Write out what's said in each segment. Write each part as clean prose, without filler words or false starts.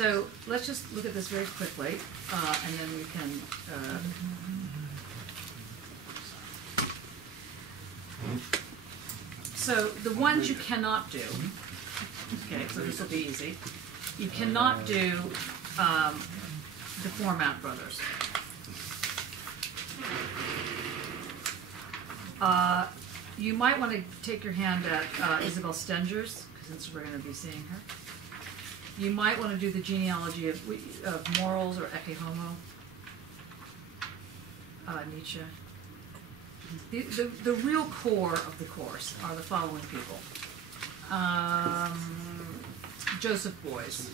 So let's just look at this very quickly, and then we can. So the ones you cannot do. Okay, so this will be easy. You cannot do the Format Brothers. You might want to take your hand at Isabel Stenger's, since we're going to be seeing her. You might want to do the genealogy of morals or Ecce Homo, Nietzsche. The real core of the course are the following people. Joseph Beuys,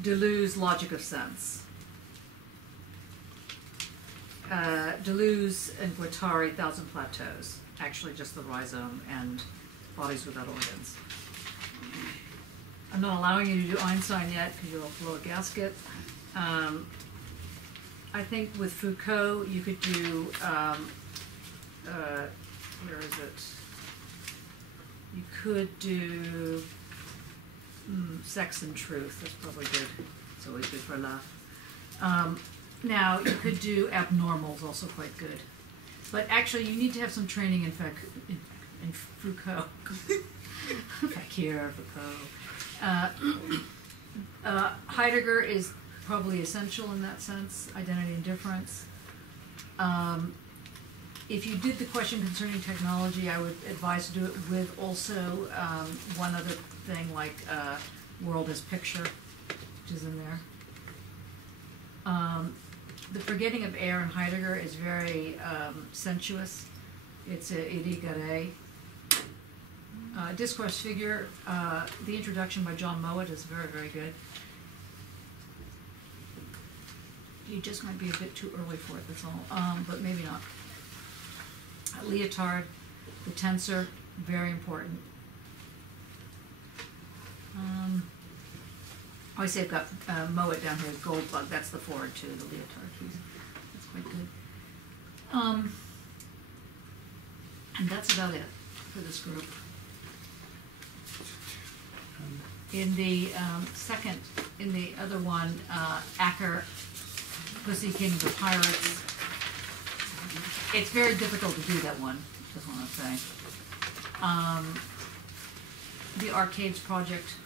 Deleuze' Logic of Sense, Deleuze and Guattari, Thousand Plateaus, actually just the rhizome and bodies without organs. I'm not allowing you to do Einstein yet because you'll blow a gasket. I think with Foucault you could do, where is it? You could do Sex and Truth. That's probably good. It's always good for a laugh. Now, you could do Abnormals, also quite good. But actually, you need to have some training in Foucault. Fakir, Foucault. Heidegger is probably essential in that sense, identity and difference. If you did the question concerning technology, I would advise to do it with also one other thing like World as Picture, which is in there. The Forgetting of Air in Heidegger is very sensuous. It's a Iri Garay. Discourse Figure, the introduction by John Mowat is very, very good. You just might be a bit too early for it, that's all, but maybe not. Leotard, the tensor, very important. I say I've got Mowat down here, Goldbug, that's the forward to the Leotard piece. That's quite good. And that's about it for this group. In the second, in the other one, Acker, Pussy King of the Pirates. It's very difficult to do that one, just want to say. The Arcades Project.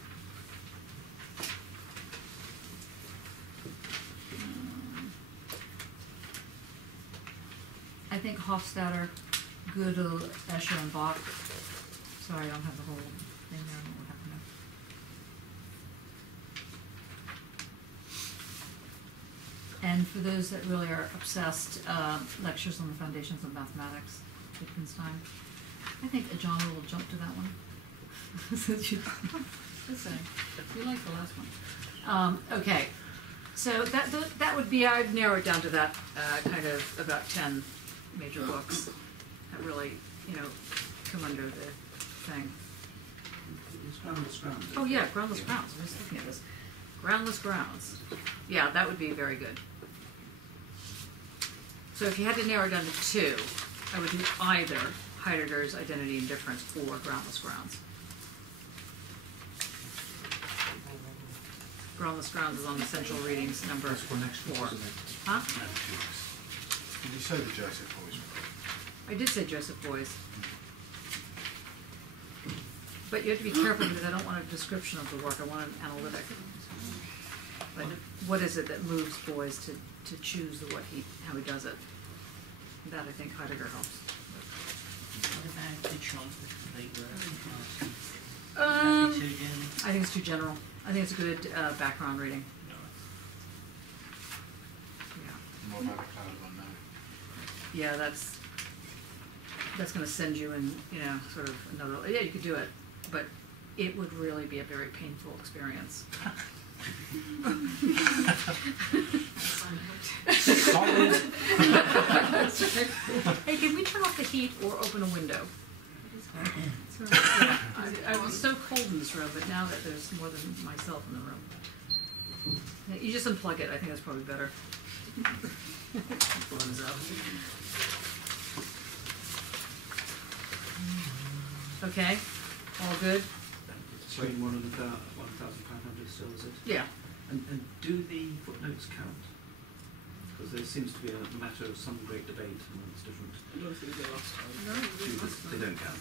I think Hofstadter, Gödel, Escher, and Bach. Sorry, I don't have the whole thing there. I don't know what happened there. And for those that really are obsessed, lectures on the foundations of mathematics, Wittgenstein. I think Ajana will jump to that one. Just saying, you like the last one. Okay, so that would be, I'd narrow it down to that kind of about 10 major books that really, come under the thing. Groundless Grounds. Oh yeah, Groundless Grounds. I was looking at this. Groundless Grounds. Yeah, that would be very good. So if you had to narrow it down to 2, I would do either Heidegger's Identity and Difference or Groundless Grounds. Groundless Grounds is on the Central Readings number 4. Huh? Did you say the Joseph Beuys one? I did say Joseph Beuys. But you have to be careful because I don't want a description of the work. I want an analytic. Like, what is it that moves Beuys to choose how he does it? That I think Heidegger helps. What about the chocolate flavor? I think it's too general. I think it's a good background reading. Yeah. More about the cloud one now. Yeah, that's going to send you in, sort of another. Yeah, you could do it, but it would really be a very painful experience. Hey, can we turn off the heat or open a window? So, yeah, I was so cold in this room, but now that there's more than myself in the room, you just unplug it. I think that's probably better. Blows up. Okay, all good. between 1 and 1,500 still, is it? Yeah. And do the footnotes count? Because there seems to be a matter of some great debate amongst different. They don't count.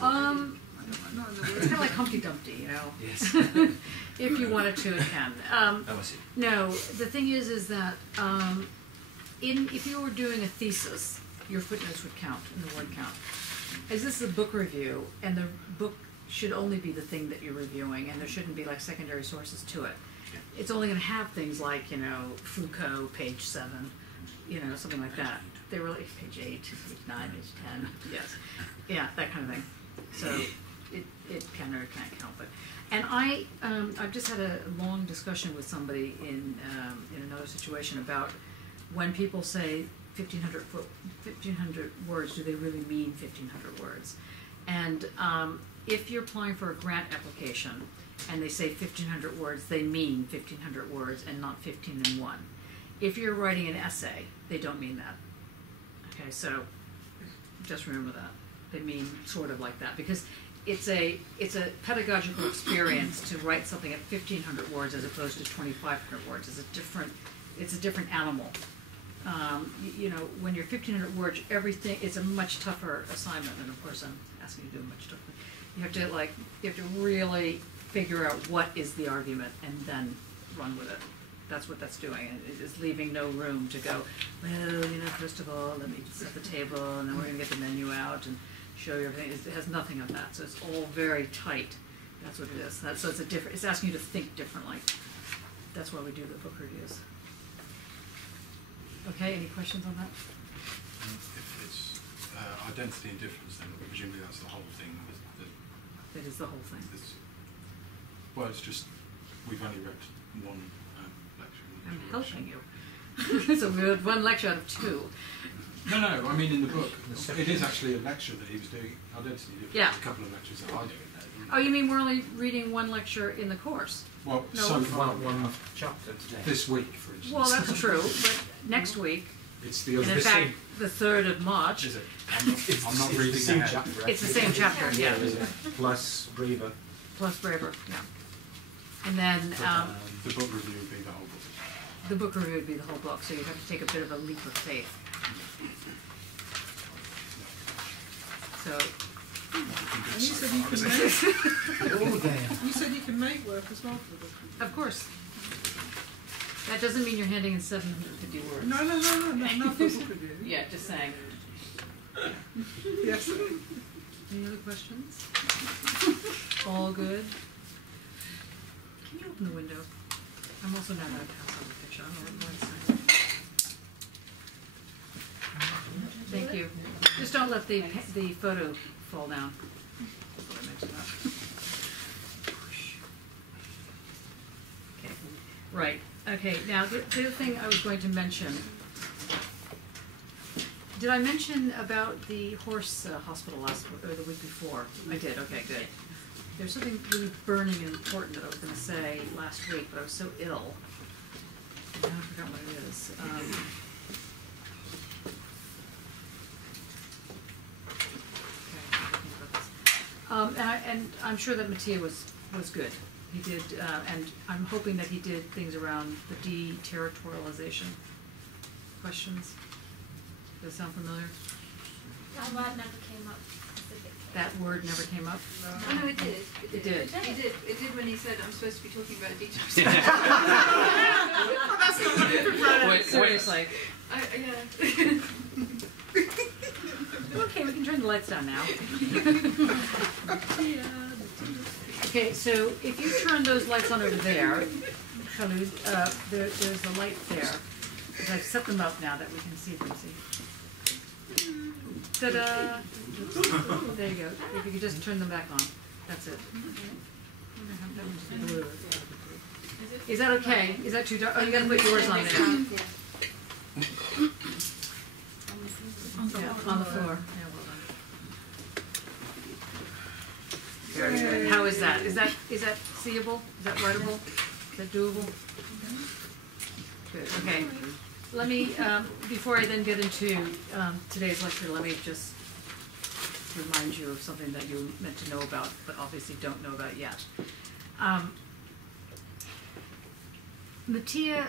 I don't know. It's kind of like Humpty Dumpty, you know. Yes. If you wanted to, it can. Oh, I see. No, the thing is that if you were doing a thesis, your footnotes would count in the word count. As this is a book review, and the book should only be the thing that you're reviewing, and there shouldn't be like secondary sources to it. Yeah. It's only going to have things like, you know, Foucault, page 7, you know, something like that. They really, page 8, page 9, page 10, yes. Yeah, that kind of thing. So it can or can't count. But, and I've just had a long discussion with somebody in another situation about when people say 1,500 words, do they really mean 1,500 words? And if you're applying for a grant application and they say 1,500 words, they mean 1,500 words and not 15 and 1. If you're writing an essay, they don't mean that. Okay, so just remember that. They mean sort of like that, because it's a pedagogical experience to write something at 1,500 words as opposed to 2,500 words. It's a different animal. You know, when you're 1,500 words, everything, it's a much tougher assignment, and of course I'm asking you to do a much tougher. You have to really figure out what is the argument and then run with it. That's what that's doing. It is leaving no room to go, well, you know, first of all, let me set the table, and then we're going to get the menu out and show you everything. It has nothing of that, so it's all very tight. That's what it is. So it's it's asking you to think differently. That's why we do the book reviews. Okay, any questions on that? If it's identity and difference, then presumably that's the whole thing. That is the whole thing. Well, it's just, we've only read one lecture. I'm helping you. So we had one lecture out of 2. No, I mean in the book. It is actually a lecture that he was doing, identity and difference. Yeah. A couple of lectures that I do in there. Oh, you mean we're only reading one lecture in the course? Well, No, so far, One chapter today. this week, for instance. Well, that's true, but next week, It's the and other. in fact, the 3rd of March, Is it? I'm not reading the same ahead. chapter. it's the same chapter, yeah, Plus Braver. plus Braver, yeah. And then The book review would be the whole book. the book review would be the whole book, so you have to take a bit of a leap of faith. So, And you said you can make. Oh, there. You said you can make work as well for the book. of course, that doesn't mean you're handing in 750 words. No, not for book review. Yeah, just saying. Yes. Any other questions? All good? Can you open the window? I'm also not allowed to pass on the picture. I don't know what it's saying. Thank you. Just don't let the photo fall down. That's what I mentioned that. Okay. Right. Okay. Now the other thing I was going to mention. Did I mention about the horse hospital the week before? I did. Okay. Good. There's something really burning and important that I was going to say last week, but I was so ill. Now I forgot what it is. And I'm sure that Mattia was good. He did, and I'm hoping that he did things around the deterritorialization questions. Does that sound familiar? That word never came up specifically. That word never came up? Oh no, it did. It did. It did when he said I'm supposed to be talking about details. Seriously. Yeah. Okay, we can turn the lights down now. Okay, so if you turn those lights on over there, Khalid, there's a light there. Because I've set them up now that we can see them. See? Ta-da! There you go. If you could just turn them back on. That's it. Blue. Is that okay? Is that too dark? Oh, you gotta put yours on there. Yeah, on the floor. Yeah, well done. Very good. How is that? Is that seeable? Is that writable? Is that doable? Good. Okay. Let me, before I then get into today's lecture, let me just just remind you of something that you meant to know about, but obviously don't know about yet. Mattia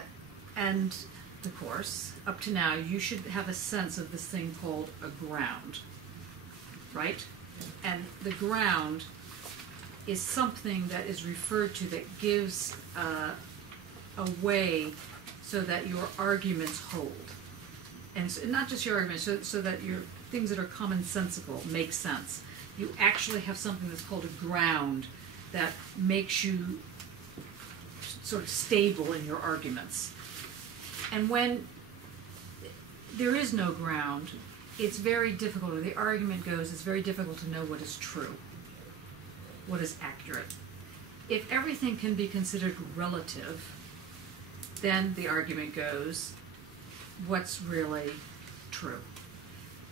and the course, up to now, you should have a sense of this thing called a ground, right? And the ground is something that is referred to that gives a way so that your arguments hold. And so, not just your arguments, so that your things that are commonsensical make sense. You actually have something that's called a ground that makes you sort of stable in your arguments. And when there is no ground, it's very difficult, or the argument goes, it's very difficult to know what is true, what is accurate. If everything can be considered relative, then the argument goes, what's really true?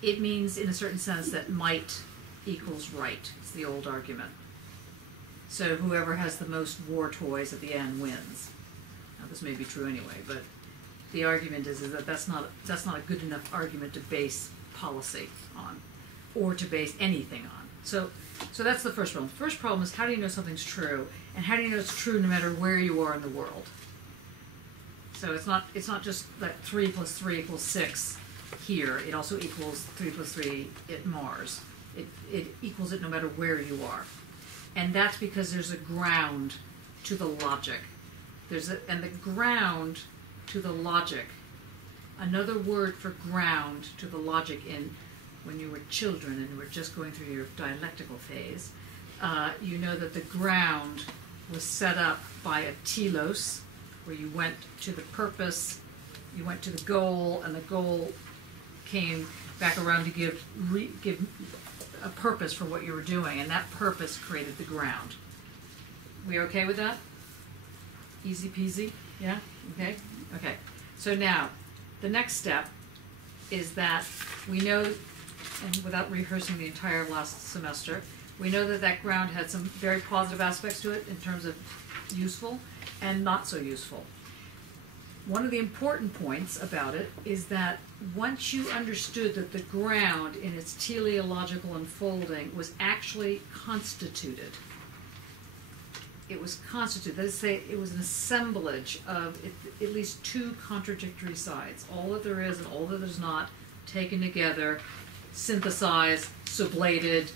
It means, in a certain sense, that might equals right. It's the old argument. So whoever has the most war toys at the end wins. Now, this may be true anyway, but the argument is that that's not a good enough argument to base policy on, or to base anything on. So that's the first problem. The first problem is, how do you know something's true, and how do you know it's true no matter where you are in the world? So it's not just that 3 plus 3 equals 6 here. It also equals 3 plus 3 at Mars. It equals it no matter where you are. And that's because there's a ground to the logic. And the ground to the logic, another word for ground to the logic in when you were children and were just going through your dialectical phase, you know that the ground was set up by a telos, where you went to the purpose, you went to the goal, and the goal came back around to give a purpose for what you were doing, and that purpose created the ground. We okay with that? Easy peasy? Yeah? Okay? Okay. So now, the next step is that we know, and without rehearsing the entire last semester, we know that that ground had some very positive aspects to it in terms of useful and not so useful. One of the important points about it is that once you understood that the ground in its teleological unfolding was actually constituted, it was constituted, that is to say, it was an assemblage of at least two contradictory sides. All that there is and all that there's not, taken together, synthesized, sublated.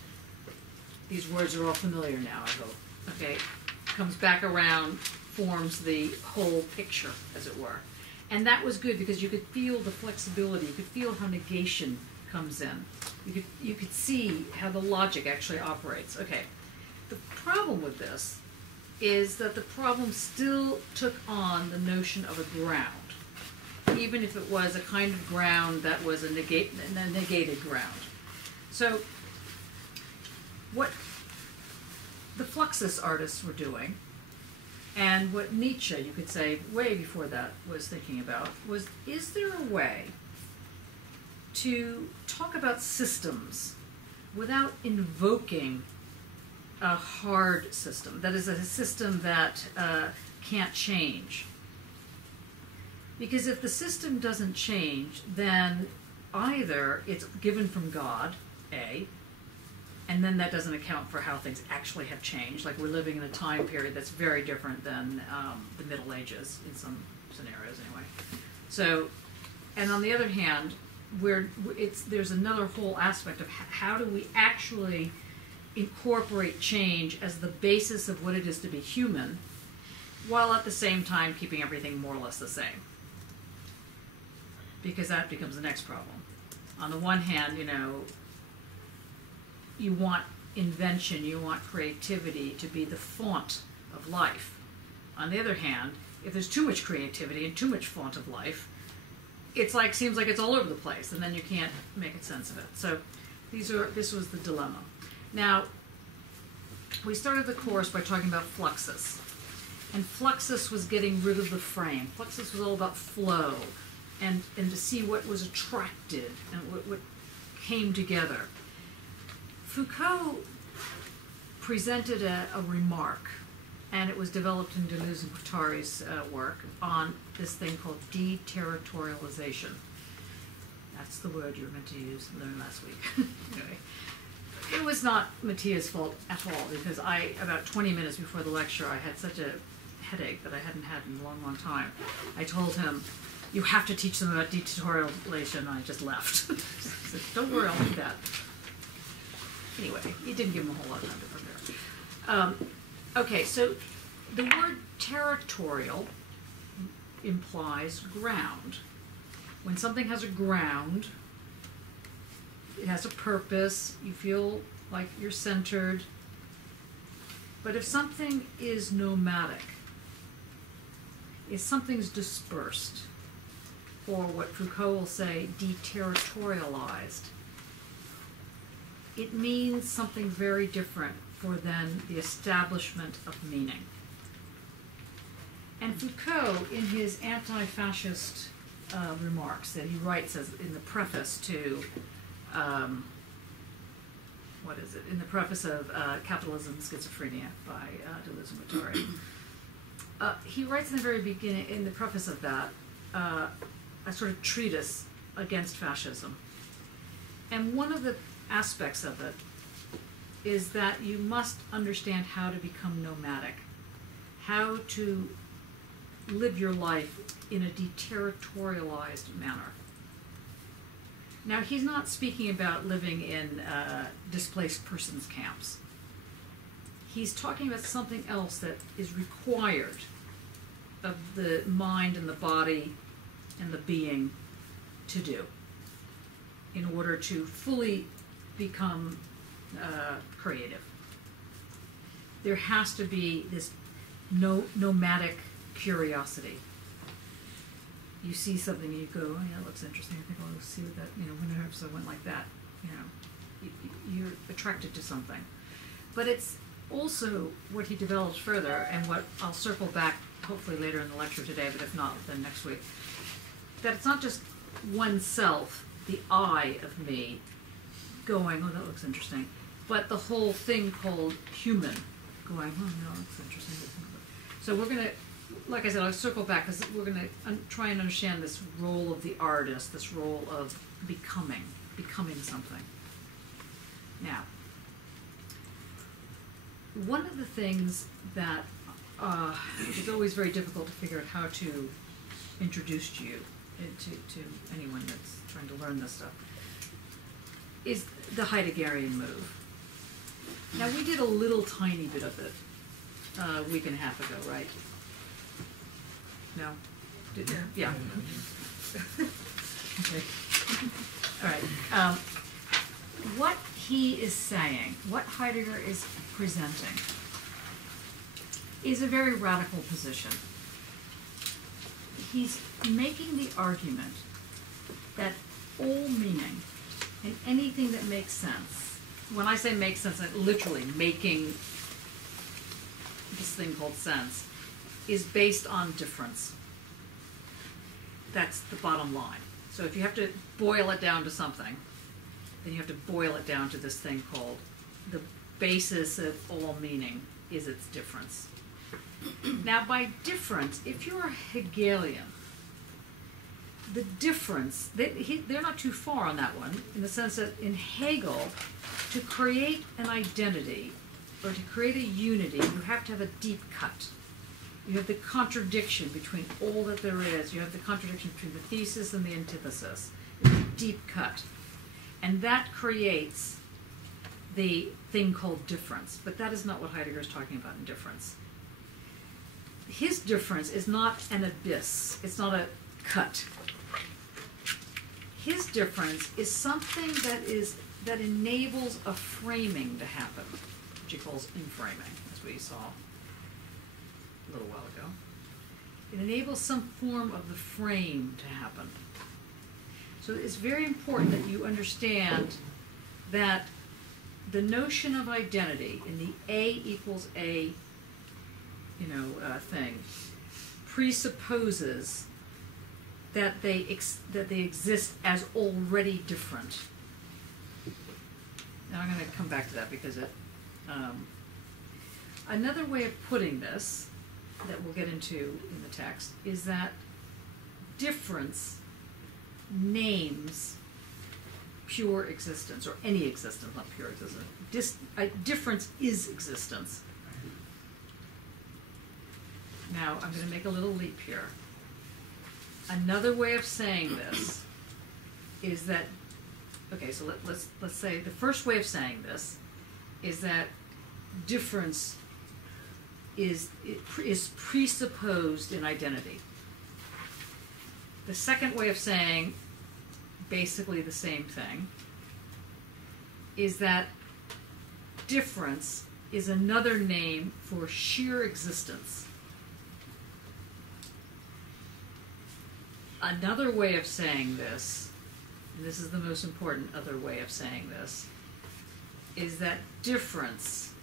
These words are all familiar now, I hope. Okay, comes back around, forms the whole picture, as it were. And that was good because you could feel the flexibility, you could feel how negation comes in. You could see how the logic actually operates. Okay, the problem with this is that the problem still took on the notion of a ground, even if it was a kind of ground that was a negated ground. So what the Fluxus artists were doing, and what Nietzsche, you could say, way before that, was thinking about, was, is there a way to talk about systems without invoking a hard system, that is, a system that can't change? Because if the system doesn't change, then either it's given from God, A, and then that doesn't account for how things actually have changed. Like, we're living in a time period that's very different than the Middle Ages in some scenarios anyway. So, and on the other hand, there's another whole aspect of how do we actually incorporate change as the basis of what it is to be human, while at the same time keeping everything more or less the same. Because that becomes the next problem. On the one hand, you want invention, you want creativity to be the font of life. On the other hand, if there's too much creativity and too much font of life, seems like it's all over the place, and then you can't make sense of it. So this was the dilemma. Now, we started the course by talking about Fluxus. And Fluxus was getting rid of the frame. Fluxus was all about flow, and to see what was attracted and what came together. Foucault presented a remark, and it was developed in Deleuze and Guattari's work, on this thing called deterritorialization. That's the word you were meant to learn last week. Anyway, It was not Mattia's fault at all, because about 20 minutes before the lecture, I had such a headache that I hadn't had in a long, long time. I told him, you have to teach them about detutorialization, and I just left. I said, don't worry, I'll do that. Anyway, it didn't give him a whole lot of time to prepare. Okay, so the word territorial implies ground. When something has a ground, it has a purpose, you feel like you're centered. But if something is nomadic, if something's dispersed, or what Foucault will say, deterritorialized, it means something very different for then the establishment of meaning. And Foucault, in his anti-fascist remarks that he writes as in the preface to, in the preface of Capitalism and Schizophrenia by Deleuze and Guattari, he writes in the very beginning, in the preface of that, a sort of treatise against fascism. And one of the aspects of it is that you must understand how to become nomadic, how to live your life in a deterritorialized manner. Now, he's not speaking about living in displaced persons camps. He's talking about something else that is required of the mind and the body and the being to do in order to fully become creative. There has to be this nomadic curiosity. You see something and you go, oh yeah, that looks interesting. I think I'll see what that, whenever I went like that, you're attracted to something. But it's also what he develops further, and what I'll circle back hopefully later in the lecture today, but if not, then next week, that it's not just oneself, the I of me, going, oh, that looks interesting, but the whole thing called human, going, oh, no, that's interesting. So we're going to, like I said, I'll circle back, because we're going to try and understand this role of the artist, this role of becoming something. Now, one of the things that is always very difficult to figure out how to introduce to you, to anyone that's trying to learn this stuff, is the Heideggerian move. Now, we did a little tiny bit of it a week and a half ago, right? No? Did you? Yeah. Okay. All right. What he is saying, what Heidegger is presenting, is a very radical position. He's making the argument that all meaning and anything that makes sense, when I say make sense, I'm literally making this thing called sense, is based on difference. That's the bottom line. So if you have to boil it down to something, then you have to boil it down to this thing called the basis of all meaning is its difference. Now, by difference, if you're a Hegelian, the difference, they're not too far on that one, in the sense that in Hegel, to create an identity or to create a unity, you have to have a deep cut. You have the contradiction between all that there is. You have the contradiction between the thesis and the antithesis. It's a deep cut. And that creates the thing called difference. But that is not what Heidegger is talking about in difference. His difference is not an abyss. It's not a cut. His difference is something that enables a framing to happen, which he calls inframing, as we saw a little while ago. It enables some form of the frame to happen. So it's very important that you understand that the notion of identity in the A equals A, thing, presupposes that they exist as already different. Now I'm going to come back to that because another way of putting this that we'll get into in the text is that difference names pure existence, or any existence, not pure existence. Difference is existence. Now, I'm going to make a little leap here. Another way of saying this is that, okay, so let's say the first way of saying this is that difference is presupposed in identity. The second way of saying basically the same thing is that difference is another name for sheer existence. Another way of saying this, and this is the most important other way of saying this, is that difference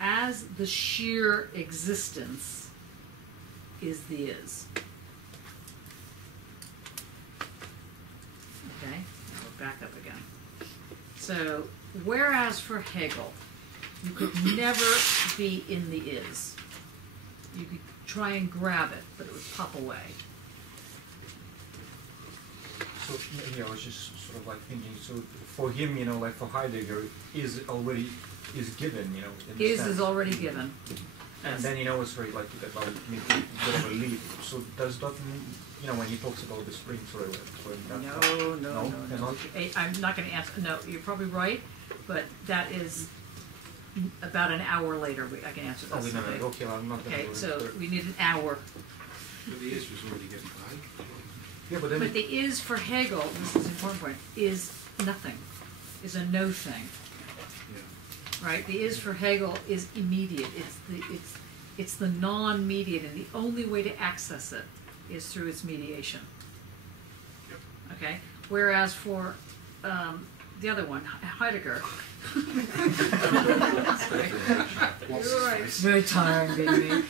as the sheer existence is the is. Okay, now we're back up again. So, whereas for Hegel, you could never be in the is. You could try and grab it, but it would pop away. So yeah, I was just sort of like thinking. So for him, like for Heidegger, is already is given. In the Is sense. already given. And then it's very like about maybe a bit of a leap. So does that mean, when he talks about the spring, No. I'm not going to answer. No, you're probably right, but that is about an hour later. I can answer this. Okay, I'm not going to. Okay, so we need an hour. But the is was already given by Heidegger. Yeah, but then. But the is for Hegel, this is an important point, is nothing, is a no thing. Yeah. Right? The is for Hegel is immediate. It's the non-mediate, and the only way to access it is through its mediation. Yep. Okay? Whereas for the other one, Heidegger. You're right. It's very tiring, baby.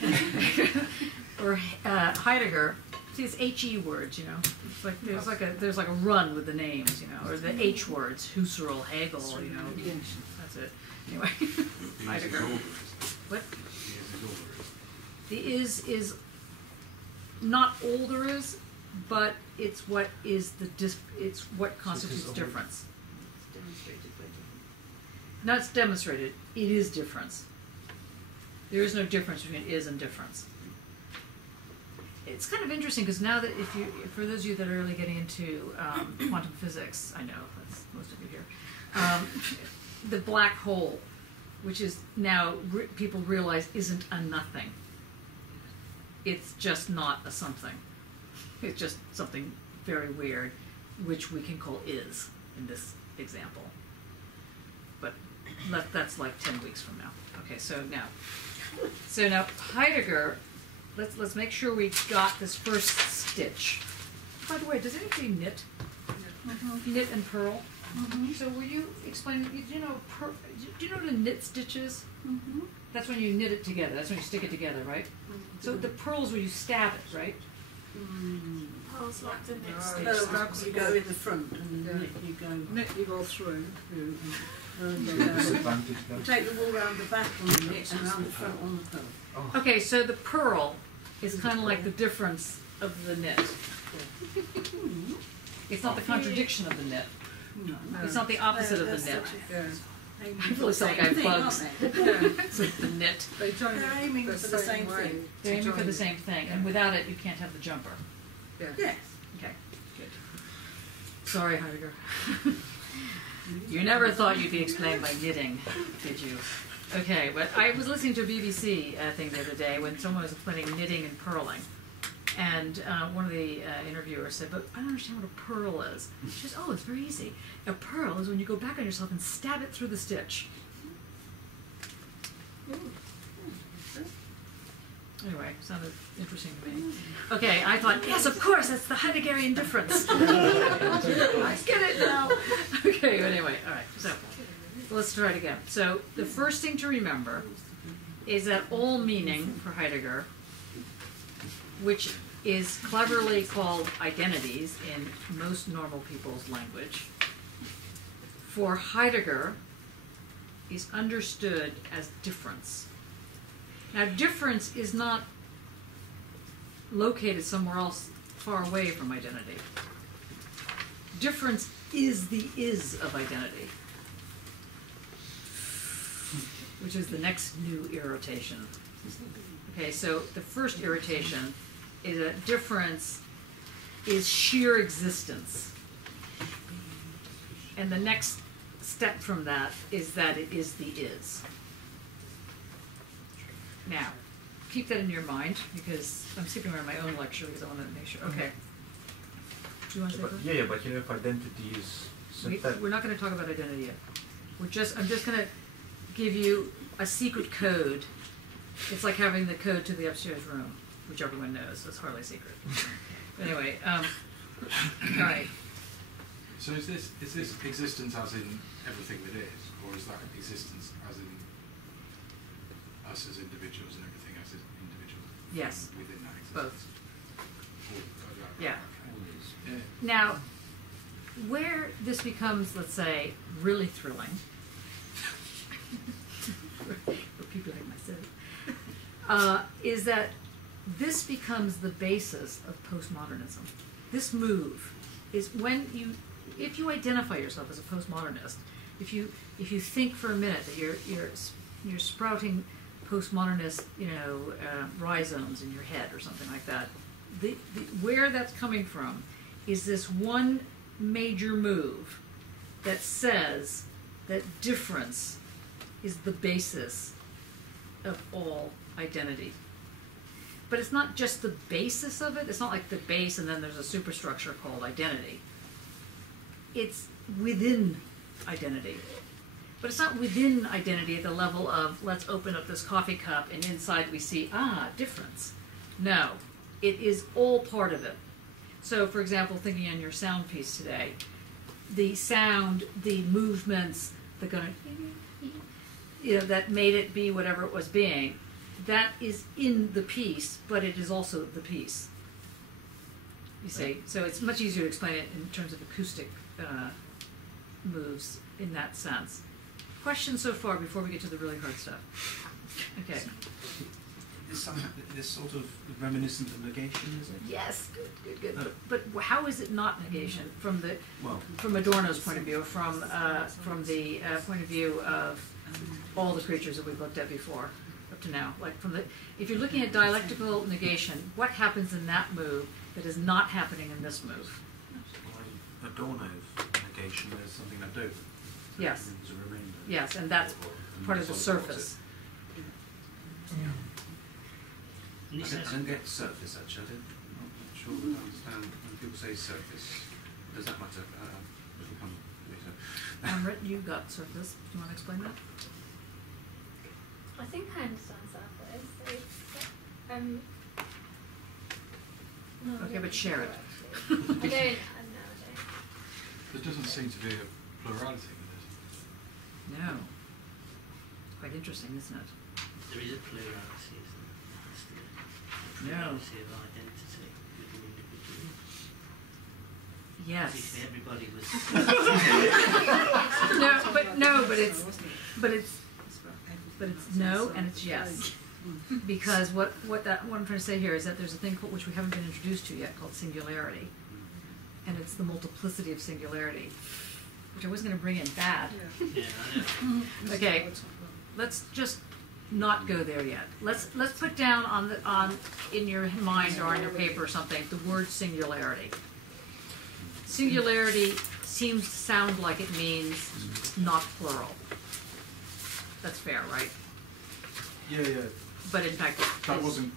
Or Heidegger. See, it's HE words, It's like there's like a run with the names, or the H words, Husserl, Hegel, That's it. Anyway, Heidegger. What? The is not all there is, but it's what is it's what constitutes difference. It's demonstrated by difference. Not it's demonstrated. It is difference. There is no difference between is and difference. It's kind of interesting because now that for those of you that are really getting into quantum physics, I know that's most of you here, the black hole, which is now people realize isn't a nothing. It's just not a something. It's just something very weird, which we can call is in this example. But that's like 10 weeks from now. Okay, so now Heidegger. Let's make sure we got this first stitch. By the way, does anybody knit? Mm-hmm. Knit and purl? Mm-hmm. So will you explain, do you know what a knit stitch is? Mm-hmm. That's when you knit it together. That's when you stick it together, right? Mm-hmm. So the purl's where you stab it, right? Mm-hmm. Pearls like the knit No, you go in the front and knit you go. Knit you go through. Disadvantage then. Take the wool round the back on the knit and round the front on the pearl. Oh. Okay, so the purl is kind of like the difference of the knit. It's not the contradiction of the knit. No. It's not the opposite of the knit. Yeah. I feel like I have bugs. So the knit. They join They're it aiming the for the same way. thing. They're aiming for Join the it. same thing, and without it, you can't have the jumper. Yeah. Yes. Okay, good. Sorry, Heidegger. You never thought you'd be explained by knitting, did you? Okay, but I was listening to a BBC thing the other day when someone was explaining knitting and purling. And one of the interviewers said, but I don't understand what a purl is. She says, oh, it's very easy. A purl is when you go back on yourself and stab it through the stitch. Anyway, sounded interesting to me. Okay, I thought, yes, of course, that's the Heideggerian difference. I get it now. Okay, anyway, all right, so let's try it again. So the first thing to remember is that all meaning for Heidegger, which is cleverly called identities in most normal people's language, for Heidegger is understood as difference. Now, difference is not located somewhere else far away from identity. Difference is the is of identity, which is the next new irritation. Okay, so the first irritation is that difference is sheer existence. And the next step from that is that it is the is. Now, keep that in your mind, because I'm skipping around my own lecture because I want to make sure. Okay. Do you want to say But, first? yeah, but you know, if identity is synthetic. We're not going to talk about identity yet. I'm just going to give you a secret code. It's like having the code to the upstairs room, which everyone knows. So it's hardly secret. Anyway, all right. So is this existence as in everything that is, or is that existence as in us as individuals and everything as individuals? Yes. Within that existence. Both. Yeah. Yeah. Okay. Now, where this becomes, let's say, really thrilling, for people like myself, is that this becomes the basis of postmodernism. This move is when if you identify yourself as a postmodernist, if you think for a minute that you're sprouting postmodernist, rhizomes in your head or something like that, where that's coming from is this one major move that says that difference is the basis of all identity. But it's not just the basis of it. It's not like the base and then there's a superstructure called identity. It's within identity. But it's not within identity at the level of, let's open up this coffee cup and inside we see, difference. No, it is all part of it. So, for example, thinking on your sound piece today, the sound, the movements, the kind of, that made it be whatever it was being, that is in the piece, but it is also the piece. You see, so it's much easier to explain it in terms of acoustic moves in that sense. Questions so far before we get to the really hard stuff? Okay. Is this sort of reminiscent of negation, is it? Yes, good. But how is it not negation from Well, Adorno's point of view, from the point of view of all the creatures that we've looked at before up to now? Like if you're looking at dialectical negation, what happens in that move that is not happening in this move? Adorno's negation is something I do. Yes. It's a remainder. Yes, and that's part of the surface. And I this don't, has- I don't get surface actually. I'm not sure that I understand when people say surface. Does that matter? It'll come later. You got surface. Do you want to explain that? I think I understand surface. So, no, I Okay, don't but share it. actually. I don't. No, I don't. There doesn't seem to be a plurality with this. No. Quite interesting, isn't it? There is a plurality, isn't there? That's the No. plurality of identity within individuals. Yes. If everybody was but it's no and it's yes. Because what I'm trying to say here is that there's a thing which we haven't been introduced to yet called singularity. And it's the multiplicity of singularity, which I wasn't going to bring in bad. yeah, I know. Okay, let's just not go there yet. Let's put down on in your mind or on your paper or something the word singularity. Singularity seems to sound like it means not plural. That's fair, right? Yeah, yeah. But in fact, That wasn't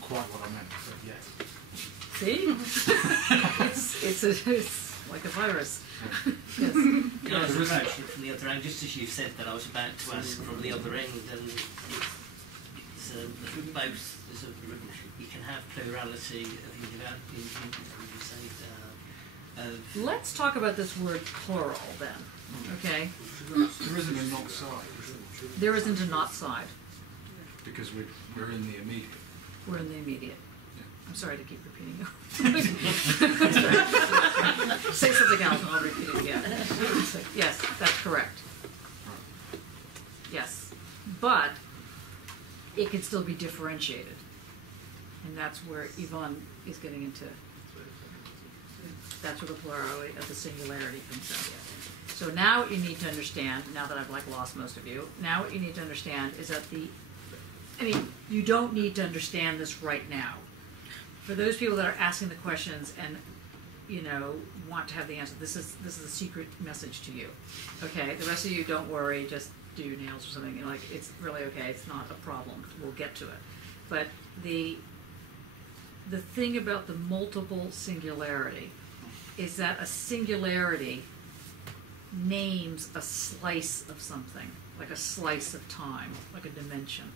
quite what I meant, but yes. see, it's like a virus. Yes. Can I ask approach it from the other end, just as you said that I was about to ask from the other end, and it's both. You can have plurality of Let's talk about this word plural then. Okay, There isn't a not side, there isn't a not side. because we're in the immediate. We're in the immediate. Yeah. I'm sorry to keep repeating you. Say something else and I'll repeat it again. Yes, that's correct. Right. Yes. But it can still be differentiated. And that's where Yvonne is getting into. That's where the plurality of the singularity comes in. So now what you need to understand, now that I've lost most of you, now what you need to understand is that you don't need to understand this right now. For those people that are asking the questions and want to have the answer, this is a secret message to you. Okay, the rest of you, don't worry, just do your nails or something. It's really okay. It's not a problem. We'll get to it. But the thing about the multiple singularity is that a singularity names a slice of something, like a slice of time, like a dimension.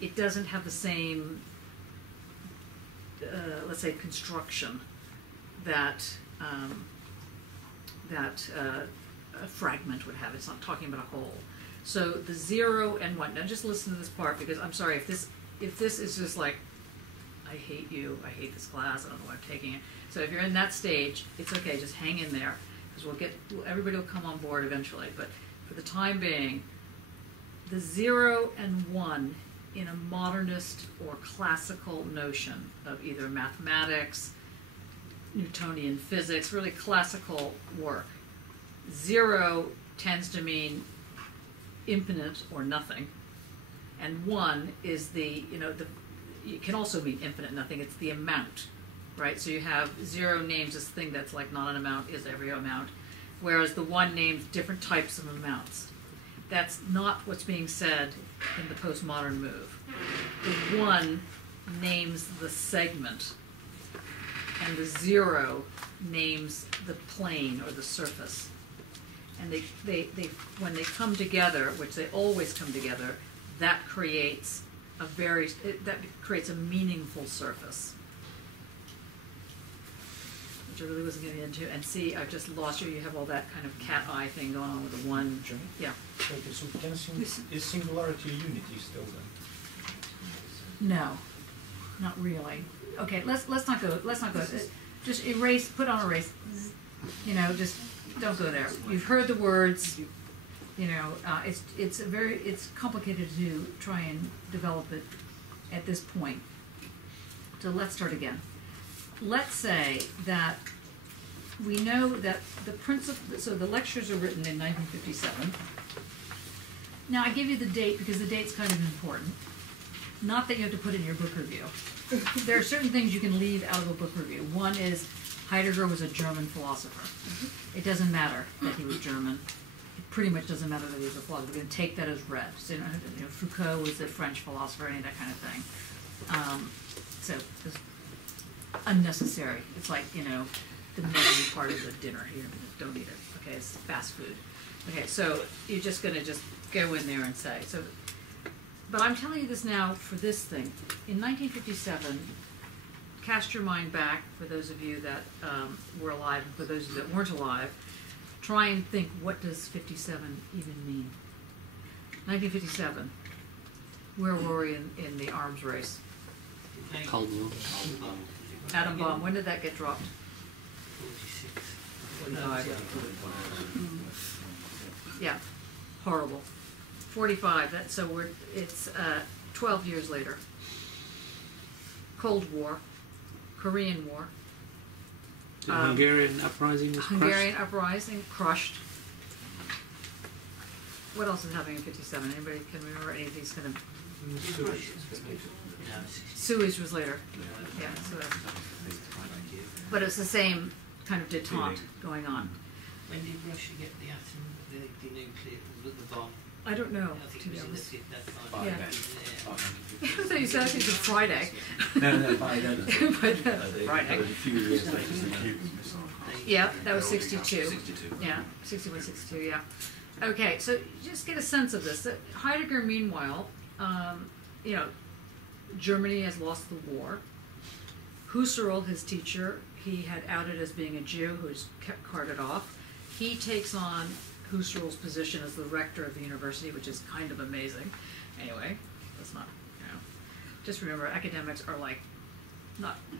It doesn't have the same, let's say, construction that a fragment would have. It's not talking about a whole. So the 0 and 1. Now just listen to this part, because I'm sorry if this is just like, I hate you, I hate this class, I don't know why I'm taking it. So if you're in that stage, it's okay, just hang in there, because everybody will come on board eventually. But for the time being, the 0 and 1 in a modernist or classical notion of either mathematics, Newtonian physics, really classical work, 0 tends to mean infinite or nothing, and 1 is it can also mean infinite nothing. It's the amount, right? So you have 0 names this thing that's like not an amount, is every amount, whereas the 1 names different types of amounts. That's not what's being said in the postmodern move. The 1 names the segment, and the 0 names the plane or the surface. And they when they come together, which they always come together, that creates a meaningful surface, which I really wasn't getting into. And see, I've just lost you. You have all that kind of cat eye thing going on with the 1. Johnny? Yeah. Okay, so is singularity a unity still then? No, not really. Okay, let's not go. Just erase. Put on erase. Just don't go there. You've heard the words. It's complicated to try and develop it at this point. So let's start again. Let's say that we know that the principle. So the lectures are written in 1957. Now I give you the date because the date's kind of important. Not that you have to put it in your book review. There are certain things you can leave out of a book review. One is Heidegger was a German philosopher. It doesn't matter that he was German. It pretty much doesn't matter that he was a philosopher. We're going to take that as read. So, Foucault was a French philosopher, any of that kind of thing. So it's unnecessary. It's like, the main part of the dinner. You don't eat it. Okay, it's fast food. Okay, so you're just going to just go in there and say. But I'm telling you this now for this thing. In 1957, cast your mind back, for those of you that were alive and for those of you that weren't alive, try and think, what does 57 even mean? 1957, where were we in the arms race? Cold War. Atom bomb, when did that get dropped? 46. 45. Yeah, horrible. 45, it's 12 years later. Cold War, Korean War. The Hungarian uprising was Hungarian crushed. uprising, crushed. What else is happening in 57? Anybody can remember any of these kind of... Suez was later. Yeah, so but it's the same kind of detente going on. When did Russia get the atom, the nuclear, the bomb? I don't know, I think to it be was in honest. that time. Yeah. Yeah. I thought you said it was Friday. No, by then. By then, Friday. A few years later, the Yeah, that was 62. 62. Yeah, 61, 62, yeah. Okay, so just get a sense of this. Heidegger, meanwhile, Germany has lost the war. Husserl, his teacher, he had outed as being a Jew who's carted off. He takes on Husserl's position as the rector of the university, which is kind of amazing. Anyway, that's not, just remember, academics are like,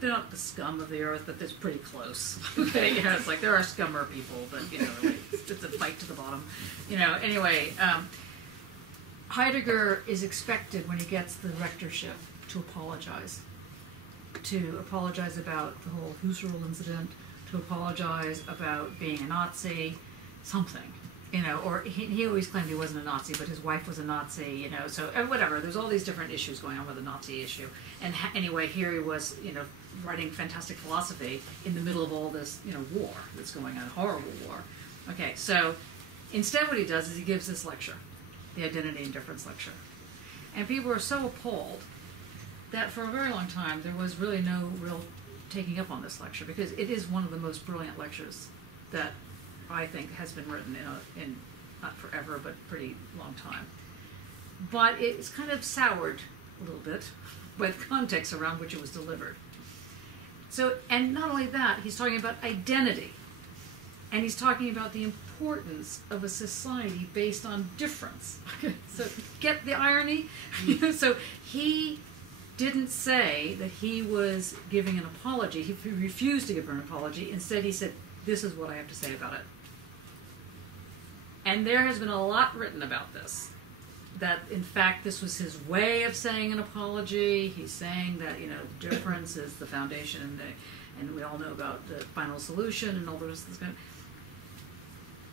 they're not the scum of the earth, but it's pretty close. It's like there are scummer people, but it's a fight to the bottom. Anyway, Heidegger is expected when he gets the rectorship to apologize. to apologize about the whole Husserl incident, to apologize about being a Nazi, something, you know, or he always claimed he wasn't a Nazi, but his wife was a Nazi, you know, so whatever. There's all these different issues going on with the Nazi issue. And anyway, here he was, you know, writing fantastic philosophy in the middle of all this, you know, war that's going on, horrible war. Okay, so instead what he does is he gives this lecture, the Identity and Difference lecture. And people are so appalled that for a very long time there was really no real taking up on this lecture, because it is one of the most brilliant lectures that I think has been written in not forever, but pretty long time. But it's kind of soured a little bit by the context around which it was delivered. So, and not only that, he's talking about identity. And he's talking about the importance of a society based on difference. So get the irony? So he didn't say that he was giving an apology. He refused to give an apology. Instead, he said, this is what I have to say about it. And there has been a lot written about this. That, in fact, this was his way of saying an apology. He's saying that, you know, difference is the foundation, and we all know about the final solution and all the rest of this kind of...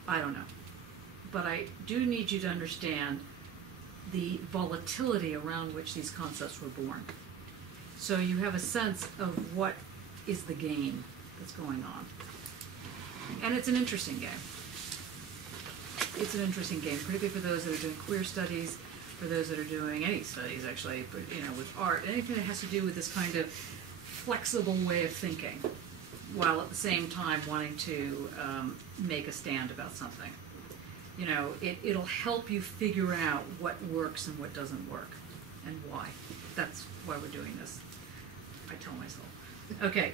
I don't know. But I do need you to understand the volatility around which these concepts were born. So you have a sense of what is the game that's going on. And it's an interesting game. It's an interesting game, particularly for those that are doing queer studies, for those that are doing any studies actually, but you know, with art, anything that has to do with this kind of flexible way of thinking, while at the same time wanting to make a stand about something. You know, it'll help you figure out what works and what doesn't work, and why. That's why we're doing this, I tell myself. Okay,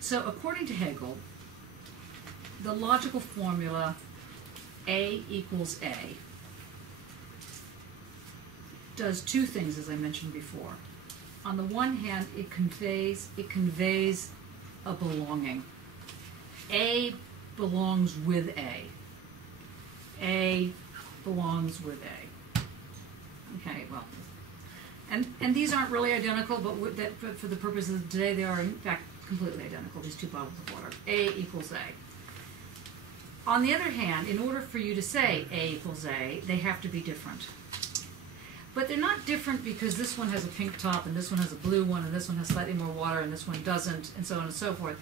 so according to Hegel, the logical formula A equals A does two things, as I mentioned before. On the one hand, it conveys a belonging. A belongs with A. A belongs with A. Okay, well, and these aren't really identical, but for the purposes of today, they are in fact completely identical, these two bottles of water. A equals A. On the other hand, in order for you to say A equals A, they have to be different. But they're not different because this one has a pink top and this one has a blue one and this one has slightly more water and this one doesn't, and so on and so forth.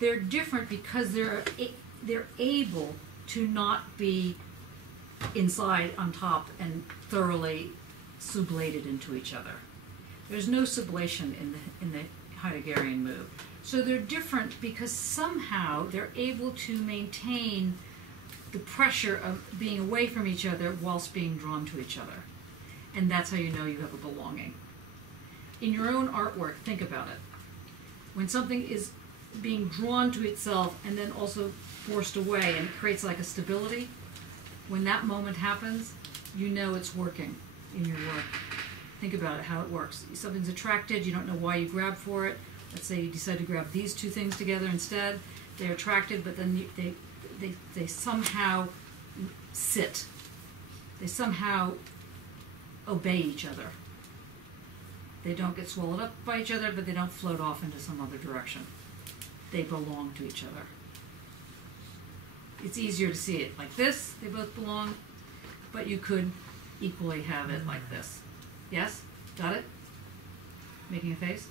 They're different because they're able to not be inside on top and thoroughly sublated into each other. There's no sublation in the Heideggerian move. So they're different because somehow they're able to maintain the pressure of being away from each other whilst being drawn to each other. And that's how you know you have a belonging. In your own artwork, think about it. When something is being drawn to itself and then also forced away and it creates like a stability, when that moment happens, you know it's working in your work. Think about it, how it works. Something's attracted, you don't know why you grab for it. Let's say you decide to grab these two things together instead. They're attracted, but then they somehow sit. They somehow obey each other. They don't get swallowed up by each other, but they don't float off into some other direction. They belong to each other. It's easier to see it like this, they both belong, but you could equally have it like this. Yes? Got it? Making a face?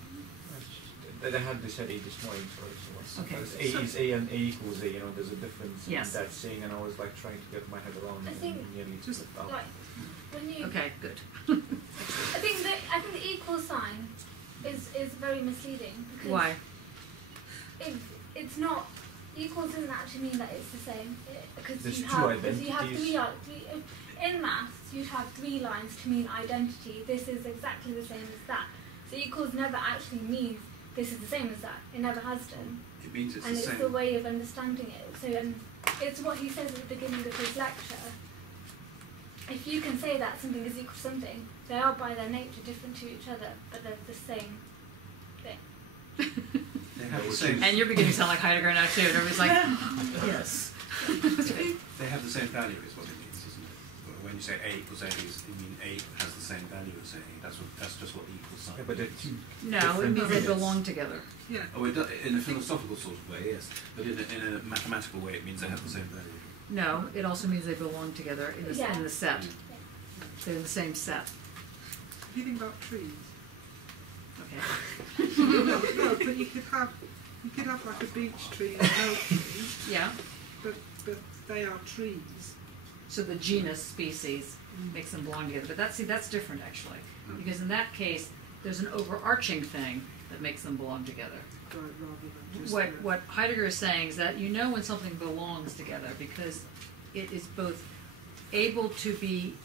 I had this at A this morning, so Okay. A is A and A equals A, you know, there's a difference Yes. in that saying, and I was like trying to get my head around I it think and nearly just slipped out. Like, when you... Okay, good. I think the equal sign is very misleading because Why? it's not equal doesn't actually mean that it's the same because There's you two have three identities. in maths you'd have three lines to mean identity. This is exactly the same as that. So equals never actually means this is the same as that. It never has done. It means it's And the it's same. the way of understanding it. So it's what he says at the beginning of his lecture. If you can say that something is equal to something, they are by their nature different to each other, but they're the same thing. They have the same. And you're beginning to sound like Heidegger now too, and everybody's like, yes. They have the same value, is what it means, isn't it? When when you say A equals A, you mean A has the same value as A. That's just what the equal sign Yeah, but they're means. two No, it different means they units. belong together. Yeah. Oh, it does, in a philosophical sort of way, yes. But in a mathematical way, it means they have the same value. No, it also means they belong together in Yeah. the set. They're in the same set. If you think about trees. Okay. No, but you could have like a beech tree and an oak tree, Yeah. but they are trees. So the genus species makes them belong together. But that's different actually, because in that case, there's an overarching thing that makes them belong together. Rather than just What Heidegger is saying is that you know when something belongs together because it is both able to be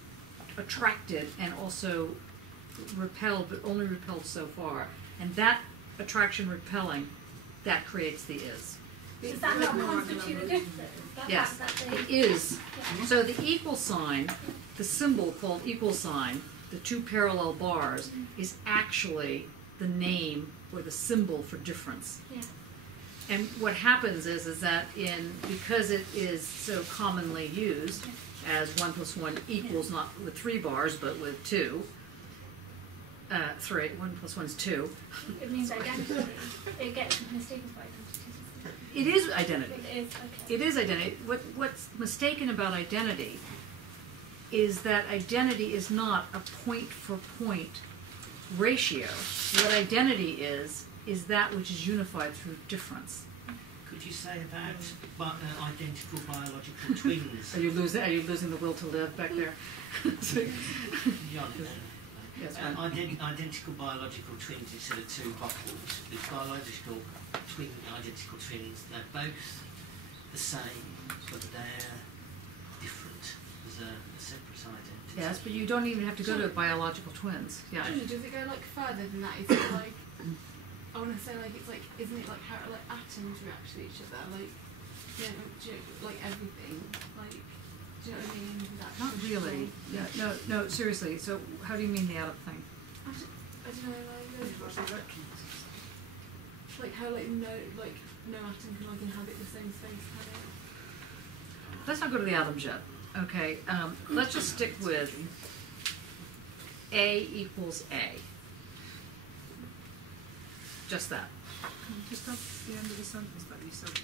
attracted and also repelled, but only repelled so far. And that attraction repelling, that creates the is. Does that not constitute a good though? That Yes, fact that it they, is. yeah. So the equal sign, the symbol called equal sign, the two parallel bars, is actually the name or the symbol for difference. Yeah. And what happens is that because it is so commonly used as 1 + 1 equals not with 3 bars but with 2, 3, 1 + 1 is 2. It means identity. It gets mistaken for identity. It is identity. It is, okay. It is identity. What's mistaken about identity is that identity is not a point-for-point ratio. What identity is that which is unified through difference. Could you say about identical biological twins? Are you losing the will to live back there? Yeah, Yes, ma'am. identical biological twins instead of two bottles. With biological identical twins, they're both the same, but they're different. There's a separate identity. Yes, but you don't even have to go to biological twins. Yeah. Does it go like further than that? Is it like, I want to say like it's like, isn't it like how like atoms react to each other? Like, like everything. Like, do you know what I mean? That Not really. Yeah, no, seriously. So how do you mean the atom thing? I don't know, Because electrons. like how like no atom can like inhabit the same space, can it? Let's not go to the atoms yet. Okay, let's just stick with A equals A. Just that. Can you just have the end of the sentence that you said?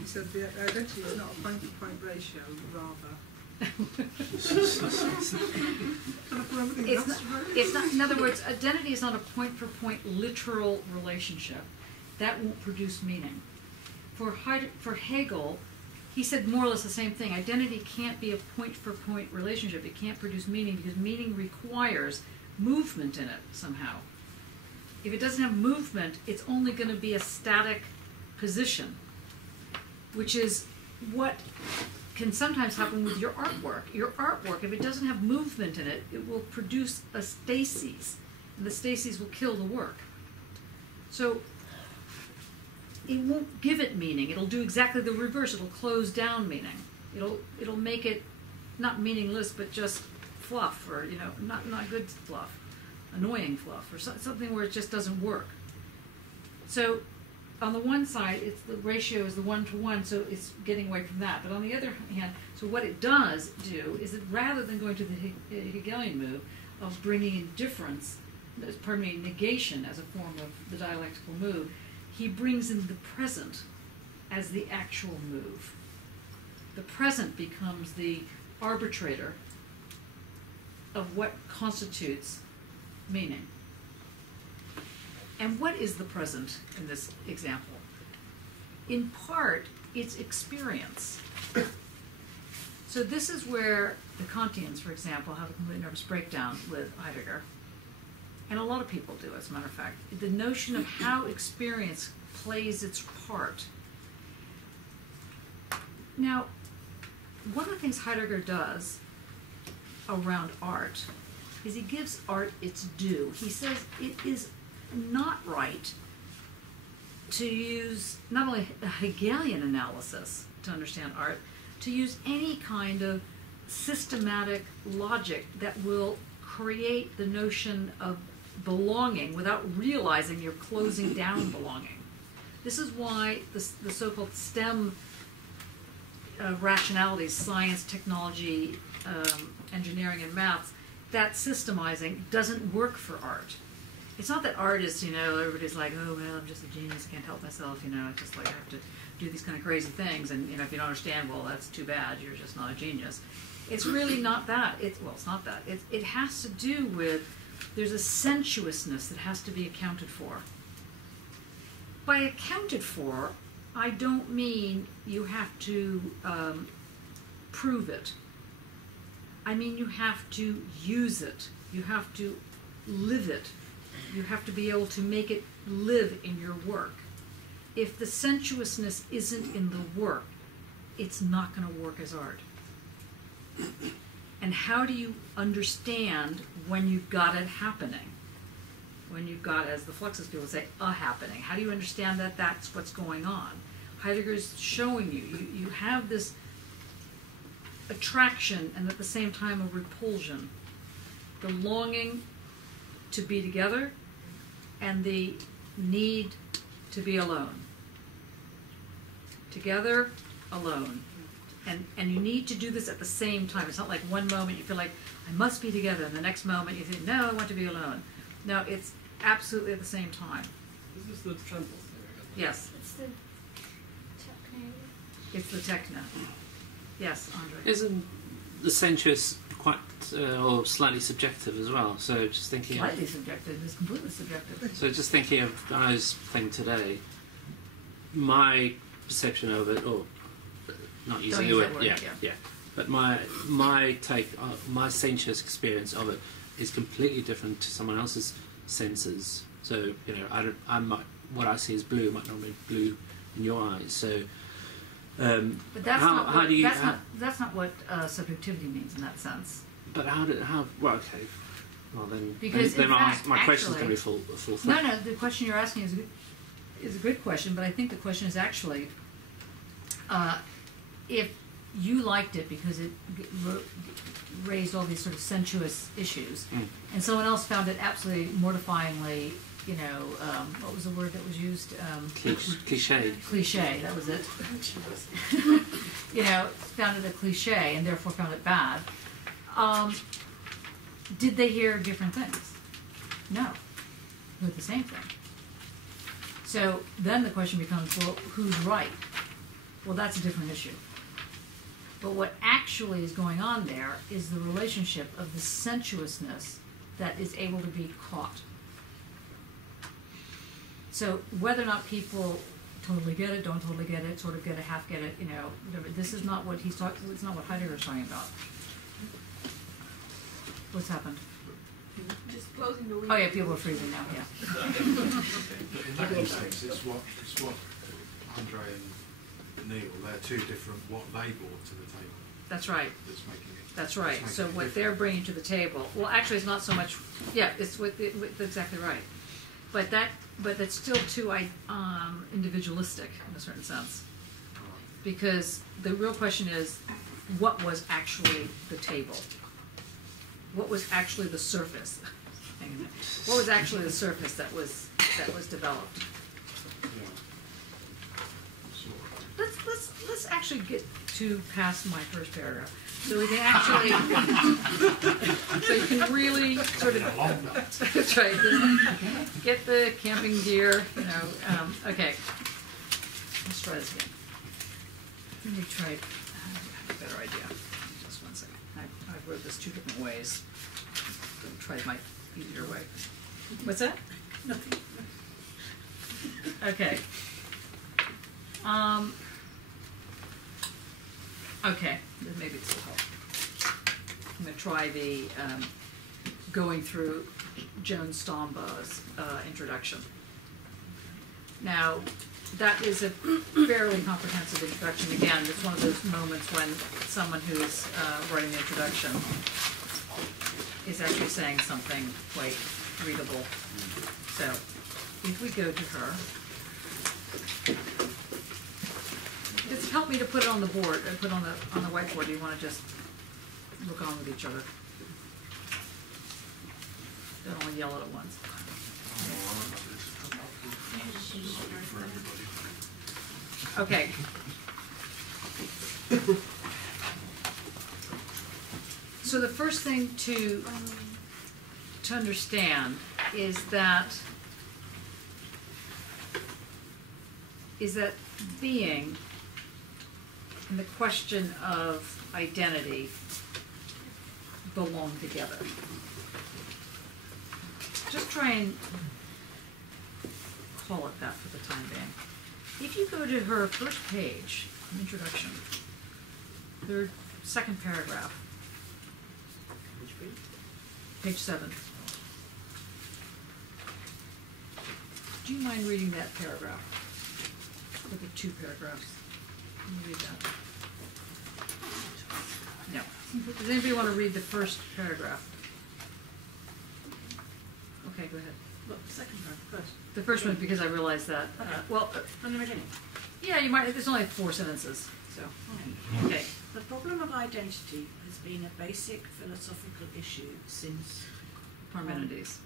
You said the identity is not a point-to-point ratio, rather. It's not. In other words, identity is not a point-for-point literal relationship. That won't produce meaning. For Hegel, he said more or less the same thing. Identity can't be a point-for-point relationship. It can't produce meaning because meaning requires movement in it somehow. If it doesn't have movement, it's only going to be a static position, which is what can sometimes happen with your artwork. Your artwork, if it doesn't have movement in it, it will produce a stasis, and the stasis will kill the work. So it won't give it meaning. It'll do exactly the reverse. It'll close down meaning. It'll make it not meaningless, but just fluff, or not good fluff, annoying fluff, or something where it just doesn't work. So on the one side, the ratio is the 1-to-1, so it's getting away from that. But on the other hand, so what it does do is that rather than going to the Hegelian move of bringing in difference, negation as a form of the dialectical move, he brings in the present as the actual move. The present becomes the arbitrator of what constitutes meaning. And what is the present in this example? In part, it's experience. So this is where the Kantians, for example, have a complete nervous breakdown with Heidegger. And a lot of people do, as a matter of fact. The notion of how experience plays its part. Now, one of the things Heidegger does around art is he gives art its due. He says it is not right to use not only a Hegelian analysis to understand art, to use any kind of systematic logic that will create the notion of belonging without realizing you're closing down belonging. This is why the so-called STEM rationalities, science, technology, engineering, and maths, that systemizing doesn't work for art. It's not that art is, everybody's like, oh, well, I'm just a genius, can't help myself, it's just like I have to do these kind of crazy things, and, if you don't understand, well, that's too bad, you're just not a genius. It's really not that. It's not that. It has to do with, there's a sensuousness that has to be accounted for. By accounted for, I don't mean you have to prove it. I mean you have to use it. You have to live it. You have to be able to make it live in your work. If the sensuousness isn't in the work, it's not going to work as art. And how do you understand when you've got it happening? When you've got, as the Fluxus people say, a happening. How do you understand that that's what's going on? Heidegger's showing you have this attraction and at the same time a repulsion. The longing to be together and the need to be alone. Together, alone. And you need to do this at the same time. It's not like one moment you feel like, I must be together, and the next moment you think, no, I want to be alone. No, it's absolutely at the same time. This is the tremble theory. Yes. It's the techno. It's the techno. Yes, Andre. Isn't the sensuous quite or slightly subjective as well? So just thinking. Slightly subjective. It's completely subjective. So just thinking of Guy's thing today, my perception of it, or not using the word, yeah. But my take, my sensuous experience of it is completely different to someone else's senses. So what I see as blue might not be blue in your eyes. So, but that's that's not what subjectivity means in that sense. But well, okay. Well then, because then my question's actually, going to be full. No, the question you're asking is a good question, but I think the question is actually, if you liked it because it raised all these sort of sensuous issues, and someone else found it absolutely mortifyingly, what was the word that was used? Cliche. Cliche, that was it. Found it a cliche and therefore found it bad. Did they hear different things? No. They heard the same thing. So then the question becomes, well, who's right? Well, that's a different issue. But what actually is going on there is the relationship of the sensuousness that is able to be caught. So whether or not people totally get it, don't totally get it, sort of get it, half get it, whatever, this is not what he's talking, it's not what Heidegger's talking about. What's happened? Just closing the window. Oh yeah, people are freezing now, yeah. But in that instance, it's what Andre and Neil, they're two different, what they brought to the table. That's right. That's making it. That's right. That's So making it what different. they're bringing to the table, well, actually, it's not so much. Yeah, it's that's exactly right. But that's still too individualistic in a certain sense, because the real question is, what was actually the table? What was actually the surface? Hang on a minute. What was actually the surface that was developed? Let's actually get to past my first paragraph, so we can actually, so you can really sort of, that's right, get the camping gear, okay. Let's try this again. Let me try, I have a better idea. Just one second. I wrote this two different ways. So try my easier way. What's that? Nothing. Okay. Okay, maybe this will help. I'm going to try the going through Joan Stombaugh's introduction. Now, that is a fairly comprehensive introduction. Again, it's one of those moments when someone who's writing the introduction is actually saying something quite readable. So, if we go to her, does it help me to put it on the board, or put on the whiteboard? Do you want to just look on with each other? Don't all yell at once. Okay. So the first thing to understand is that being and the question of identity belong together. Just try and call it that for the time being. If you go to her first page, introduction, second paragraph, page 7. Do you mind reading that paragraph? Or the 2 paragraphs? Let me read that. No. Does anybody want to read the first paragraph? Okay, go ahead. What, the second one first? The first one, because I realized that. Well, On the beginning. yeah, you might. There's only 4 sentences, so. Okay. The problem of identity has been a basic philosophical issue since Parmenides.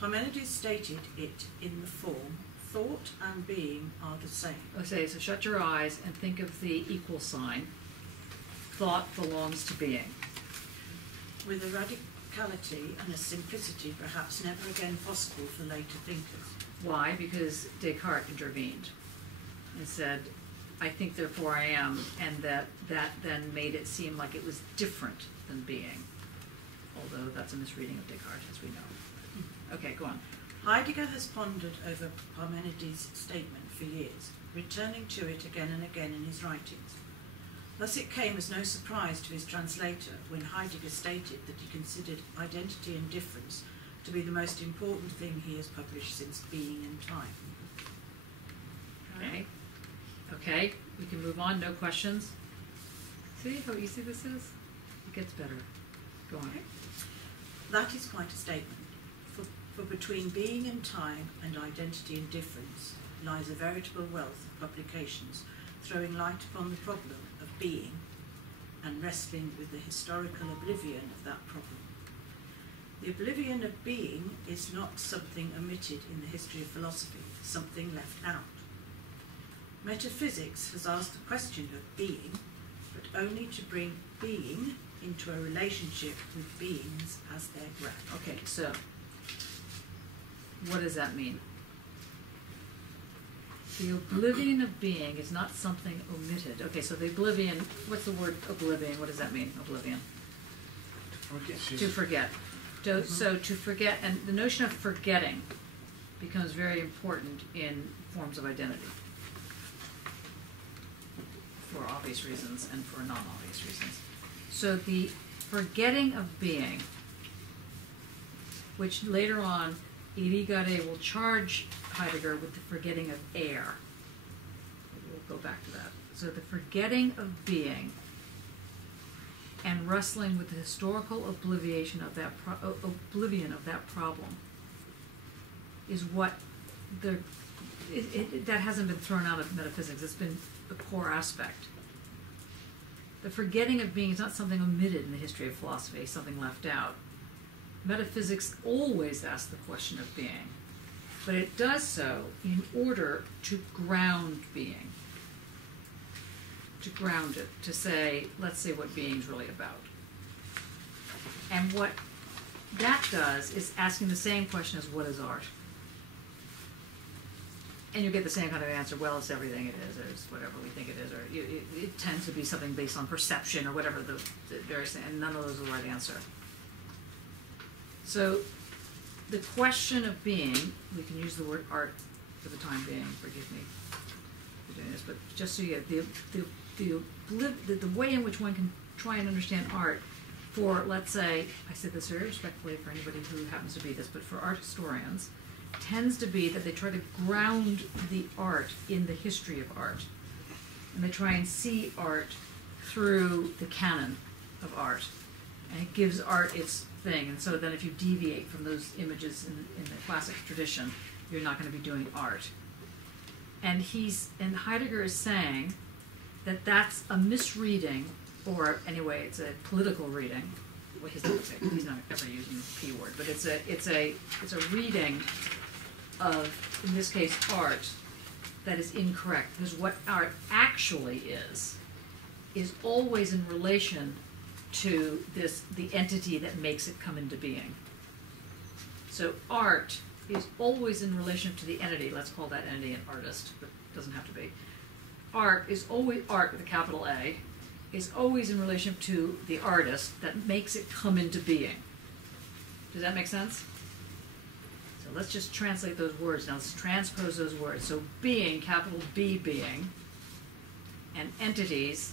Parmenides stated it in the form, thought and being are the same. Okay, so shut your eyes and think of the equal sign. Thought belongs to being. With a radicality and a simplicity perhaps never again possible for later thinkers. Why? Because Descartes intervened and said, I think therefore I am, and that then made it seem like it was different than being. Although that's a misreading of Descartes, as we know. Okay, go on. Heidegger has pondered over Parmenides' statement for years, returning to it again and again in his writings. Thus it came as no surprise to his translator when Heidegger stated that he considered identity and difference to be the most important thing he has published since Being and Time. Okay. Okay, we can move on, no questions. See how easy this is? It gets better. Go on. Okay. That is quite a statement. For between being and time and identity and difference lies a veritable wealth of publications throwing light upon the problem of being and wrestling with the historical oblivion of that problem. The oblivion of being is not something omitted in the history of philosophy, something left out. Metaphysics has asked the question of being, but only to bring being into a relationship with beings as their ground. Okay, so what does that mean? The oblivion of being is not something omitted. Okay, so the oblivion, what's the word oblivion? What does that mean, oblivion? To forget. So to forget, and the notion of forgetting becomes very important in forms of identity. For obvious reasons and for non-obvious reasons. So the forgetting of being, which later on Heidegger will charge Heidegger with the forgetting of air. We'll go back to that. So the forgetting of being and wrestling with the historical oblivion of that problem is what that hasn't been thrown out of metaphysics. It's been a core aspect. The forgetting of being is not something omitted in the history of philosophy, something left out. Metaphysics always asks the question of being, but it does so in order to ground being, to ground it, to say, let's see what being's really about. And what that does is asking the same question as what is art? And you get the same kind of answer, well, it's everything it is, or it's whatever we think it is, or it tends to be something based on perception, or whatever the various things, and none of those are the right answer. So the question of being, we can use the word art for the time being, forgive me for doing this, but just so you get the way in which one can try and understand art for, let's say, I said this very respectfully for anybody who happens to be this, but for art historians, tends to be that they try to ground the art in the history of art. And they try and see art through the canon of art. And it gives art its thing. And so then if you deviate from those images in the classic tradition, you're not going to be doing art. And Heidegger is saying that that's a misreading, or anyway, it's a political reading. Well, he's not ever using the P word, but it's a reading of, in this case, art that is incorrect. Because what art actually is is always in relation to the entity that makes it come into being. So art is always in relation to the entity. Let's call that entity an artist, but it doesn't have to be. Art is always, art with a capital A, is always in relation to the artist that makes it come into being. Does that make sense? So let's just translate those words. Now let's transpose those words. So being, capital B being, and entities,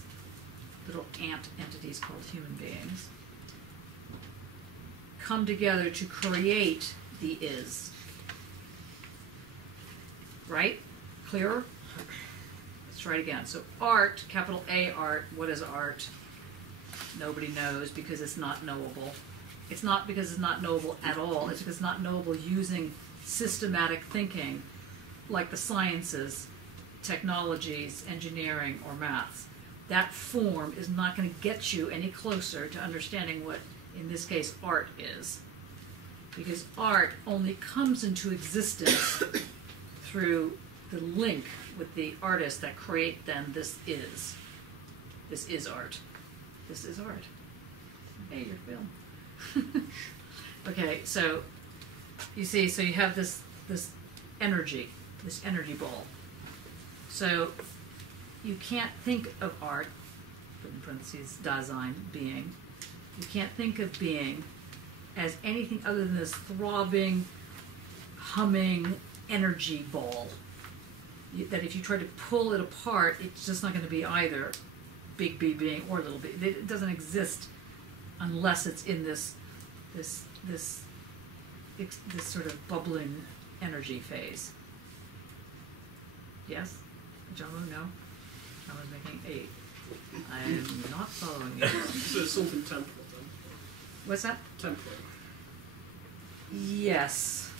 little ant entities called human beings, come together to create the is. Right? Clearer? Let's try it again. So art, capital A art, what is art? Nobody knows because it's not knowable. It's not because it's not knowable at all. It's because it's not knowable using systematic thinking like the sciences, technologies, engineering, or maths. That form is not going to get you any closer to understanding what, in this case, art is. Because art only comes into existence through the link with the artist that create then this is. This is art. This is art. Hey, your film. Okay, so you see, so you have this energy ball. So you can't think of art, put in parentheses, Dasein, being. You can't think of being as anything other than this throbbing, humming energy ball. That if you try to pull it apart, it's just not going to be either big B being or little b. It doesn't exist unless it's in this sort of bubbling energy phase. Yes? John, no? I was making 8. I am not following you. So it's something temporal then? What's that? Temporal. Yes.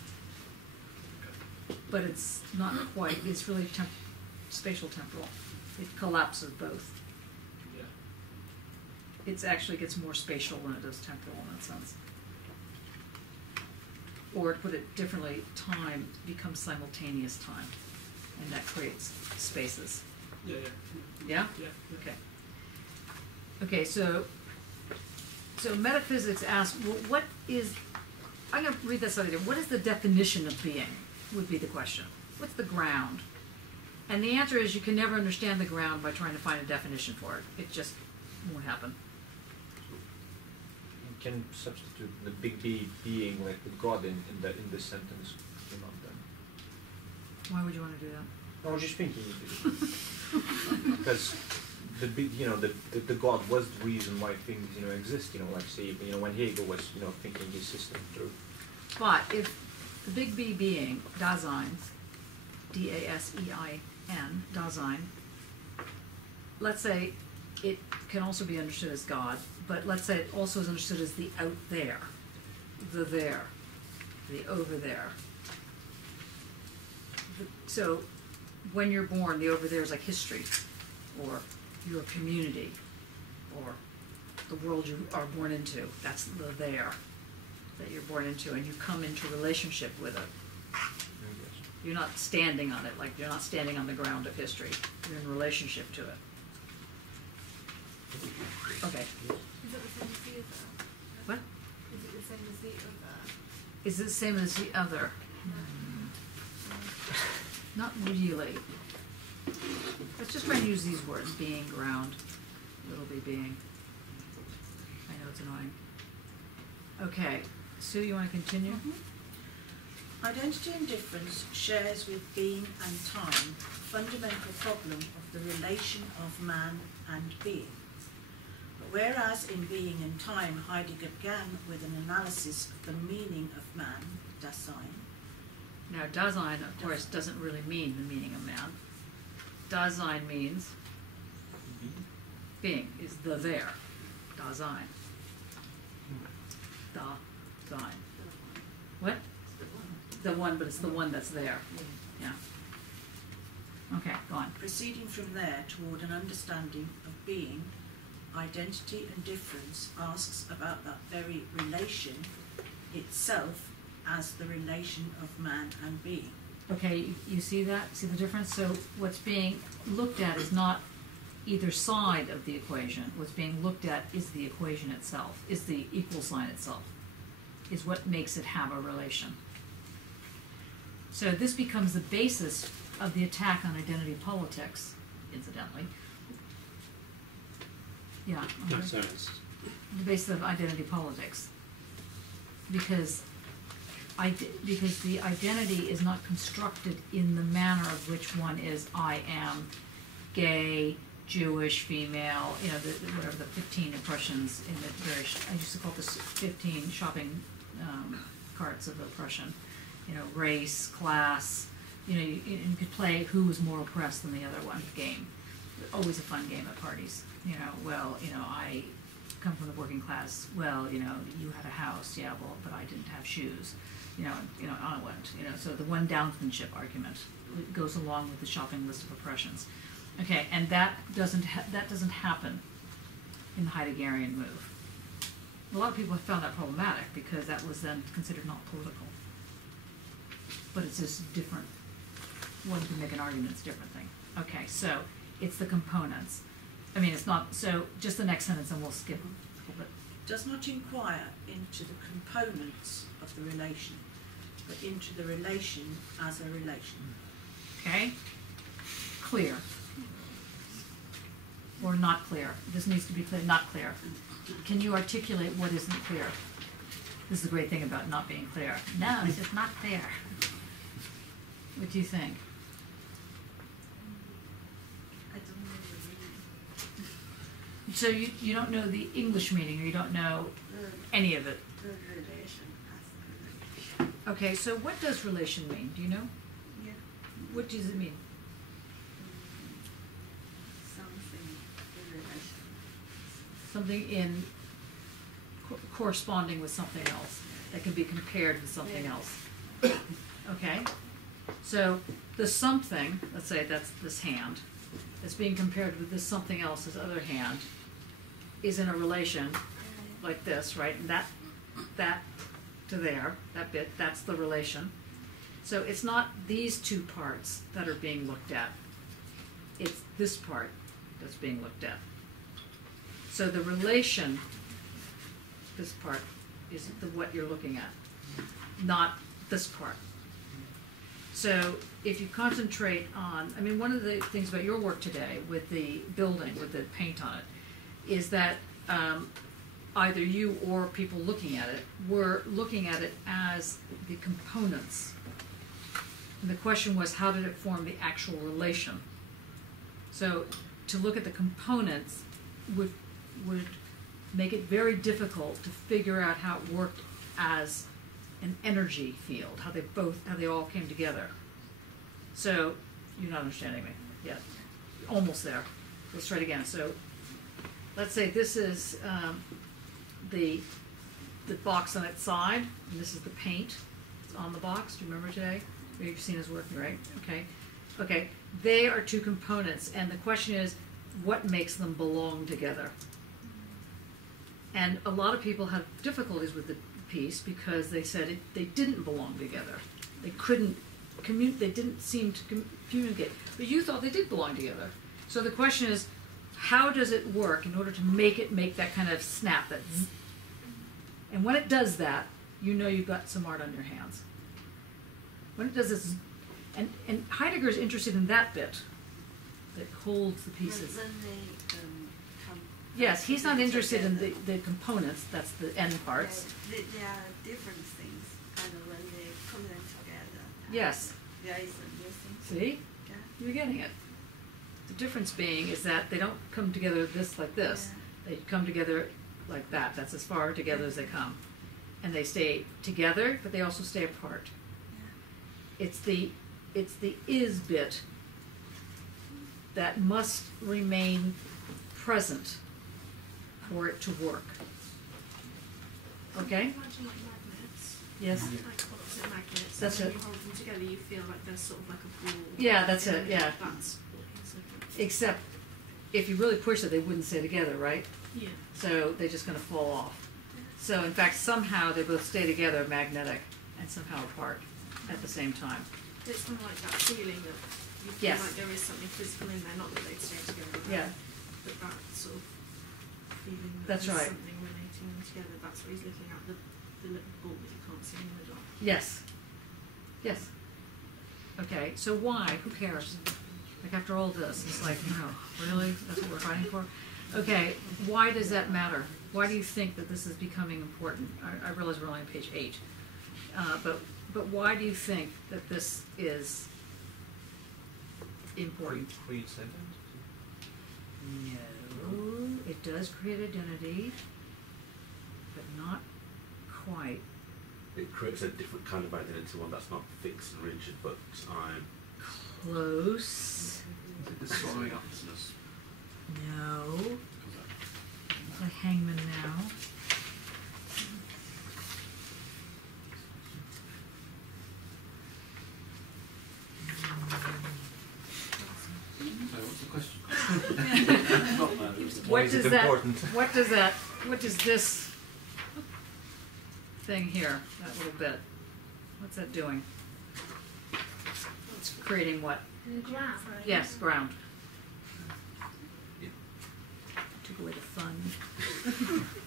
But it's not quite. It's really spatial temporal. It collapses both. Yeah. It actually gets more spatial than it does temporal in that sense. Or to put it differently, time becomes simultaneous time, and that creates spaces. Yeah. Yeah? Yeah. Okay. Okay, so metaphysics asks, well, what is, I'm going to read that slightly different. What is the definition of being, would be the question. What's the ground? And the answer is you can never understand the ground by trying to find a definition for it. It just won't happen. You can substitute the big B being like with God in this sentence. You know, then. Why would you want to do that? I was just thinking because the big, the God was the reason why things exist. Like say when Hegel was thinking his system through. But if the big B being Dasein, D-A-S-E-I-N, Dasein, let's say it can also be understood as God, but let's say it also is understood as the out there, the over there. So when you're born, the over there is like history, or your community, or the world you are born into. That's the there that you're born into, and you come into relationship with it. You're not standing on it, like you're not standing on the ground of history. You're in relationship to it. Okay. Is it the same as the other? What? Is it the same as the other? Is it the same as the other? Not really. Let's just try and use these words. Being, ground, little b being. I know it's annoying. Okay. Sue, you want to continue? Mm-hmm. Identity and difference shares with being and time the fundamental problem of the relation of man and being. But whereas in being and time Heidegger began with an analysis of the meaning of man, Dasein. Now, Dasein, of course, doesn't really mean the meaning of man. Dasein means being, is the there. Dasein. Dasein. What? The one, but it's the one that's there. Yeah. Okay, go on. Proceeding from there toward an understanding of being, identity and difference asks about that very relation itself as the relation of man and being. Okay, you see that? See the difference? So what's being looked at is not either side of the equation. What's being looked at is the equation itself, is the equal sign itself, is what makes it have a relation. So this becomes the basis of the attack on identity politics, incidentally. Yeah. No, okay. sorry. it's- The basis of identity politics. Because the identity is not constructed in the manner of which one is I am gay, Jewish, female, you know, whatever the 15 impressions in the various, I used to call this 15 shopping carts of oppression. You know, race, class, you know, you could play who was more oppressed than the other one game. Always a fun game at parties. You know, well, you know, I come from the working class. Well, you know, you had a house, yeah, well, but I didn't have shoes. You know, on it went. You know, so the one downmanship argument goes along with the shopping list of oppressions. Okay, and that doesn't happen in the Heideggerian move. A lot of people have found that problematic because that was then considered not political. But it's just different. One can make an argument it's a different thing. Okay, so it's the components. I mean, it's not, so just the next sentence and we'll skip a little bit. Does not inquire into the components of the relation, but into the relation as a relation. Okay? Clear. Or not clear. This needs to be clear, not clear. Can you articulate what isn't clear? This is the great thing about not being clear. No, it's just not clear. What do you think? I don't know the meaning. So you don't know the English meaning, or you don't know any of it? The relation as a relation. Okay, so what does relation mean? Do you know? Yeah. What does it mean? Something in relation. Something in corresponding with something else that can be compared with something Yeah. else. Okay? So the something, let's say that's this hand, that's being compared with this something else, this other hand, is in a relation like this, right? And that to there, that bit, that's the relation. So it's not these two parts that are being looked at. It's this part that's being looked at. So the relation, this part, is what you're looking at, not this part. So if you concentrate on, I mean, one of the things about your work today with the building, with the paint on it, is that either you or people looking at it were looking at it as the components. And the question was, how did it form the actual relation? So to look at the components would make it very difficult to figure out how it worked as an energy field, how they all came together. So you're not understanding me yet. Almost there. Let's try it again. So let's say this is the box on its side, and this is the paint that's on the box. Do you remember today? You've seen us working, right? Okay. Okay. They are two components, and the question is, what makes them belong together? And a lot of people have difficulties with the piece because they said they didn't belong together. They couldn't they didn't seem to communicate. But you thought they did belong together. So the question is, how does it work in order to make that kind of snap, that zzz? And when it does that, you know you've got some art on your hands. When it does this, and Heidegger is interested in that bit that holds the pieces. When they come. Yes, he's not interested in together. the components, that's the end parts. They are different things, and when they put them together. Yes. There is a new thing. See? Yeah. You're getting it. The difference being is that they don't come together like this. Yeah. They come together like that. That's as far together as they come. And they stay together, but they also stay apart. Yeah. It's the is bit that must remain present for it to work. Okay? Imagine like magnets. Yes? Like opposite magnets. That's and it. when you hold them together, you feel like there's sort of like a ball. Yeah, that's it, yeah. That's what it's like. Except if you really push it, they wouldn't stay together, right? Yeah. So they're just going to fall off. So in fact, somehow they both stay together, magnetic, and somehow apart at the same time. It's kind of like that feeling that you feel Yes. like there is something physical in there, not that they'd stay together. Right? Yeah. that sort of feeling that That's there's right. something relating them together. That's what he's looking at, the little ball that you can't see in the middle. Yes. Yes. Okay, so why? Who cares? Like after all this, it's like, no, really? That's what we're fighting for? Okay, why does that matter? Why do you think that this is becoming important? I realize we're only on page 8. But why do you think that this is important? Create sentence. No, it does create identity, but not quite. It creates a different kind of identity, one that's not fixed and rigid, but Close. Is it the swallowing upness? No. The hangman now. So what's the question? Not that. What is does it that? important? What does this thing here? That little bit. What's that doing? It's creating what? The ground. Yes, ground. Took away the fun.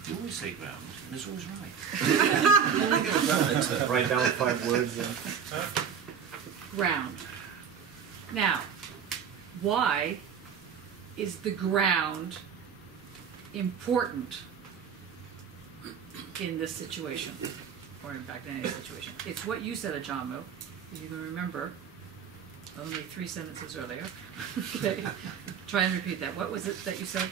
You always say ground, and it's always right. Write down 5 words. Ground. Now, why is the ground important in this situation? Or in fact, in any situation. It's what you said, Ajamu. You can remember only 3 sentences earlier. Okay. Try and repeat that. What was it that you said?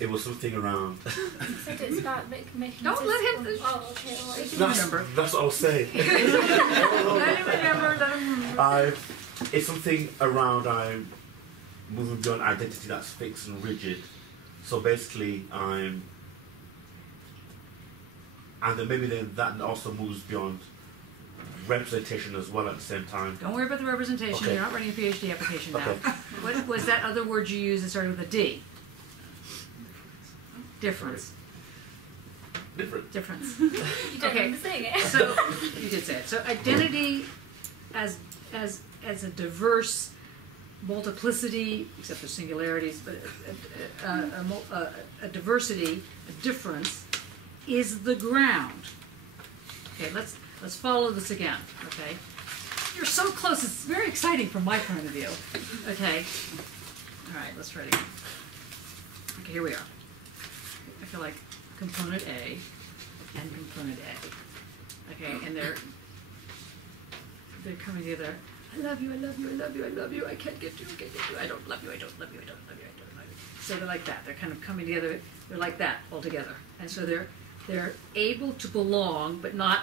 it was something around. You said it's about making. Don't let him. Oh, okay. Well, He it's didn't remember. That's what I was saying. Let him remember. Let him remember. It's something around moving beyond identity that's fixed and rigid. So basically, and then maybe then that also moves beyond representation as well at the same time. Don't worry about the representation. Okay. You're not writing a PhD application now. Okay. What was that other word you used that started with a D? Difference. Difference. You don't Okay. remember saying it. So you did say it. So identity as a diverse multiplicity, except for singularities, but a diversity, a difference, is the ground. Okay, let's follow this again. Okay, you're so close. It's very exciting from my point of view. Okay, all right, let's try it again. Okay, here we are. I feel like component A and component A. Okay, and they're coming together. I love you, I love you, I love you, I love you, I can't get you, I can't get you, I don't love you, I don't love you, I don't love you, I don't love you. So they're like that. They're kind of coming together. They're like that all together. And so they're able to belong but not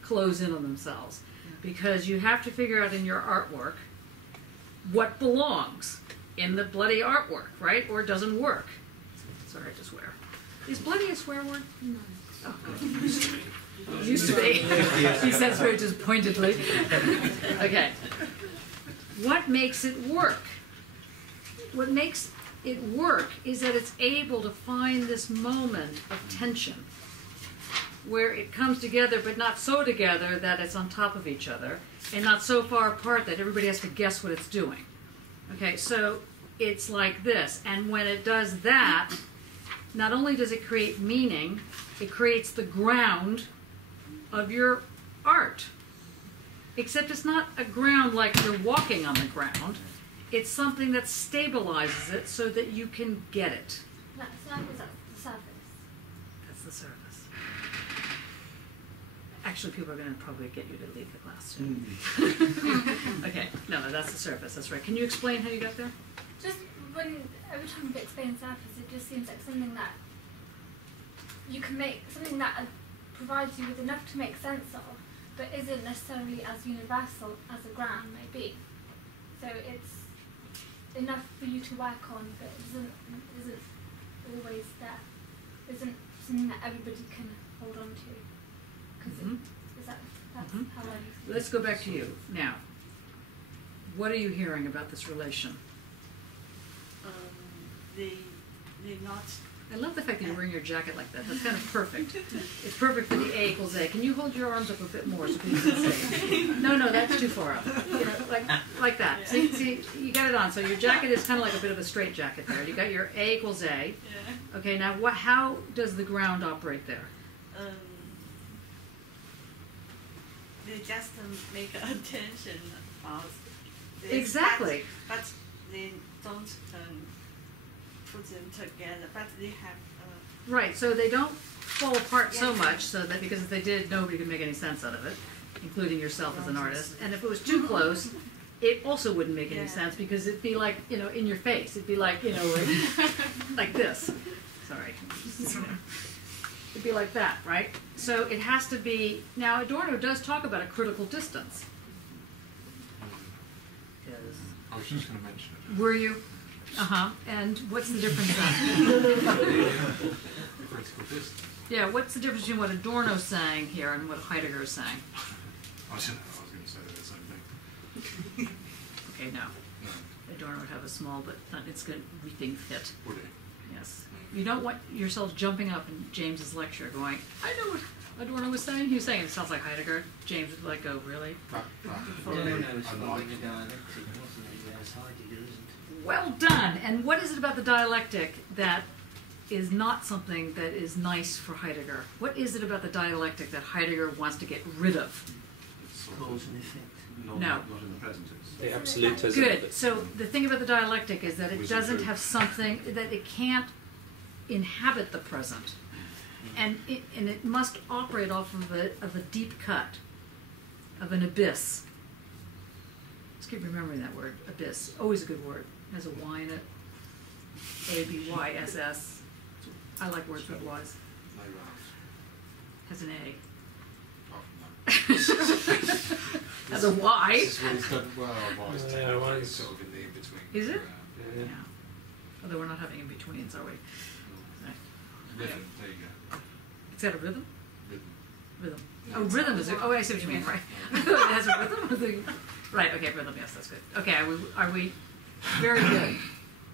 close in on themselves. Because you have to figure out in your artwork what belongs in the bloody artwork, right? Or it doesn't work. Sorry to swear. Is bloody a swear word? No. Oh, good. Used to be. He says very disappointedly. Okay. What makes it work? What makes it work is that it's able to find this moment of tension where it comes together but not so together that it's on top of each other and not so far apart that everybody has to guess what it's doing. Okay, so it's like this. And when it does that, not only does it create meaning, it creates the ground of your art. Except it's not a ground like you're walking on the ground. It's something that stabilizes it so that you can get it. That's the surface. That's the surface. Actually, people are going to probably get you to leave the class soon. Okay, no, that's the surface. That's right. Can you explain how you got there? Just every time you explain surface, it just seems like something that you can make, something that provides you with enough to make sense of, but isn't necessarily as universal as a ground may be. So it's enough for you to work on, but isn't always there. Isn't something that everybody can hold on to. Because that's how I use it. Let's go back to you now. What are you hearing about this relation? The not I love the fact that you're wearing your jacket like that. That's kind of perfect. It's perfect for the A equals A. Can you hold your arms up a bit more so people can see? No, that's too far up. You know, like that. Yeah. See, you got it on. So your jacket is kind of like a bit of a straight jacket there. You got your A equals A. Yeah. Okay, now how does the ground operate there? They just make attention about this, Exactly. but they don't put them together. But they have. Right, so they don't fall apart so Yeah. much so that because if they did, nobody could make any sense out of it, including yourself as an artist. And if it was too close, it also wouldn't make any Yeah. sense because it'd be like, you know, in your face. It'd be like, you know, like this. Sorry. It'd be like that, right? So it has to be, now Adorno does talk about a critical distance. I was just going to mention it. Were you? Uh-huh. And what's the difference then? Critical distance. Yeah, what's the difference between what Adorno's saying here and what Heidegger is saying? I was going to say the same thing. Okay, no. No. Adorno would have a small but weeping fit. Would it? Yes. You don't want yourself jumping up in James's lecture going, I know what Adorno was saying. He was saying it sounds like Heidegger. James would like go, really? Adorno was following a dialectic, wasn't he? Whereas Heidegger isn't. Well done. And what is it about the dialectic that is not something that is nice for Heidegger? What is it about the dialectic that Heidegger wants to get rid of? It's sort Cause of and effect. not, No. not in the present tense. The absolutism. of Good. it. So the thing about the dialectic is that it Wisdom doesn't truth. have something, that it can't inhabit the present. And it must operate off of a deep cut, of an abyss. Let's keep remembering that word, abyss. Always a good word. Has a Y in it. A-B-Y-S-S. I like words with Y's. No Has an A. apart from that. Has a Y. This is when it's done well. Wise Yeah, technically, wise. it's sort of in the in-between. Is it? Yeah. Yeah. Although we're not having in-betweens, are we? Rhythm, there you go. It's got a rhythm? Rhythm. Rhythm. Oh, rhythm is. Oh, I see what you mean. Right. I thought it has a rhythm. Right. Okay. Rhythm. Yes, that's good. Okay. Are we? Very good.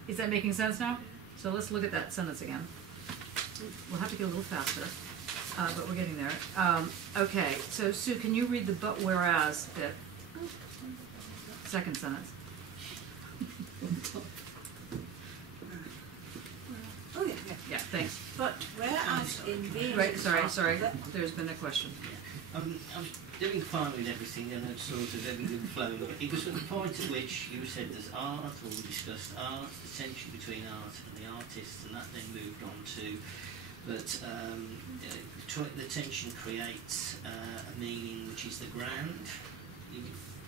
Is that making sense now? So let's look at that sentence again. We'll have to get a little faster, but we're getting there. Okay. So Sue, can you read the but whereas bit? Second sentence. Oh yeah, yeah. Yeah. Thanks. But whereas in being Right. Sorry. There's been a question. I was doing fine with everything and had sort of everything flowing, but it was at the point at which you said there's art, or we discussed art, the tension between art and the artist, and that then moved on to that the tension creates a meaning which is the ground.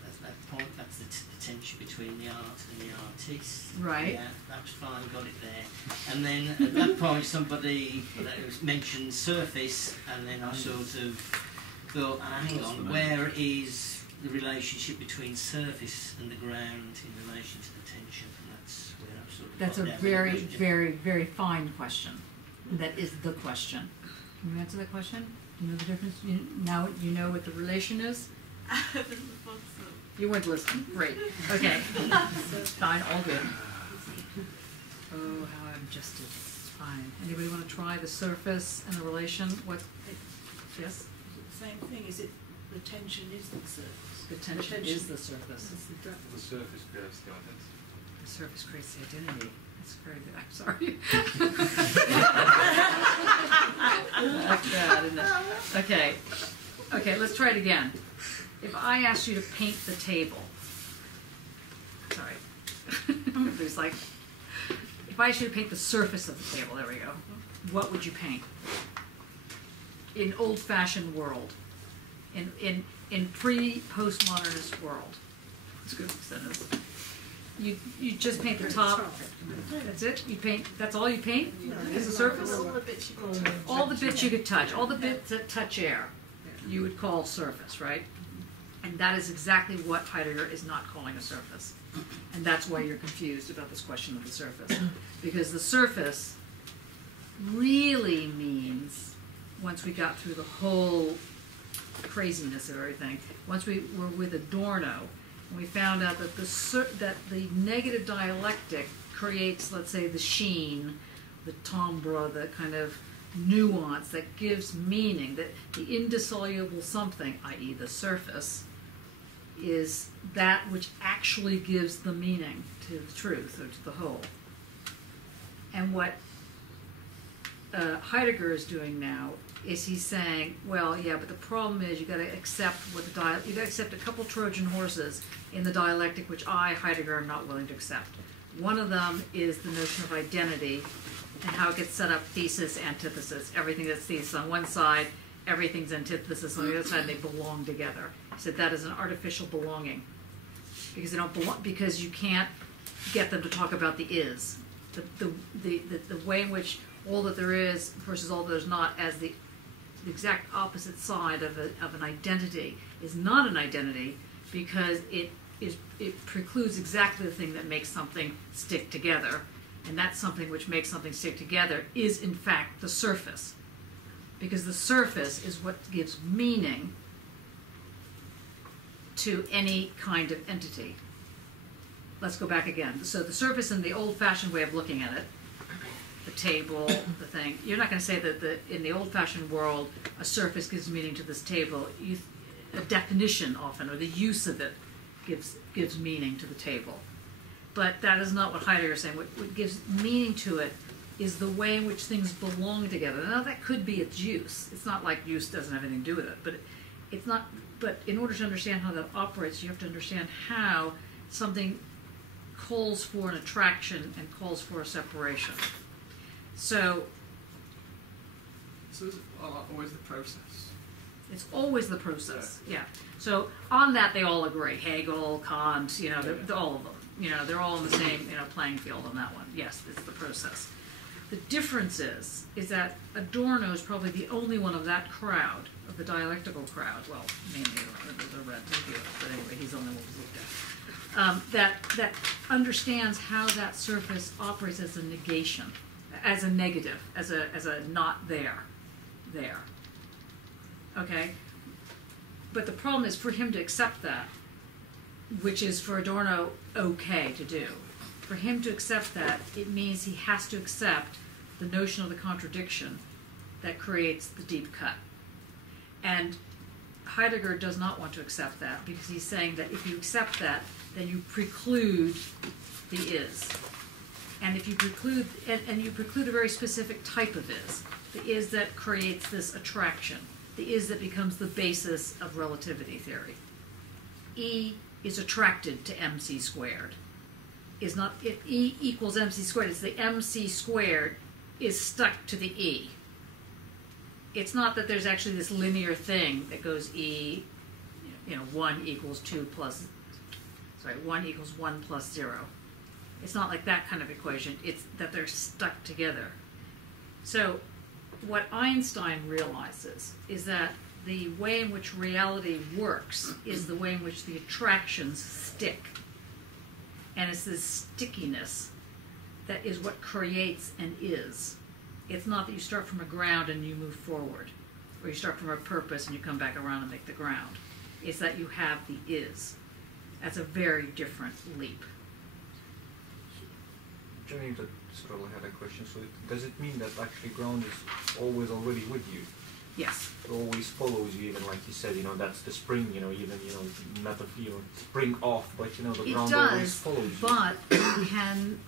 At that point, that's the tension between the art and the artist. Right. Yeah, that was fine, got it there. And then at that point, somebody mentioned surface, and then I sort of thought, hang on, where is the relationship between surface and the ground in relation to the tension? And that's where I've sort of That's a got down very, with the very, very fine question. That is the question. Can you answer that question? Do you know the difference? Now you know what the relation is? You weren't listening. Great. Okay. Fine. All good. Oh, how I'm just fine. Anybody want to try the surface and the relation? What? Yes? Same thing, is it the tension is the surface? The tension is the surface. It's the depth. The surface creates the identity. The surface creates the identity. That's very good. I'm sorry. Like that, isn't it? Okay. Okay, let's try it again. If I asked you to paint the table, sorry, there's like, if I asked you to paint the surface of the table, there we go, what would you paint? In old-fashioned world, in pre-postmodernist world. That's a good sentence. You just paint the top. That's it. You paint. That's all you paint. Is the surface. All the bits you could touch. All the bits that touch air, you would call surface, right? And that is exactly what Heidegger is not calling a surface. And that's why you're confused about this question of the surface. Because the surface really means, once we got through the whole craziness of everything, once we were with Adorno, and we found out that the negative dialectic creates, let's say, the sheen the timbre, the kind of nuance that gives meaning, that the indissoluble something, i.e. the surface, is that which actually gives the meaning to the truth or to the whole. And what Heidegger is doing now is he's saying, well, yeah, but the problem is you got to accept what you got to accept a couple Trojan horses in the dialectic which I, Heidegger, am not willing to accept. One of them is the notion of identity and how it gets set up: thesis, antithesis. Everything that's thesis on one side, everything's antithesis on the other side, and they belong together. He said that is an artificial belonging because they don't belong, because you can't get them to talk about the is. The way in which all that there is versus all that there's not as the exact opposite side of an identity is not an identity, because it precludes exactly the thing that makes something stick together, and that something which makes something stick together is in fact the surface, because the surface is what gives meaning to any kind of entity. Let's go back again. So the surface in the old-fashioned way of looking at it, the table, the thing, you're not going to say that in the old-fashioned world a surface gives meaning to this table. A definition often, or the use of it, gives meaning to the table. But that is not what Heidegger is saying. What gives meaning to it is the way in which things belong together. Now that could be its use. It's not like use doesn't have anything to do with it, but it's not. But in order to understand how that operates, you have to understand how something calls for an attraction and calls for a separation. So it's always the process. It's always the process, yeah. So on that they all agree. Hegel, Kant, they're all of them. They're all in the same playing field on that one. Yes, it's the process. The difference is that Adorno is probably the only one of that crowd, of the dialectical crowd. Well, mainly there's a red review, but anyway, he's the only one who's looked at. That understands how that surface operates as a negation, as a negative, as a not there. Okay? But the problem is for him to accept that, which is for Adorno okay to do. For him to accept that, it means he has to accept the notion of the contradiction that creates the deep cut. And Heidegger does not want to accept that, because he's saying that if you accept that, then you preclude the is. And if you preclude, and you preclude a very specific type of is, the is that creates this attraction, the is that becomes the basis of relativity theory. E is attracted to mc squared. Is not, if E equals mc squared, it's the mc squared is stuck to the E. It's not that there's actually this linear thing that goes E, 1 equals 2 plus, 1 equals 1 plus 0. It's not like that kind of equation. It's that they're stuck together. So what Einstein realizes is that the way in which reality works is the way in which the attractions stick. And it's this stickiness that is what creates an is. It's not that you start from a ground and you move forward, or you start from a purpose and you come back around and make the ground. It's that you have the is. That's a very different leap. Johnny, that sort of had a question. So does it mean that actually ground is always already with you? Yes. It always follows you, even like you said, that's the spring, not the spring off, but the ground always follows you. But you can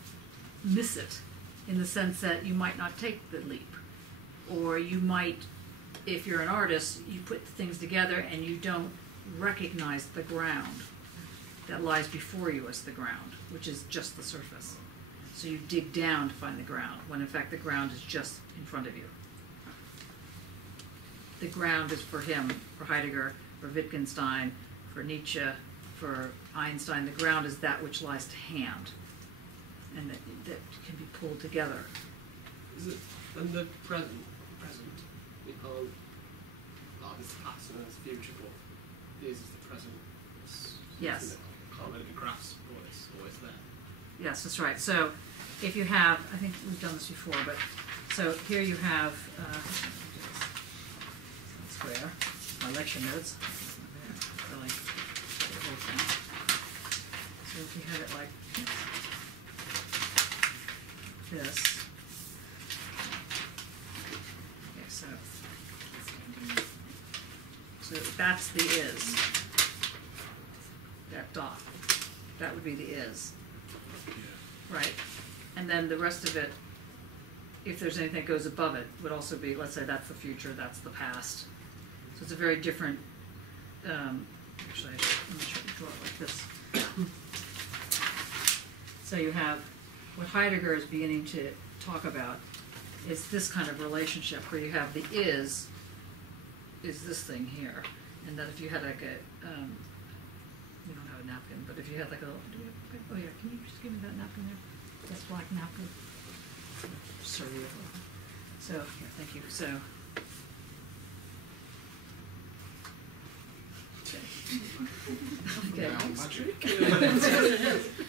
miss it in the sense that you might not take the leap. Or you might, if you're an artist, you put things together and you don't recognize the ground that lies before you as the ground, which is just the surface. So you dig down to find the ground, when in fact the ground is just in front of you. The ground is for him, for Heidegger, for Wittgenstein, for Nietzsche, for Einstein. The ground is that which lies to hand, and that can be pulled together. Is it in the present? We can't, it's the past and it's the future, but is the present. Yes. Can't really grasp, but it's always there. Yes, that's right. So if you have, I think we've done this before, but so here you have square, my lecture notes. Really, the whole thing. So if you had it like this, So that's the is. That dot. That would be the is. Right? And then the rest of it, if there's anything that goes above it, would also be, let's say that's the future, that's the past. So it's a very different, actually, let me draw it like this. So you have, what Heidegger is beginning to talk about is this kind of relationship where you have the is this thing here. And that if you had like a, we don't have a napkin, but if you had like a, oh yeah, can you just give me that napkin there? That's black napkin. Sorry. So, here, thank you. So, okay.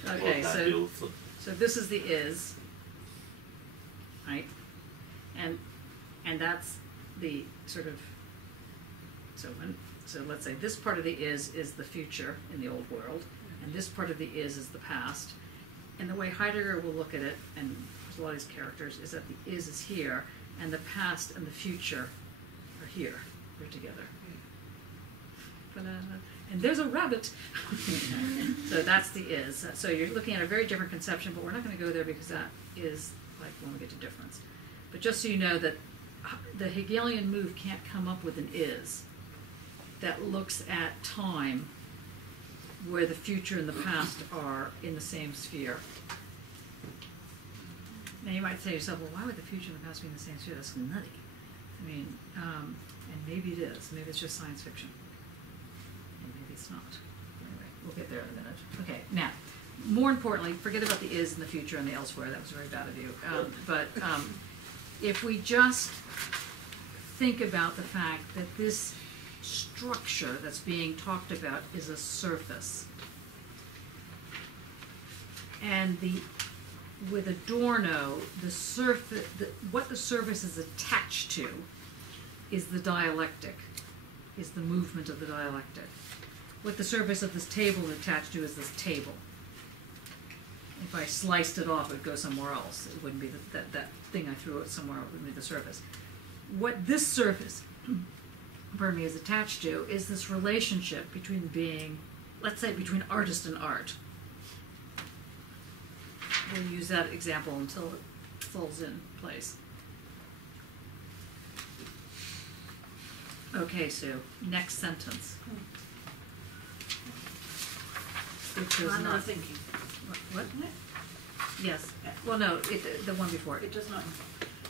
Okay, so this is the is, right? And that's the sort of, so let's say this part of the is the future in the old world, and this part of the is the past. And the way Heidegger will look at it, and there's a lot of these characters, is that the is here, and the past and the future are here. They're together. And there's a rabbit. So that's the is. So you're looking at a very different conception, but we're not going to go there because that is like when we get to difference. But just so you know that the Hegelian move can't come up with an is that looks at time where the future and the past are in the same sphere. Now you might say to yourself, well, why would the future and the past be in the same sphere? That's nutty. I mean, and maybe it is. Maybe it's just science fiction. And maybe it's not. Anyway, we'll get there in a minute. Okay, now, more importantly, forget about the is and the future and the elsewhere. That was very bad of you. But if we just think about the fact that this structure that's being talked about is a surface. And with Adorno, the surface, what the surface is attached to is the dialectic, is the movement of the dialectic. What the surface of this table is attached to is this table. If I sliced it off, it would go somewhere else. It wouldn't be that thing I threw it somewhere, it wouldn't be the surface. What this surface pardon me, is attached to is this relationship between being, let's say, between artist and art. We'll use that example until it falls in place. Okay, Sue, next sentence. Which is not thinking. What? Yes. Yeah. Well, no, the one before it. It does not.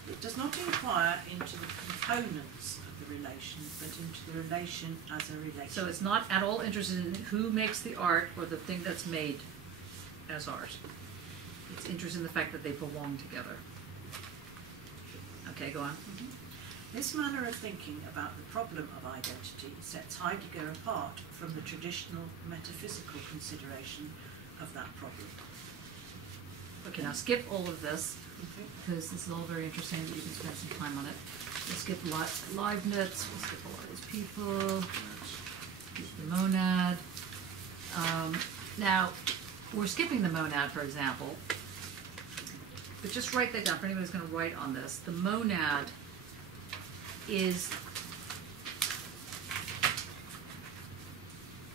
It does not inquire into the components of the relation, but into the relation as a relation. So it's not at all interested in who makes the art or the thing that's made as art. It's interested in the fact that they belong together. Okay, go on. Mm-hmm. This manner of thinking about the problem of identity sets Heidegger apart from the traditional metaphysical consideration of that problem. Okay, now skip all of this, because this is all very interesting. You can spend some time on it. We'll skip Leibniz, we'll skip a lot of these people, the monad. Now, we're skipping the monad, for example, but just write that down for anybody who's going to write on this. The monad is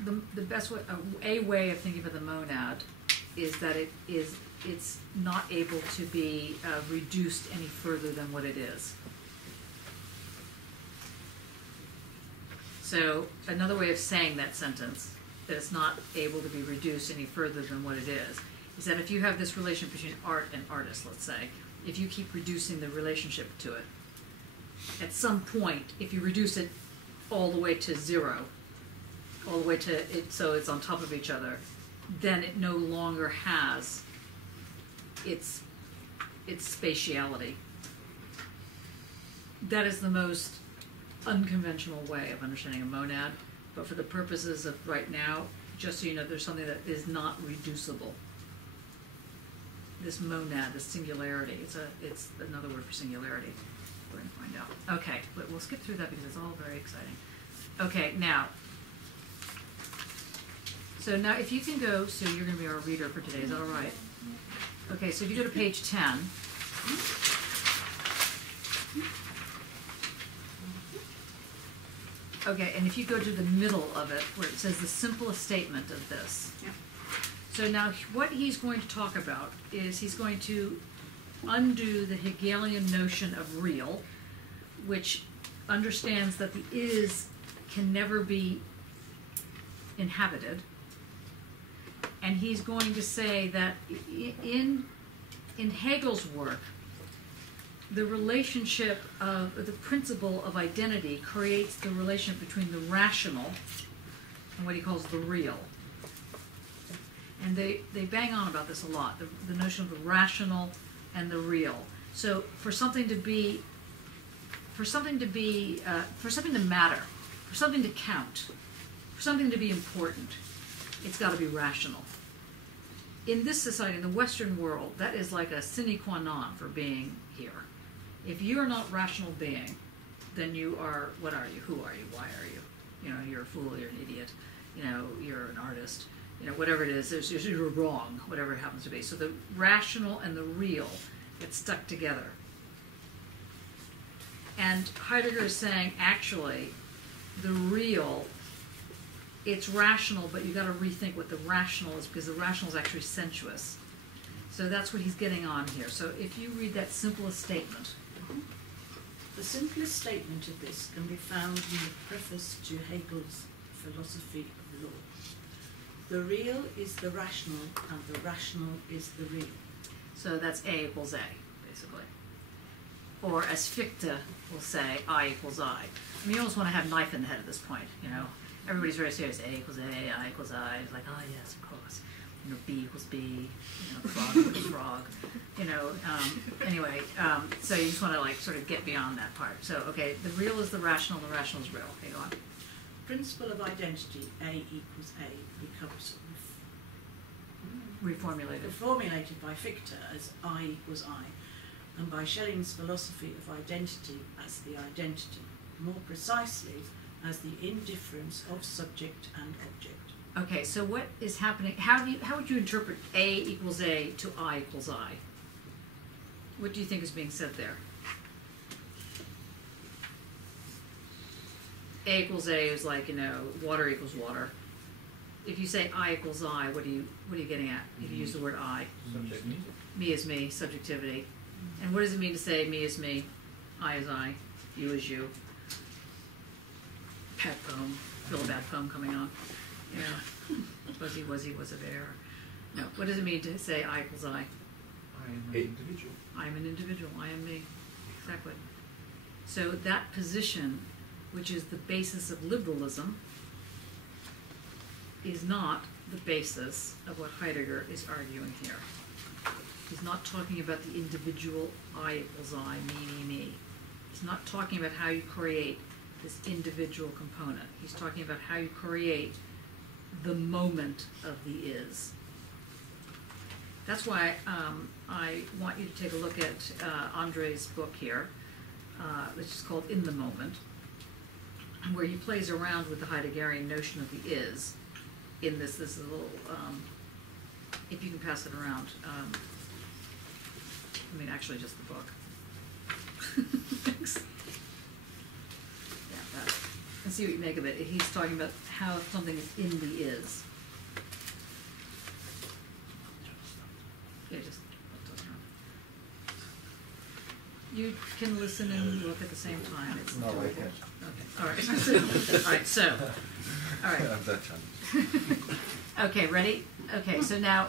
the best way, a way of thinking about the monad is that it's not able to be reduced any further than what it is. So another way of saying that sentence, that it's not able to be reduced any further than what it is that if you have this relation between art and artist, let's say, if you keep reducing the relationship to it, at some point, if you reduce it all the way to zero, all the way to it, so it's on top of each other, then it no longer has its spatiality. That is the most unconventional way of understanding a monad, but for the purposes of right now, just so you know, there's something that is not reducible. This monad, this singularity, it's another word for singularity. We're going to find out. Okay, but we'll skip through that because it's all very exciting. Okay, now, so now if you can go, Sue, you're going to be our reader for today, is that all right? Okay, so if you go to page 10, Okay, and if you go to the middle of it, where it says the simplest statement of this. Yep. So now what he's going to talk about is he's going to undo the Hegelian notion of real, which understands that the is can never be inhabited. And he's going to say that in Hegel's work, the relationship of the principle of identity creates the relationship between the rational and what he calls the real. And they bang on about this a lot, the notion of the rational and the real. So for something to matter, for something to count, for something to be important, it's got to be rational. In this society, in the Western world, that is like a sine qua non for being here. If you're not rational being, then you are, what are you? Who are you? Why are you? You know, you're a fool, you're an idiot, you know, you're an artist, you know, whatever it is, you're wrong, whatever it happens to be. So the rational and the real get stuck together. And Heidegger is saying, actually, the real, it's rational, but you've got to rethink what the rational is, because the rational is actually sensuous. So that's what he's getting on here. So if you read that simplest statement. The simplest statement of this can be found in the preface to Hegel's Philosophy of Law. The real is the rational, and the rational is the real. So that's A equals A, basically. Or as Fichte will say, I equals I. I mean, you almost want to have knife in the head at this point, you know. Everybody's very serious. A equals A, I equals I. It's like, oh yes, of course. You know, B equals B, you know, frog equals frog. You know, anyway, so you just want to like sort of get beyond that part. So, okay, the real is the rational, the rational is real. Okay, go on. Principle of identity, A equals A, becomes reformulated by Fichte as I equals I, and by Schelling's philosophy of identity as the identity, more precisely as the indifference of subject and object. Okay, so what is happening? How would you interpret A equals A to I equals I? What do you think is being said there? A equals A is like, you know, water equals water. If you say I equals I, what are you getting at? If you use the word I. Subject. Me is me, subjectivity. And what does it mean to say me is me, I is I, you is you? Bad poem. Feel a bad poem coming on. Yeah. Was he, was it there? No. What does it mean to say I equals I? I am an individual. I am an individual. I am me. Exactly. So that position, which is the basis of liberalism, is not the basis of what Heidegger is arguing here. He's not talking about the individual I equals I, me. He's not talking about how you create this individual component. He's talking about how you create the moment of the is. That's why I want you to take a look at Andre's book here, which is called In the Moment, where he plays around with the Heideggerian notion of the is in this little, if you can pass it around, I mean actually just the book. Thanks. Yeah, that. And see what you make of it. He's talking about how something is in the is. Yeah, just you can listen and look at the same time. It's No, I can't. Okay. All right. All right. So. All right. I have that challenge. Okay. Ready? Okay. So now,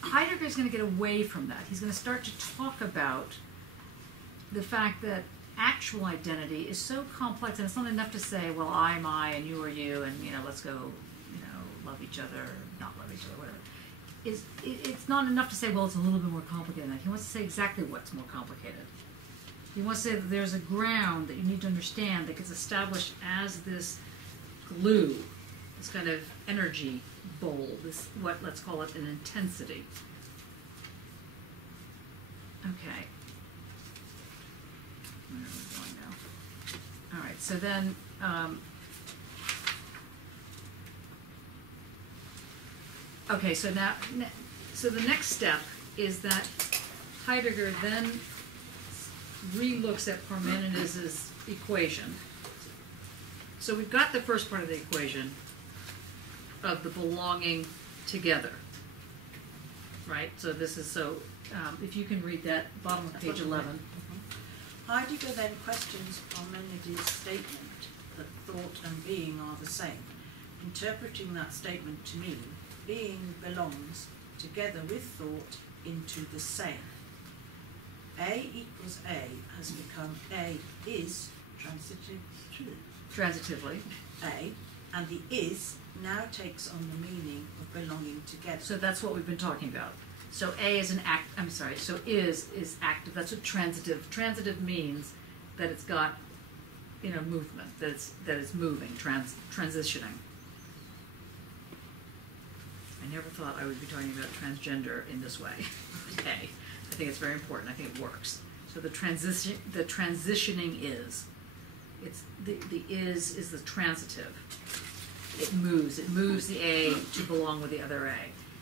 Heidegger is going to get away from that. He's going to start to talk about the fact that actual identity is so complex, and it's not enough to say, well, I'm I and you are you, and let's go, love each other, not love each other, whatever. It's not enough to say, well, it's a little bit more complicated than that. He wants to say exactly what's more complicated. He wants to say that there's a ground that you need to understand that gets established as this glue, this kind of energy bowl, this, let's call it an intensity. Okay. Where are we going now? All right, so then, okay, so now, so the next step is that Heidegger then relooks at Parmenides' equation, so we've got the first part of the equation of the belonging together, right? So this is if you can read that bottom of page 11. Heidegger then questions Parmenides' statement that thought and being are the same, interpreting that statement to mean being belongs together with thought into the same. A equals A has become A is Transitively. A, and the is now takes on the meaning of belonging together. So that's what we've been talking about. So A is an act, I'm sorry, so is active. That's what transitive. Transitive means that it's got, movement, that it's moving, transitioning. I never thought I would be talking about transgender in this way. Okay. I think it's very important. I think it works. So the transitioning is. It's the is the transitive. It moves the A to belong with the other A.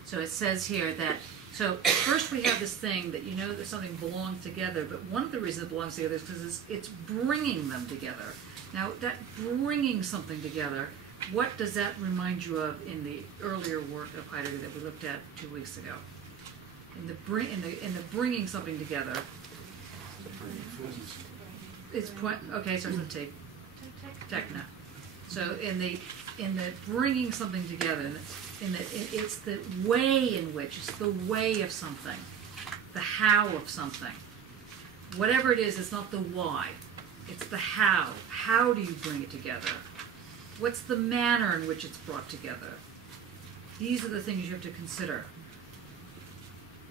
So it says here that, so first we have this thing that that something belongs together, but one of the reasons it belongs together is because it's bringing them together. Now that bringing something together, what does that remind you of in the earlier work of Heidegger that we looked at 2 weeks ago? In the bringing something together, it's okay. So it's the techna. So in the bringing something together, it's the way in which it's the way of something, the how of something. Whatever it is, it's not the why. It's the how. How do you bring it together? What's the manner in which it's brought together? These are the things you have to consider.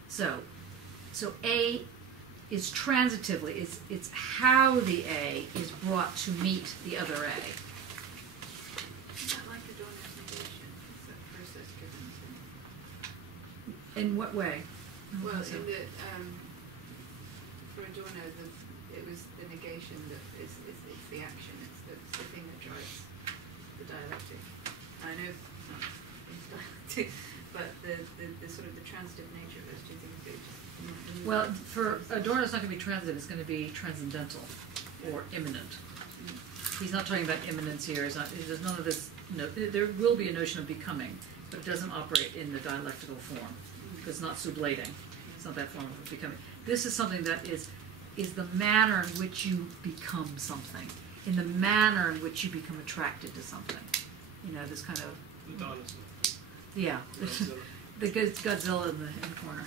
So A is transitively, it's how the A is brought to meet the other A. Is that like Adorno's negation? Is that process driven? In what way? Well, in the for Adorno, it was the negation that is the action. It's the thing that drives the dialectic. I know it's not dialectic, but the sort of the transitive nature of those two things. Well, for Adorno, it's not going to be transitive. It's going to be transcendental or immanent. He's not talking about immanence here. There's none of this. There will be a notion of becoming, but it doesn't operate in the dialectical form because it's not sublating. It's not that form of becoming. This is something that is the manner in which you become something, in the manner in which you become attracted to something. This kind of. The dinosaur. Yeah, the Godzilla in the corner.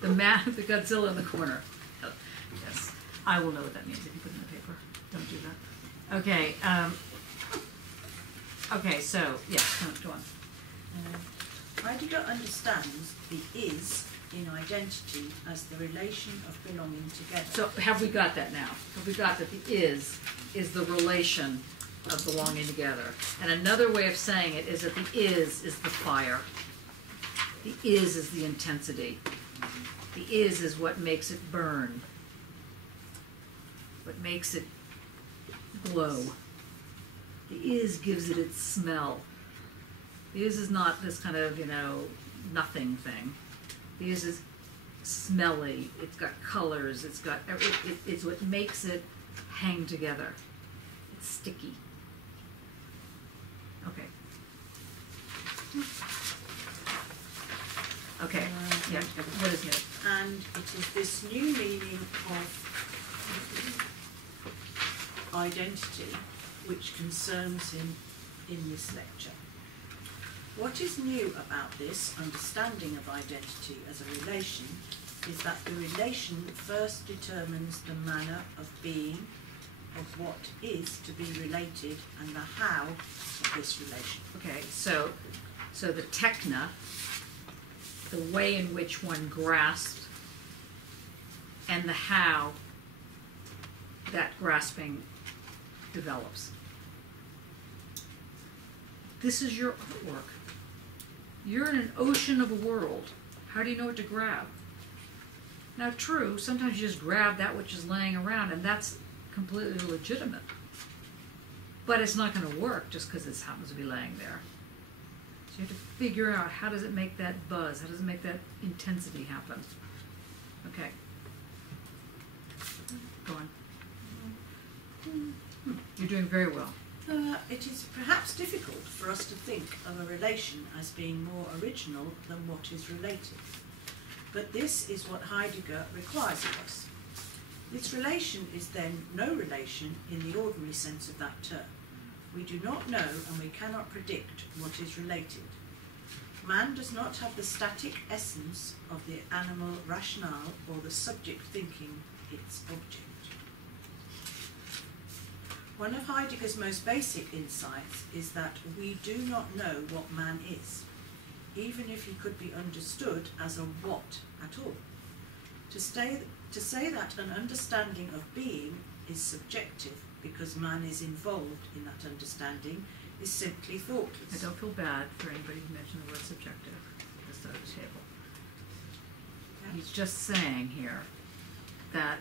The Godzilla in the corner. Oh, yes, I will know what that means if you put it in the paper. Don't do that. Okay. Okay. So go on. Heidegger understands the is in identity as the relation of belonging together. So have we got that now? Have we got that the is the relation of belonging together? And another way of saying it is that the is the fire. The is the intensity. The is what makes it burn. What makes it glow. The is gives it its smell. The is not this kind of, nothing thing. The is smelly. It's got colors. It's got it's what makes it hang together. It's sticky. Okay. Okay. Yeah. What is it? And it is this new meaning of identity which concerns him in this lecture. What is new about this understanding of identity as a relation is that the relation first determines the manner of being, of what is to be related, and the how of this relation. Okay, so the techna, the way in which one grasps, and the how that grasping develops. This is your artwork. You're in an ocean of a world. How do you know what to grab? Now, true, sometimes you just grab that which is laying around, and that's completely legitimate. But it's not going to work just because it happens to be laying there. So you have to figure out, how does it make that buzz? How does it make that intensity happen? Okay. Go on. You're doing very well. It is perhaps difficult for us to think of a relation as being more original than what is related. But this is what Heidegger requires of us. This relation is then no relation in the ordinary sense of that term. We do not know and we cannot predict what is related. Man does not have the static essence of the animal rationale or the subject thinking its object. One of Heidegger's most basic insights is that we do not know what man is, even if he could be understood as a what at all. To say that an understanding of being is subjective because man is involved in that understanding is simply thoughtless. I don't feel bad for anybody who mentioned the word subjective at this side of the table. He's just saying here that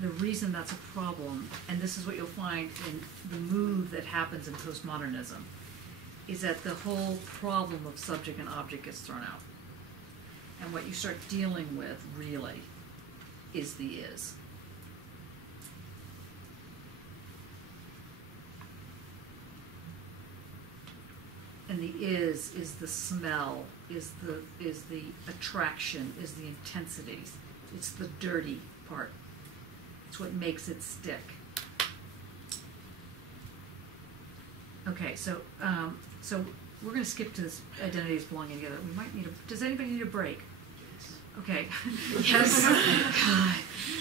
the reason that's a problem, and this is what you'll find in the move that happens in postmodernism, is that the whole problem of subject and object gets thrown out. And what you start dealing with, really, is the is. And the is the smell, is the attraction, is the intensities. It's the dirty part. It's what makes it stick. Okay, so we're going to skip to this identities belonging together. We might need a. Does anybody need a break? Okay. Yes.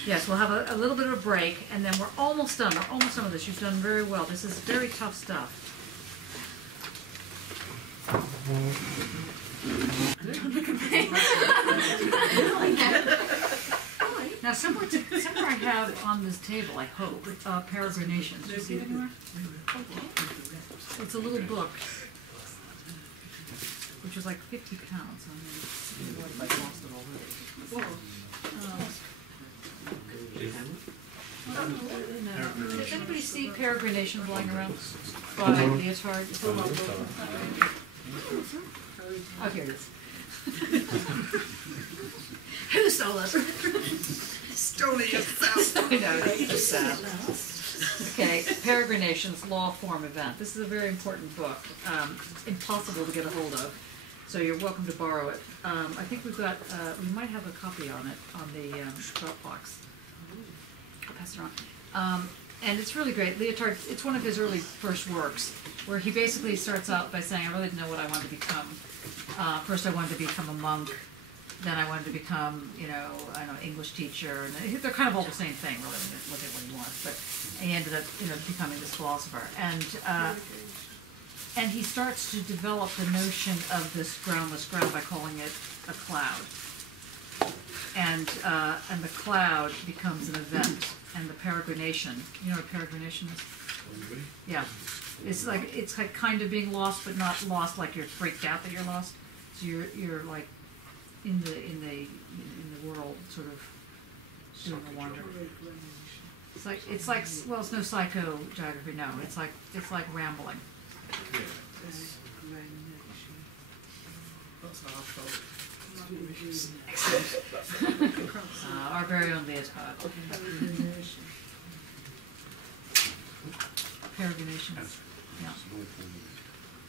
Yes. We'll have a little bit of a break, and then we're almost done. We're almost done with this. You've done very well. This is very tough stuff. Now, somewhere I have on this table, I hope, peregrinations. Do you see it anywhere? It's a little book, which was like 50 pounds. I mean, I lost it already. Does anybody see peregrination flying around by Leotard? Oh, here it is. Who stole it? Stole it yourself. I know, that's so sad. Okay, Peregrinations, Law, Form, Event. This is a very important book. Impossible to get a hold of, so you're welcome to borrow it. I think we've got, we might have a copy on it on the Dropbox. I'll pass it on. And it's really great. Leotard, it's one of his early first works, where he basically starts out by saying, I really didn't know what I wanted to become. First I wanted to become a monk, then I wanted to become, I don't know, English teacher, and they're kind of all the same thing, really, when you look at what he wants, but he ended up, becoming this philosopher. And he starts to develop the notion of this groundless ground by calling it a cloud. And the cloud becomes an event, and the peregrination, you know what a peregrination is? Yeah. It's like kind of being lost, but not lost like you're freaked out that you're lost. So you're like in the world, sort of doing a wander. It's like well, it's no psychogeography. No, it's like rambling. Our very own Leotard. Peregrinations. Yeah.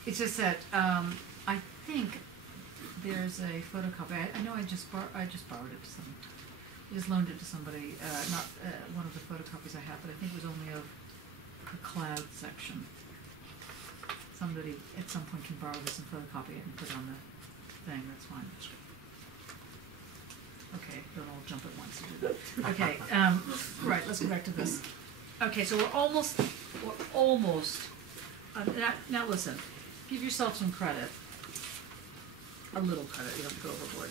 It's just that I think there's a photocopy. I know I just borrowed it to someone. I just loaned it to somebody. Not one of the photocopies I have, but I think it was only of the cloud section. Somebody at some point can borrow this and photocopy it and put it on the thing. That's fine. Okay, they'll all jump at once to do that. Okay, right, let's go back to this. Okay, so we're almost, now listen, give yourself some credit. A little credit, you don't have to go overboard.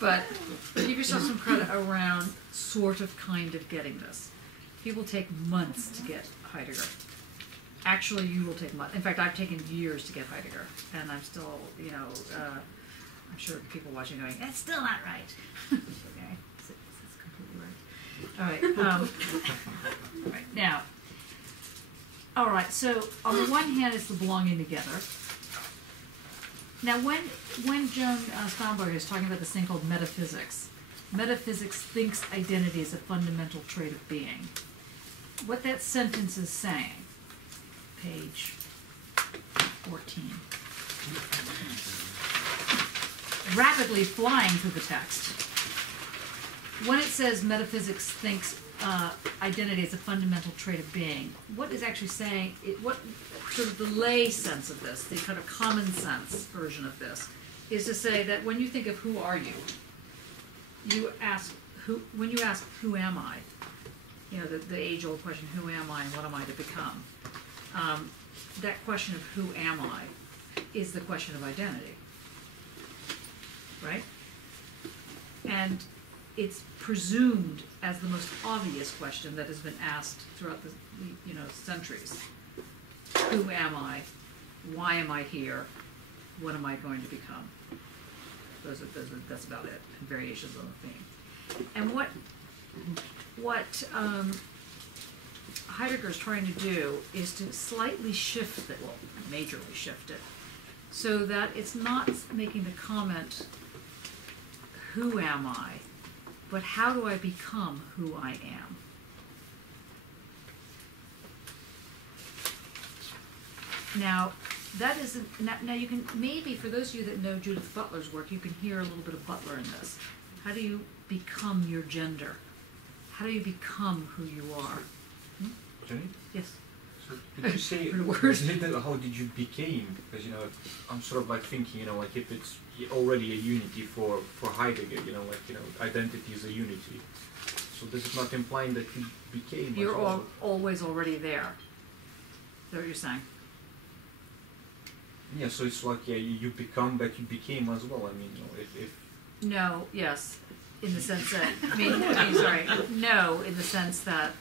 But give yourself some credit around sort of kind of getting this. People take months to get Heidegger. Actually, you will take months. In fact, I've taken years to get Heidegger, and I'm still, I'm sure people watching are going, that's still not right. Okay, it's completely right. All right, right, now, all right, so on the one hand, it's the belonging together. Now, when Joan Steinberg is talking about this thing called metaphysics thinks identity is a fundamental trait of being. what that sentence is saying, page 14, rapidly flying through the text. When it says metaphysics thinks identity is a fundamental trait of being, what is actually saying, what sort of the lay sense of this, the kind of common sense version of this, is to say that when you think of who are you, when you ask who am I, you know, the age-old question, who am I and what am I to become? That question of who am I is the question of identity, right? And it's presumed as the most obvious question that has been asked throughout the centuries. Who am I? Why am I here? What am I going to become? That's about it. And variations on the theme. And what Heidegger is trying to do is to slightly shift it, well, majorly shift it, so that it's not making the comment, who am I, but how do I become who I am? Now, that isn't, now you can, maybe for those of you that know Judith Butler's work, you can hear a little bit of Butler in this. How do you become your gender? How do you become who you are? Jenny? Yes. So did you say, how did you became? Because, you know, I'm sort of like thinking, you know, like if it's already a unity for Heidegger, you know, like, you know, identity is a unity. So this is not implying that you became. You're always already there. Is that what you're saying? Yeah, so it's like, yeah, you become, but you became as well. I mean, you know, if No, yes, in the sense that, sorry, no, in the sense that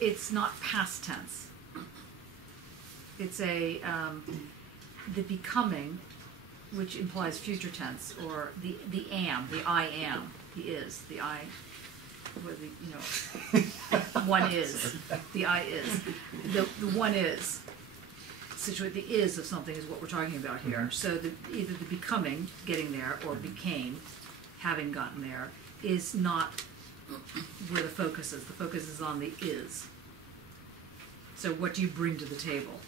it's not past tense. It's the becoming, which implies future tense, or the am, the I am, the is, the I, where the, one is, the I is, the one is. The is of something is what we're talking about here. Mm-hmm. So either the becoming, getting there, or became, having gotten there, is not where the focus is. The focus is on the is. So what do you bring to the table?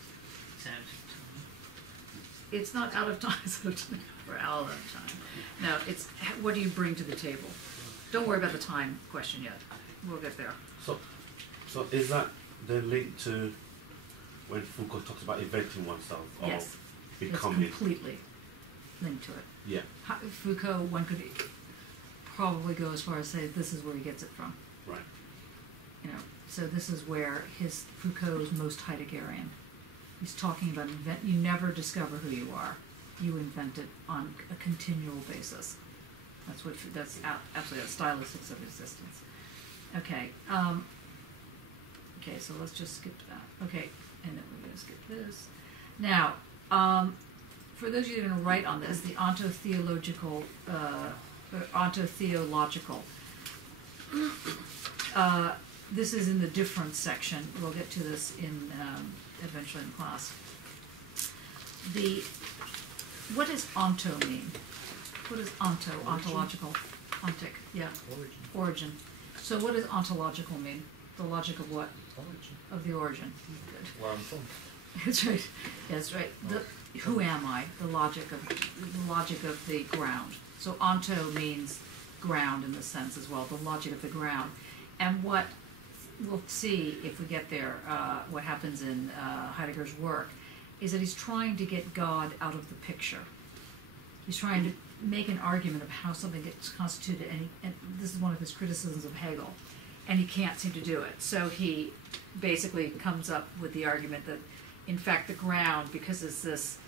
It's not out of time. It's out of time. Or out of time. No, it's what do you bring to the table? Don't worry about the time question yet. We'll get there. So is that then linked to when Foucault talks about inventing oneself or yes, becoming? It's completely linked to it. Yeah. Foucault, one could probably go as far as say this is where he gets it from. Right. You know, so this is where Foucault's most Heideggerian. He's talking about you never discover who you are. You invent it on a continual basis. That's absolutely the stylistics of existence. Okay. Okay, so let's just skip that. Okay, and then we're going to skip this. Now, for those of you that are going to write on this, the ontotheological, this is in the difference section. We'll get to this in eventually in class. What does onto mean? What is onto? Origin. Ontological, ontic, yeah. Origin. So what does ontological mean? The logic of what? Origin. Of the origin. Good. Where I'm from. That's right. That's right. Who am I? The logic of the ground. So onto means ground in this sense as well. The logic of the ground, and what we'll see if we get there. What happens in Heidegger's work is that he's trying to get God out of the picture. He's trying to make an argument of how something gets constituted, and this is one of his criticisms of Hegel, and he can't seem to do it. So he basically comes up with the argument that, in fact, the ground, because it's this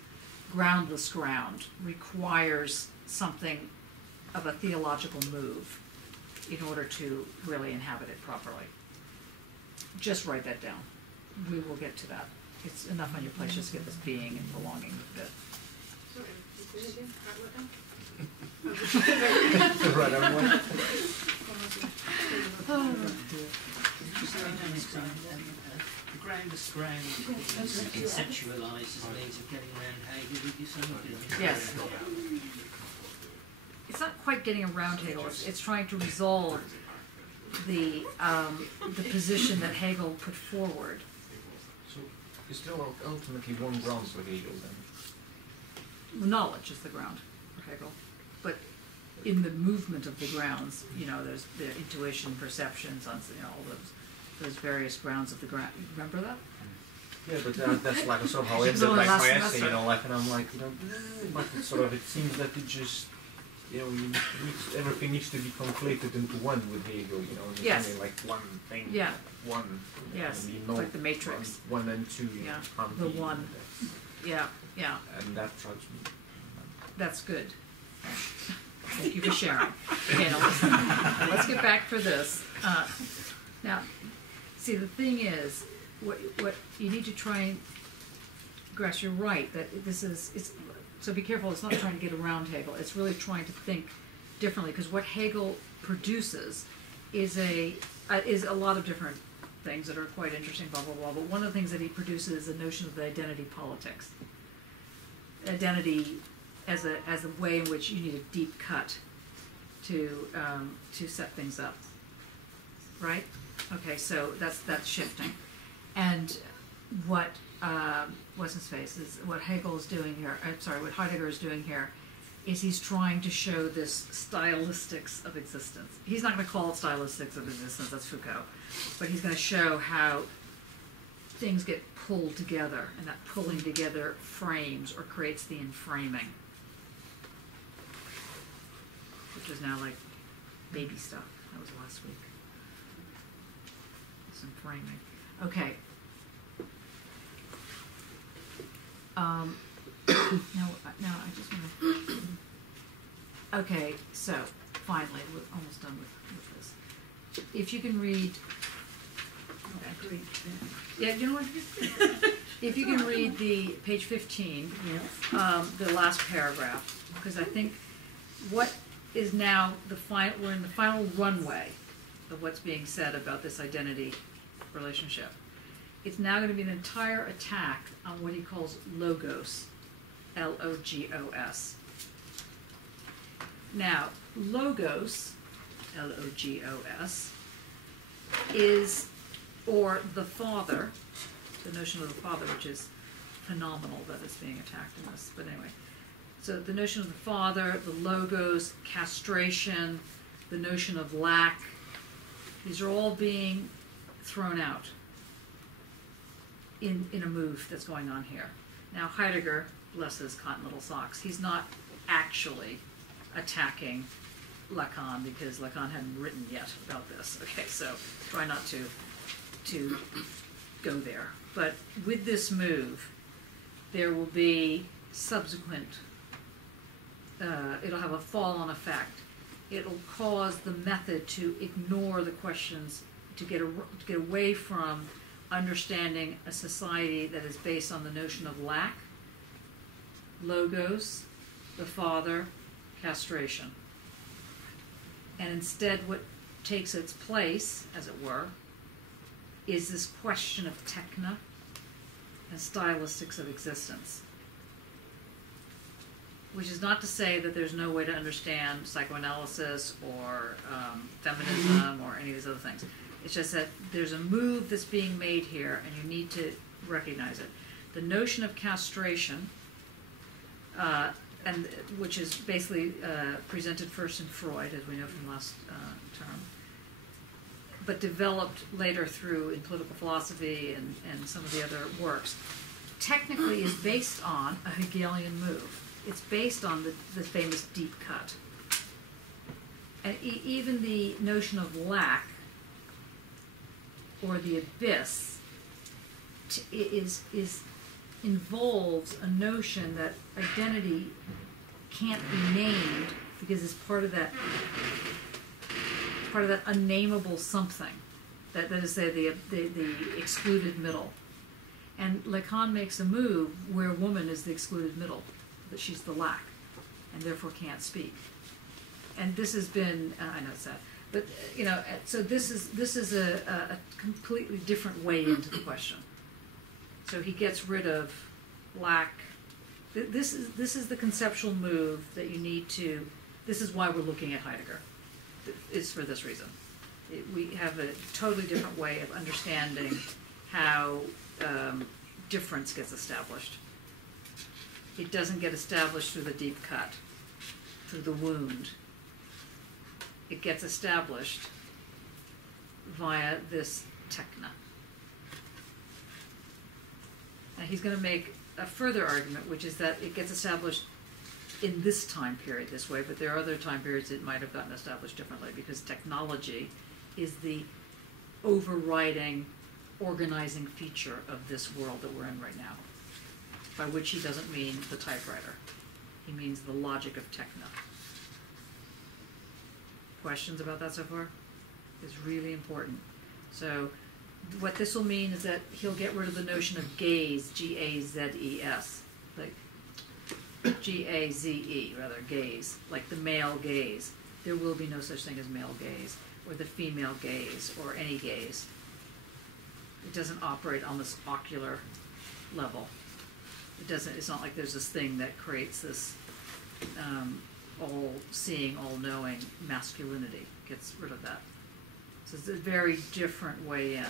groundless ground, requires something of a theological move in order to really inhabit it properly. Just write that down. We will get to that. It's enough on your plate just to get this being and belonging bit. Sorry, you did it again? Right, everyone. The groundless ground conceptualised as a means of getting around Hegel, did you say? Yes. It's not quite getting around Hegel. It's trying to resolve the position that Hegel put forward. So is there ultimately one ground for Hegel then? Knowledge is the ground for Hegel, but in the movement of the grounds, you know, there's the intuition, perceptions, you know, all those various grounds of the ground. Remember that? Yeah, but that's like somehow ends up like my essay, you know, like, and I'm like, you know, like it's sort of, it seems that it just, you know, everything needs to be conflated into one with Hegel, you know, and it's Yes. only like one thing, Yeah. one, Yes, and you know, like the Matrix. one and two, you Yeah, know, can't the be, one. Yeah, yeah, and that drives me. that's good. Thank you for sharing. Okay, now let's get back for this. Now, see, the thing is, what you need to try and grasp. You're right that this is. So be careful. It's not trying to get around Hegel. It's really trying to think differently, because what Hegel produces is a lot of different things that are quite interesting. Blah blah blah. But one of the things that he produces is a notion of the identity politics. Identity as a way in which you need a deep cut to set things up, right? Okay, so that's shifting, and what what's his face is what Hegel is doing here. I'm sorry, what Heidegger is doing here is he's trying to show this stylistics of existence. He's not going to call it stylistics of existence. That's Foucault, but he's going to show how things get pulled together, and that pulling together frames or creates the enframing, which is now like baby stuff. That was last week. Some framing. Okay. Now I just want to. Okay, so finally, we're almost done with this. If you can read. Okay. Yeah, you know what? If you can read the page 15, the last paragraph, because I think what is now we're in the final runway of what's being said about this identity relationship. It's now going to be an entire attack on what he calls logos, Logos. Now, logos, Logos, is, or the father, the notion of the father, which is phenomenal that it's being attacked in this, but anyway. So the notion of the father, the logos, castration, the notion of lack, these are all being thrown out in a move that's going on here. Now Heidegger, bless his cotton little socks, he's not actually attacking Lacan because Lacan hadn't written yet about this. Okay, so try not to go there. But with this move, there will be subsequent, it'll have a fall-on effect. It'll cause the method to ignore the questions, to get away from understanding a society that is based on the notion of lack, logos, the father, castration. And instead what takes its place, as it were, is this question of techna and stylistics of existence. Which is not to say that there's no way to understand psychoanalysis or feminism or any of these other things. It's just that there's a move that's being made here, and you need to recognize it. The notion of castration, and which is basically presented first in Freud, as we know from last term, but developed later through in political philosophy and some of the other works, technically is based on a Hegelian move. It's based on the famous deep cut. And even the notion of lack or the abyss involves a notion that identity can't be named because it's part of that unnameable something. That is, say, the excluded middle. And Lacan makes a move where woman is the excluded middle, that she's the lack, and therefore can't speak. And this has been, I know it's sad, but so this is a completely different way into the question. So he gets rid of lack. This is the conceptual move that you need to. This is why we're looking at Heidegger. It's for this reason. We have a totally different way of understanding how difference gets established. It doesn't get established through the deep cut, through the wound. It gets established via this techna. Now he's going to make a further argument, which is that it gets established in this time period this way, but there are other time periods it might have gotten established differently, because technology is the overriding, organizing feature of this world that we're in right now, by which he doesn't mean the typewriter. He means the logic of techno. Questions about that so far? It's really important. So what this will mean is that he'll get rid of the notion of gaze, G-A-Z-E-S, like G-A-Z-E, rather, gaze, like the male gaze. There will be no such thing as male gaze, or the female gaze, or any gaze. It doesn't operate on this ocular level. It doesn't, it's not like there's this thing that creates this all-seeing, all-knowing masculinity. Gets rid of that. So it's a very different way in.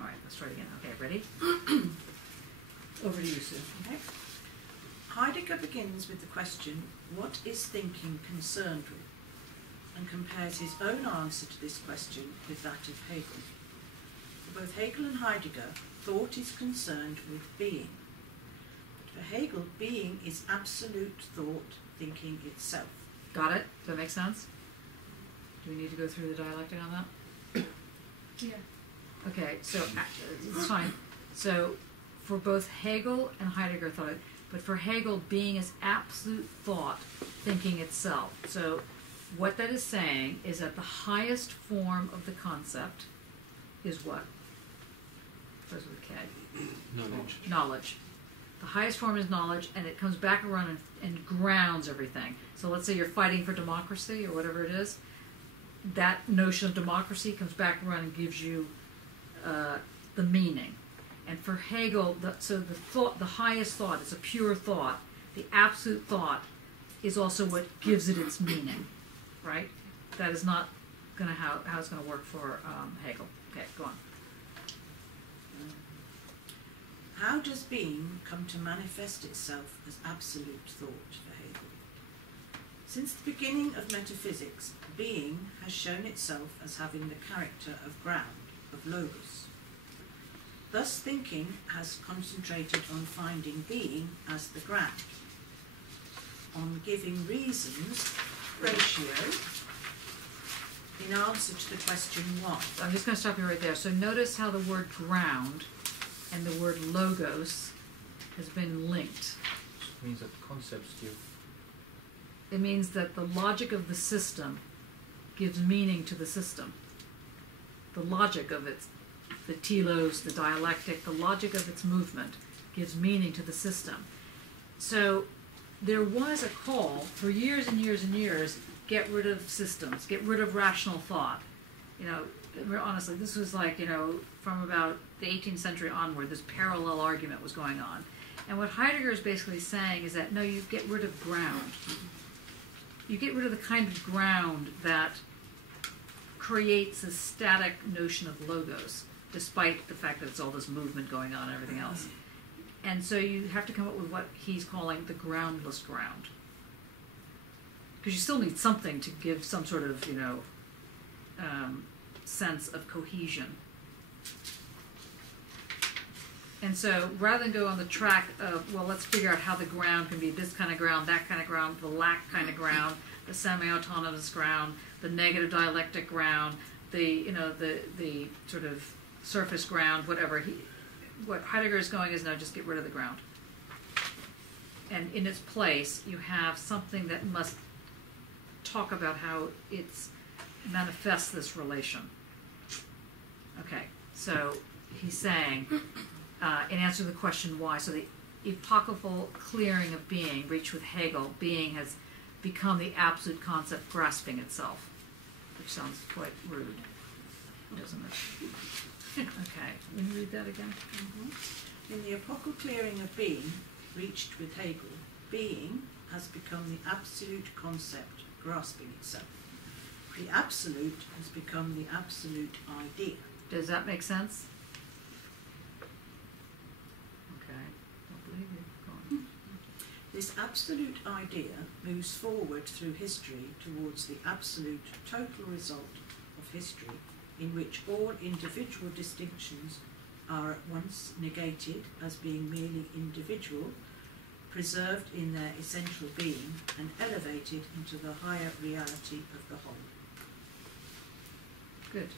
All right, let's try it again. Okay, ready? Over to you, Sue. Okay. Heidegger begins with the question, what is thinking concerned with? And compares his own answer to this question with that of Hegel. For both Hegel and Heidegger, thought is concerned with being. But for Hegel, being is absolute thought, thinking itself. Got it? Does that make sense? Do we need to go through the dialectic on that? Yeah. Okay, so it's fine. So for both Hegel and Heidegger thought it, but for Hegel, being is absolute thought, thinking itself. So what that is saying is that the highest form of the concept is what? Starts with K. Knowledge. Knowledge. The highest form is knowledge, and it comes back around and grounds everything. So let's say you're fighting for democracy or whatever it is. That notion of democracy comes back around and gives you the meaning. And for Hegel, the highest thought is a pure thought. The absolute thought is also what gives it its meaning, right? That is not going to how it's going to work for Hegel. Okay, go on. How does being come to manifest itself as absolute thought for Hegel? Since the beginning of metaphysics, being has shown itself as having the character of ground, of logos. Thus thinking has concentrated on finding being as the ground, on giving reasons, ratio, in answer to the question why. I'm just going to stop you right there. So notice how the word ground and the word logos has been linked. It means that concepts do. It means that the logic of the system gives meaning to the system. The logic of it, the telos, the dialectic, the logic of its movement gives meaning to the system. So there was a call for years and years and years, get rid of systems, get rid of rational thought. You know, honestly, this was like, you know, from about the 18th century onward, this parallel argument was going on. And what Heidegger is basically saying is that, no, you get rid of ground. You get rid of the kind of ground that creates a static notion of logos, despite the fact that it's all this movement going on and everything else. And so you have to come up with what he's calling the groundless ground. Because you still need something to give some sort of, you know, sense of cohesion. And so rather than go on the track of, well, let's figure out how the ground can be this kind of ground, that kind of ground, the lack kind of ground, the semi-autonomous ground, the negative dialectic ground, the, you know, the sort of surface ground, whatever. What Heidegger is going is, no, just get rid of the ground. And in its place, you have something that must talk about how it's manifests this relation. Okay, so he's saying, in answer to the question why, so the epochal clearing of being reached with Hegel, being has become the absolute concept grasping itself, which sounds quite rude, doesn't it? Okay, can you read that again? Mm-hmm. In the epochal clearing of being reached with Hegel, being has become the absolute concept grasping itself. The absolute has become the absolute idea. Does that make sense? Okay, don't believe you. Go on. This absolute idea moves forward through history towards the absolute total result of history, in which all individual distinctions are at once negated as being merely individual, preserved in their essential being, and elevated into the higher reality of the whole. Good.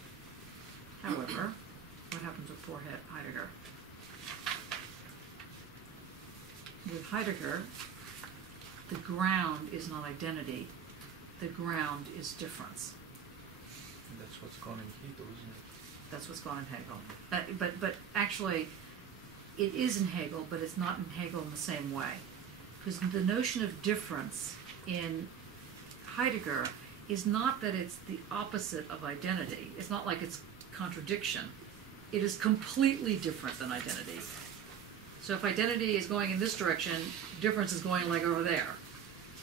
However, what happens with poor Heidegger? With Heidegger, the ground is not identity, the ground is difference. And that's what's gone in Hegel, isn't it? That's what's gone in Hegel. But actually, it is in Hegel, but it's not in Hegel in the same way. Because the notion of difference in Heidegger is not that it's the opposite of identity. It's not like it's contradiction. It is completely different than identity. So if identity is going in this direction, difference is going like over there.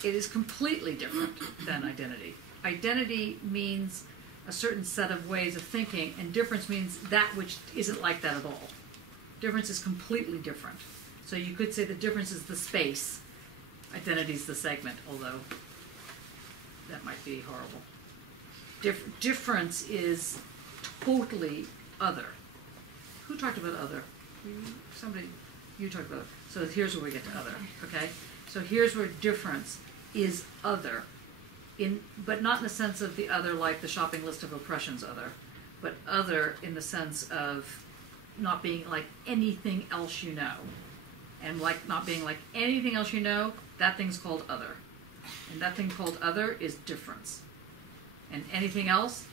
It is completely different than identity. Identity means a certain set of ways of thinking, and difference means that which isn't like that at all. Difference is completely different. So you could say the difference is the space, identity is the segment, although that might be horrible. Difference is totally other. Who talked about other? Somebody, you talked about it. So here's where we get to other, okay? So here's where difference is other, but not in the sense of the other like the shopping list of oppressions other, but other in the sense of not being like anything else you know. And like not being like anything else you know, that thing's called other. And that thing called other is difference. And anything else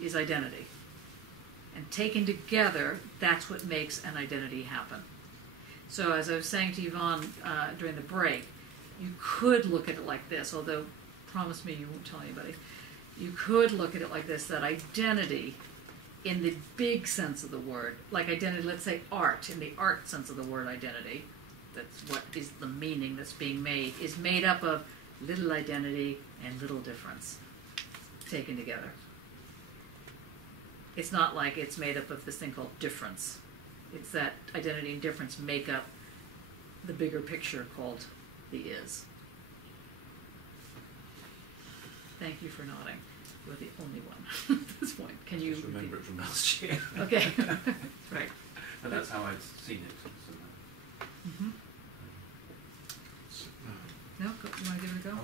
is identity. And taken together, that's what makes an identity happen. So as I was saying to Yvonne during the break, you could look at it like this, although promise me you won't tell anybody. You could look at it like this, that identity in the big sense of the word, like identity, let's say art, in the art sense of the word identity, that's what is the meaning that's being made, is made up of little identity and little difference taken together. It's not like it's made up of this thing called difference. It's that identity and difference make up the bigger picture called the is. Thank you for nodding. You're the only one at this point. Can you just remember it from last year? Okay. Right. But that's how I'd seen it. So, Mm-hmm. No, you want to give it a go? I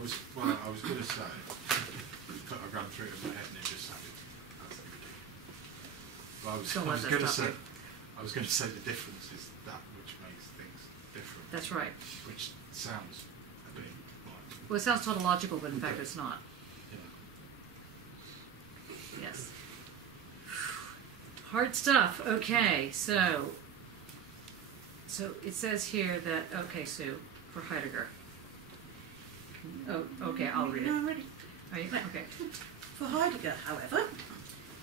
was going to say, I ran through it in my head and it just sounded absolutely ridiculous. But I was going to say the difference is that which makes things different. That's right. Which sounds a bit like... Well, it sounds tautological, but in fact it's not. Yeah. Yes. Hard stuff. Okay, so it says here that, okay, Sue, for Heidegger. Oh, okay, I'll read it. No, I'm ready. Are you? Okay. For Heidegger, however,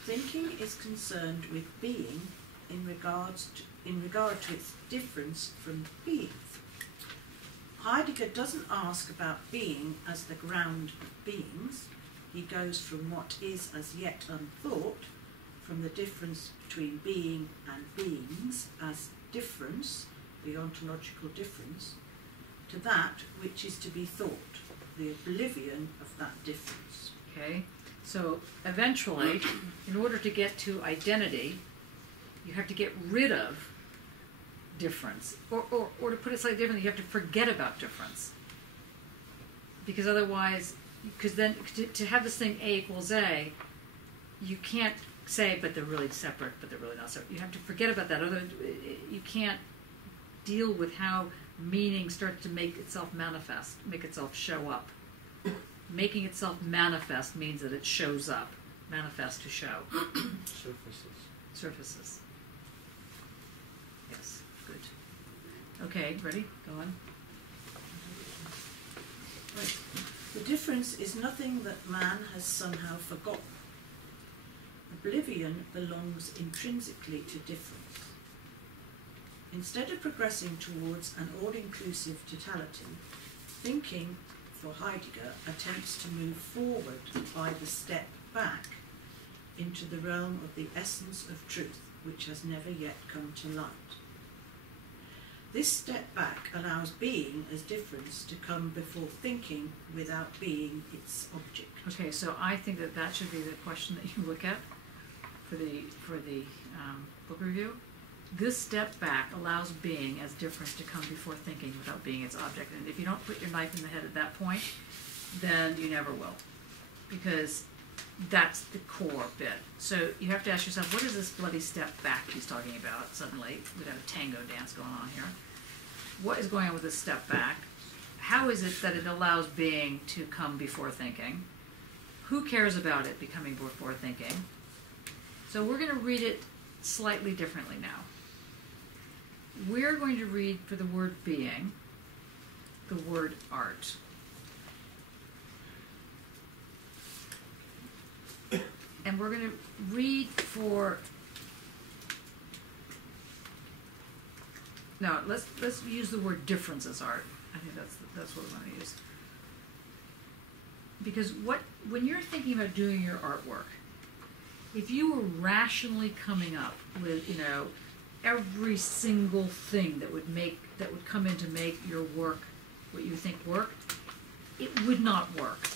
thinking is concerned with being in regard to its difference from being. Heidegger doesn't ask about being as the ground of beings. He goes from what is as yet unthought, from the difference between being and beings as difference, the ontological difference, to that which is to be thought, the oblivion of that difference. Okay. So eventually, in order to get to identity, you have to get rid of difference. Or to put it slightly differently, you have to forget about difference. Because otherwise, because then to have this thing A equals A, you can't say, but they're really separate, but they're really not separate. You have to forget about that. Otherwise, you can't deal with how meaning starts to make itself manifest, make itself show up. Making itself manifest means that it shows up. Manifest, to show. Surfaces. Yes, good. Okay, ready? Go on. Right. The difference is nothing that man has somehow forgotten. Oblivion belongs intrinsically to difference. Instead of progressing towards an all-inclusive totality, thinking for Heidegger attempts to move forward by the step back into the realm of the essence of truth, which has never yet come to light. This step back allows being as difference to come before thinking without being its object. Okay, so I think that that should be the question that you look at for the book review. This step back allows being as difference to come before thinking without being its object. And if you don't put your knife in the head at that point, then you never will, because that's the core bit. So you have to ask yourself, what is this bloody step back he's talking about? Suddenly, we have a tango dance going on here. What is going on with this step back? How is it that it allows being to come before thinking? Who cares about it becoming before thinking? So we're going to read it slightly differently now. We're going to read for the word being, the word art. And we're going to read for, no, let's use the word difference as art. I think that's what we're going to use. Because when you're thinking about doing your artwork, if you were rationally coming up with, every single thing that would come in to make your work what you think work, it would not work.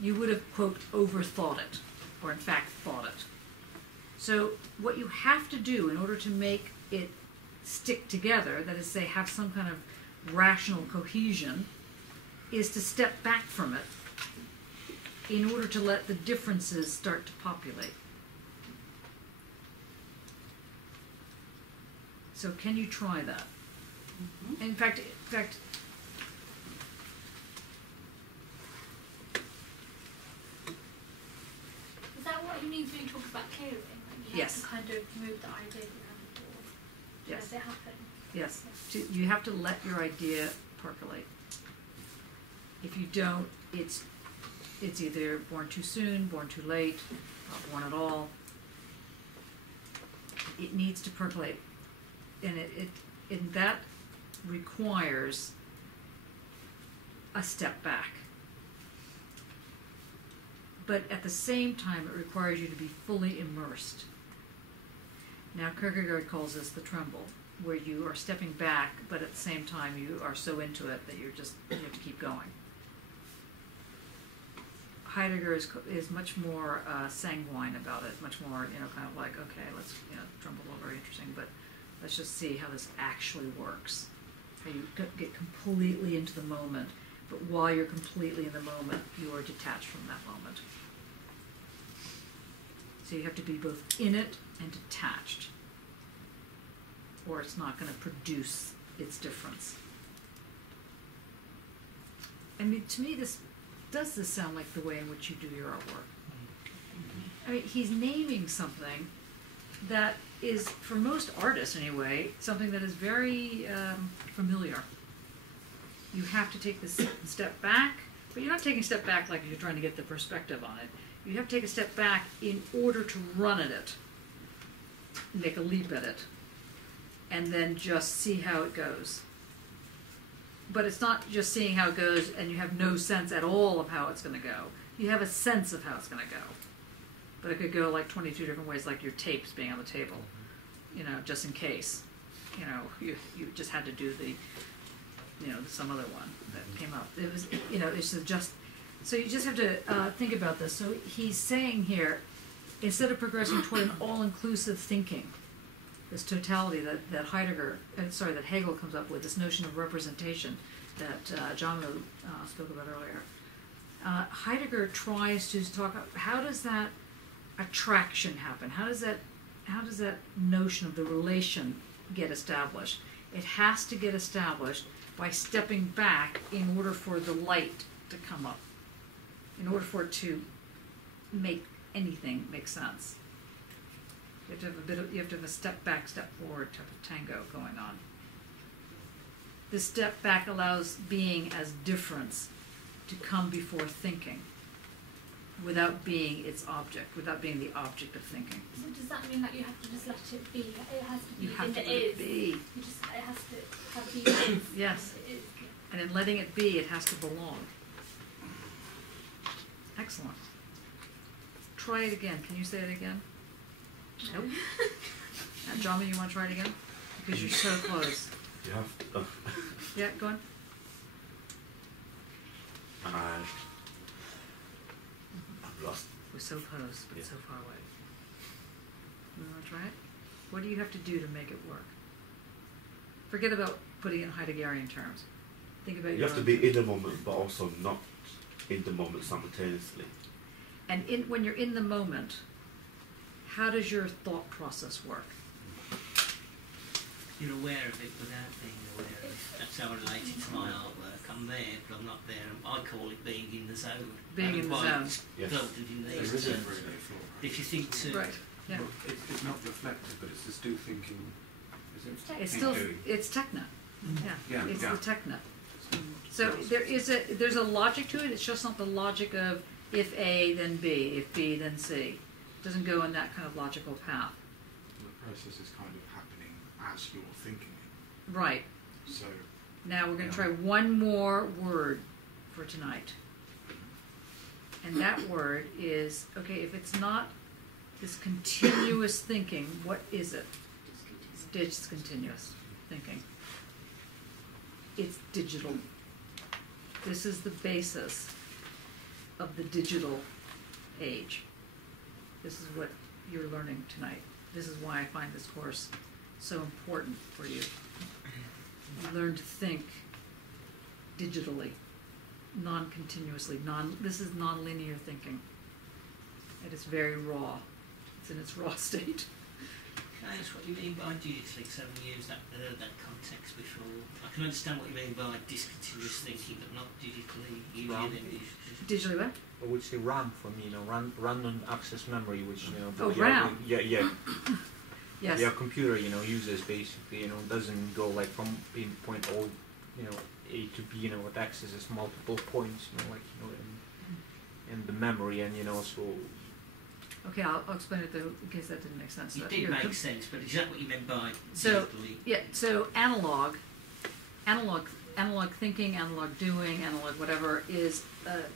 You would have, quote, overthought it, or in fact thought it. So what you have to do in order to make it stick together, that is, say, have some kind of rational cohesion, is to step back from it in order to let the differences start to populate. So can you try that? Mm-hmm. In fact, is that what he means when you talk about clearing? Like you yes. have to kind of move the idea you have before. Yes. Does it happen? Yes. So you have to let your idea percolate. If you don't, it's either born too soon, born too late, not born at all. It needs to percolate, and that requires a step back. But at the same time, it requires you to be fully immersed. Now, Kierkegaard calls this the tremble, where you are stepping back, but at the same time you are so into it that you have to keep going. Heidegger is much more sanguine about it, much more, kind of like, okay, let's, tremble all very interesting, but let's just see how this actually works. How you get completely into the moment, but while you're completely in the moment, you are detached from that moment. So you have to be both in it and detached, or it's not going to produce its difference. I mean, to me, does this sound like the way in which you do your artwork? I mean, he's naming something that is, for most artists anyway, something that is very familiar. You have to take this step back, but you're not taking a step back like you're trying to get the perspective on it. You have to take a step back in order to run at it, make a leap at it, and then just see how it goes. But it's not just seeing how it goes and you have no sense at all of how it's going to go. You have a sense of how it's going to go. But it could go like 22 different ways, like your tapes being on the table, just in case. You just had to do some other one that came up. It was, it's just, so you just have to think about this. So he's saying here, instead of progressing toward an all-inclusive thinking, this totality that Hegel comes up with, this notion of representation that John spoke about earlier. Heidegger tries to talk about how does that attraction happen? How does that notion of the relation get established? It has to get established by stepping back in order for the light to come up, in order for it to make anything make sense. You have to have a step back, step forward type of tango going on. This step back allows being as difference to come before thinking, without being its object, without being the object of thinking. So does that mean that you have to just let it be? It has to be You have in to the let it is. be. It has to have the is. Yes. It is. And in letting it be, it has to belong. Excellent. try it again. Can you say it again? Nope. Jama, you want to try it again? Because you're so close. You have to, Yeah, go on. I've lost. We're so close, but Yeah. so far away. You want to try it? What do you have to do to make it work? Forget about putting it in Heideggerian terms. Think about You your have to own be terms. in the moment, but also not in the moment simultaneously. And when you're in the moment, how does your thought process work? You're aware of it without being aware of it. That's how I relate it to my artwork. I'm there, but I'm not there. I call it being in the zone. Being in the zone. Yes. Filtered in There these is a terms. really before. If you think to Right. Yeah. Well, it's not reflective, but it's the still thinking. Is it? It's Think still doing. it's techna. Yeah. Yeah, It's yeah. the techna. So there's a logic to it. It's just not the logic of if A then B, if B then C. It doesn't go in that kind of logical path. The process is kind of happening as you're thinking it. Right. So Now we're going to Yeah. try one more word for tonight. And that word is, okay, if it's not this continuous thinking, what is it? It's discontinuous thinking. It's digital. This is the basis of the digital age. This is what you're learning tonight. This is why I find this course so important for you. You learn to think digitally, non-continuously. This is non-linear thinking. It is very raw. It's in its raw state. Can I ask what you mean by digitally? Because I haven't used that context before. I can understand what you mean by discontinuous thinking, but not digitally. Wow. Digitally what? I would say RAM for me, random access memory, which Oh, yeah, RAM. Yeah. Yes. Your computer, uses basically, doesn't go like from point O, A to B, it accesses multiple points, in the memory, and so. Okay, I'll explain it though, in case that didn't make sense. It did make sense, but is that what you meant by So, digitally? yeah, so analog thinking, analog doing, analog whatever, is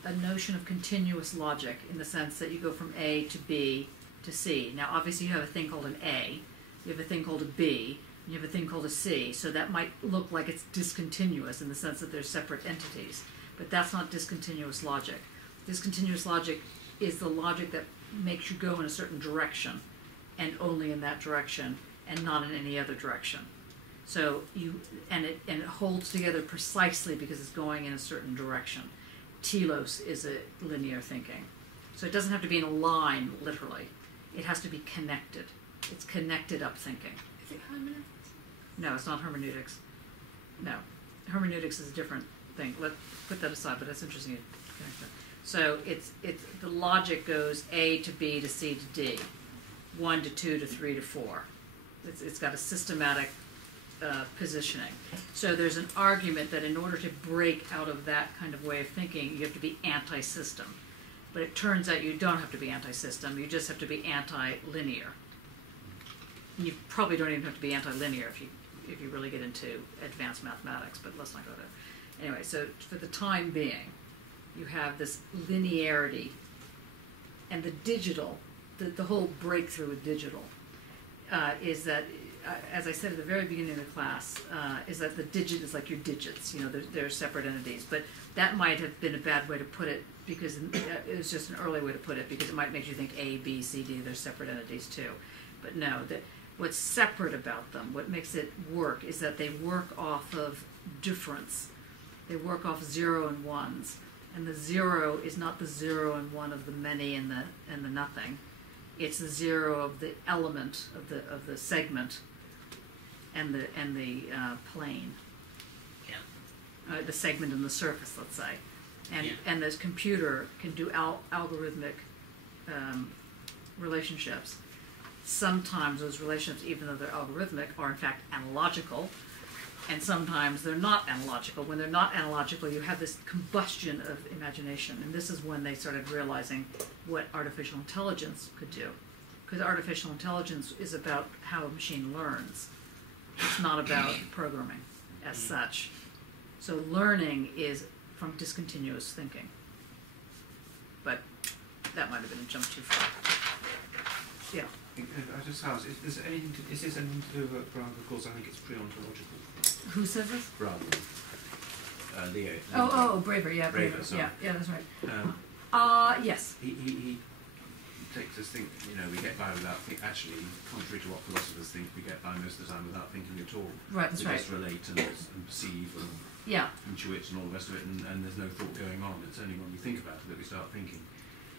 a notion of continuous logic in the sense that you go from A to B to C. Now, obviously, you have a thing called an A, you have a thing called a B, and you have a thing called a C. So that might look like it's discontinuous in the sense that they're separate entities, but that's not discontinuous logic. Discontinuous logic is the logic that makes you go in a certain direction, and only in that direction, and not in any other direction. So it holds together precisely because it's going in a certain direction. Telos is a linear thinking. So it doesn't have to be in a line, literally. It has to be connected. It's connected up thinking. Is it hermeneutics? No, it's not hermeneutics. No. Hermeneutics is a different thing. Let's put that aside, but that's interesting. So it's the logic goes A to B to C to D, 1 to 2 to 3 to 4. It's got a systematic positioning. So there's an argument that in order to break out of that kind of way of thinking, you have to be anti-system. But it turns out you don't have to be anti-system, you just have to be anti-linear. And you probably don't even have to be anti-linear if you really get into advanced mathematics, but let's not go there. Anyway, so for the time being, you have this linearity, and the digital, the whole breakthrough with digital is that, as I said at the very beginning of the class, is that the digit is like your digits, they're separate entities, but that might have been a bad way to put it because it was just an early way to put it because it might make you think A, B, C, D, they're separate entities too. But no, what's separate about them, what makes it work, is that they work off of difference. They work off 0 and 1s. And the 0 is not the 0 and 1 of the many and the nothing. It's the 0 of the element of the segment and the plane. Yeah. The segment and the surface, let's say. And Yeah. and this computer can do algorithmic relationships. Sometimes those relationships, even though they're algorithmic, are in fact analogical. And sometimes they're not analogical. When they're not analogical, you have this combustion of imagination. And this is when they started realizing what artificial intelligence could do. Because artificial intelligence is about how a machine learns. It's not about programming as such. So learning is from discontinuous thinking. But that might have been a jump too far. Yeah. I just asked, is this anything to do with Braga? Of course, I think it's pre-ontological. Who says this? Braga. Leo. Oh, Braver, yeah, Braver, sorry. yeah, that's right. Yes. He takes us think, we get by without think. Actually, contrary to what philosophers think, we get by most of the time without thinking at all. Right, that's we right. just relate and perceive and intuit and all the rest of it, and there's no thought going on. It's only when we think about it that we start thinking.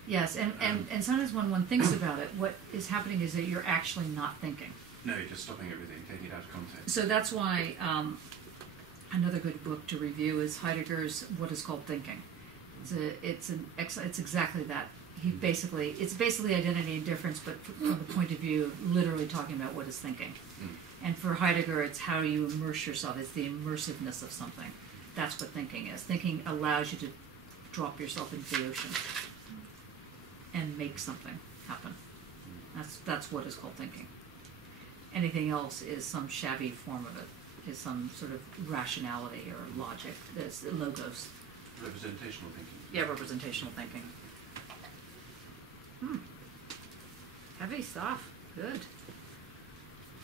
Yes, and sometimes when one thinks about it, what is happening is that you're actually not thinking. No, you're just stopping everything, taking it out of context. So that's why another good book to review is Heidegger's What is Called Thinking. It's exactly that. It's basically identity and difference, but from the point of view of literally talking about what is thinking. And for Heidegger, it's how you immerse yourself. It's the immersiveness of something. That's what thinking is. Thinking allows you to drop yourself into the ocean and make something happen. That's what is called thinking. Anything else is some shabby form of it, is some sort of rationality or logic. There's logos. Representational thinking. Yeah, representational thinking. Heavy stuff. Good.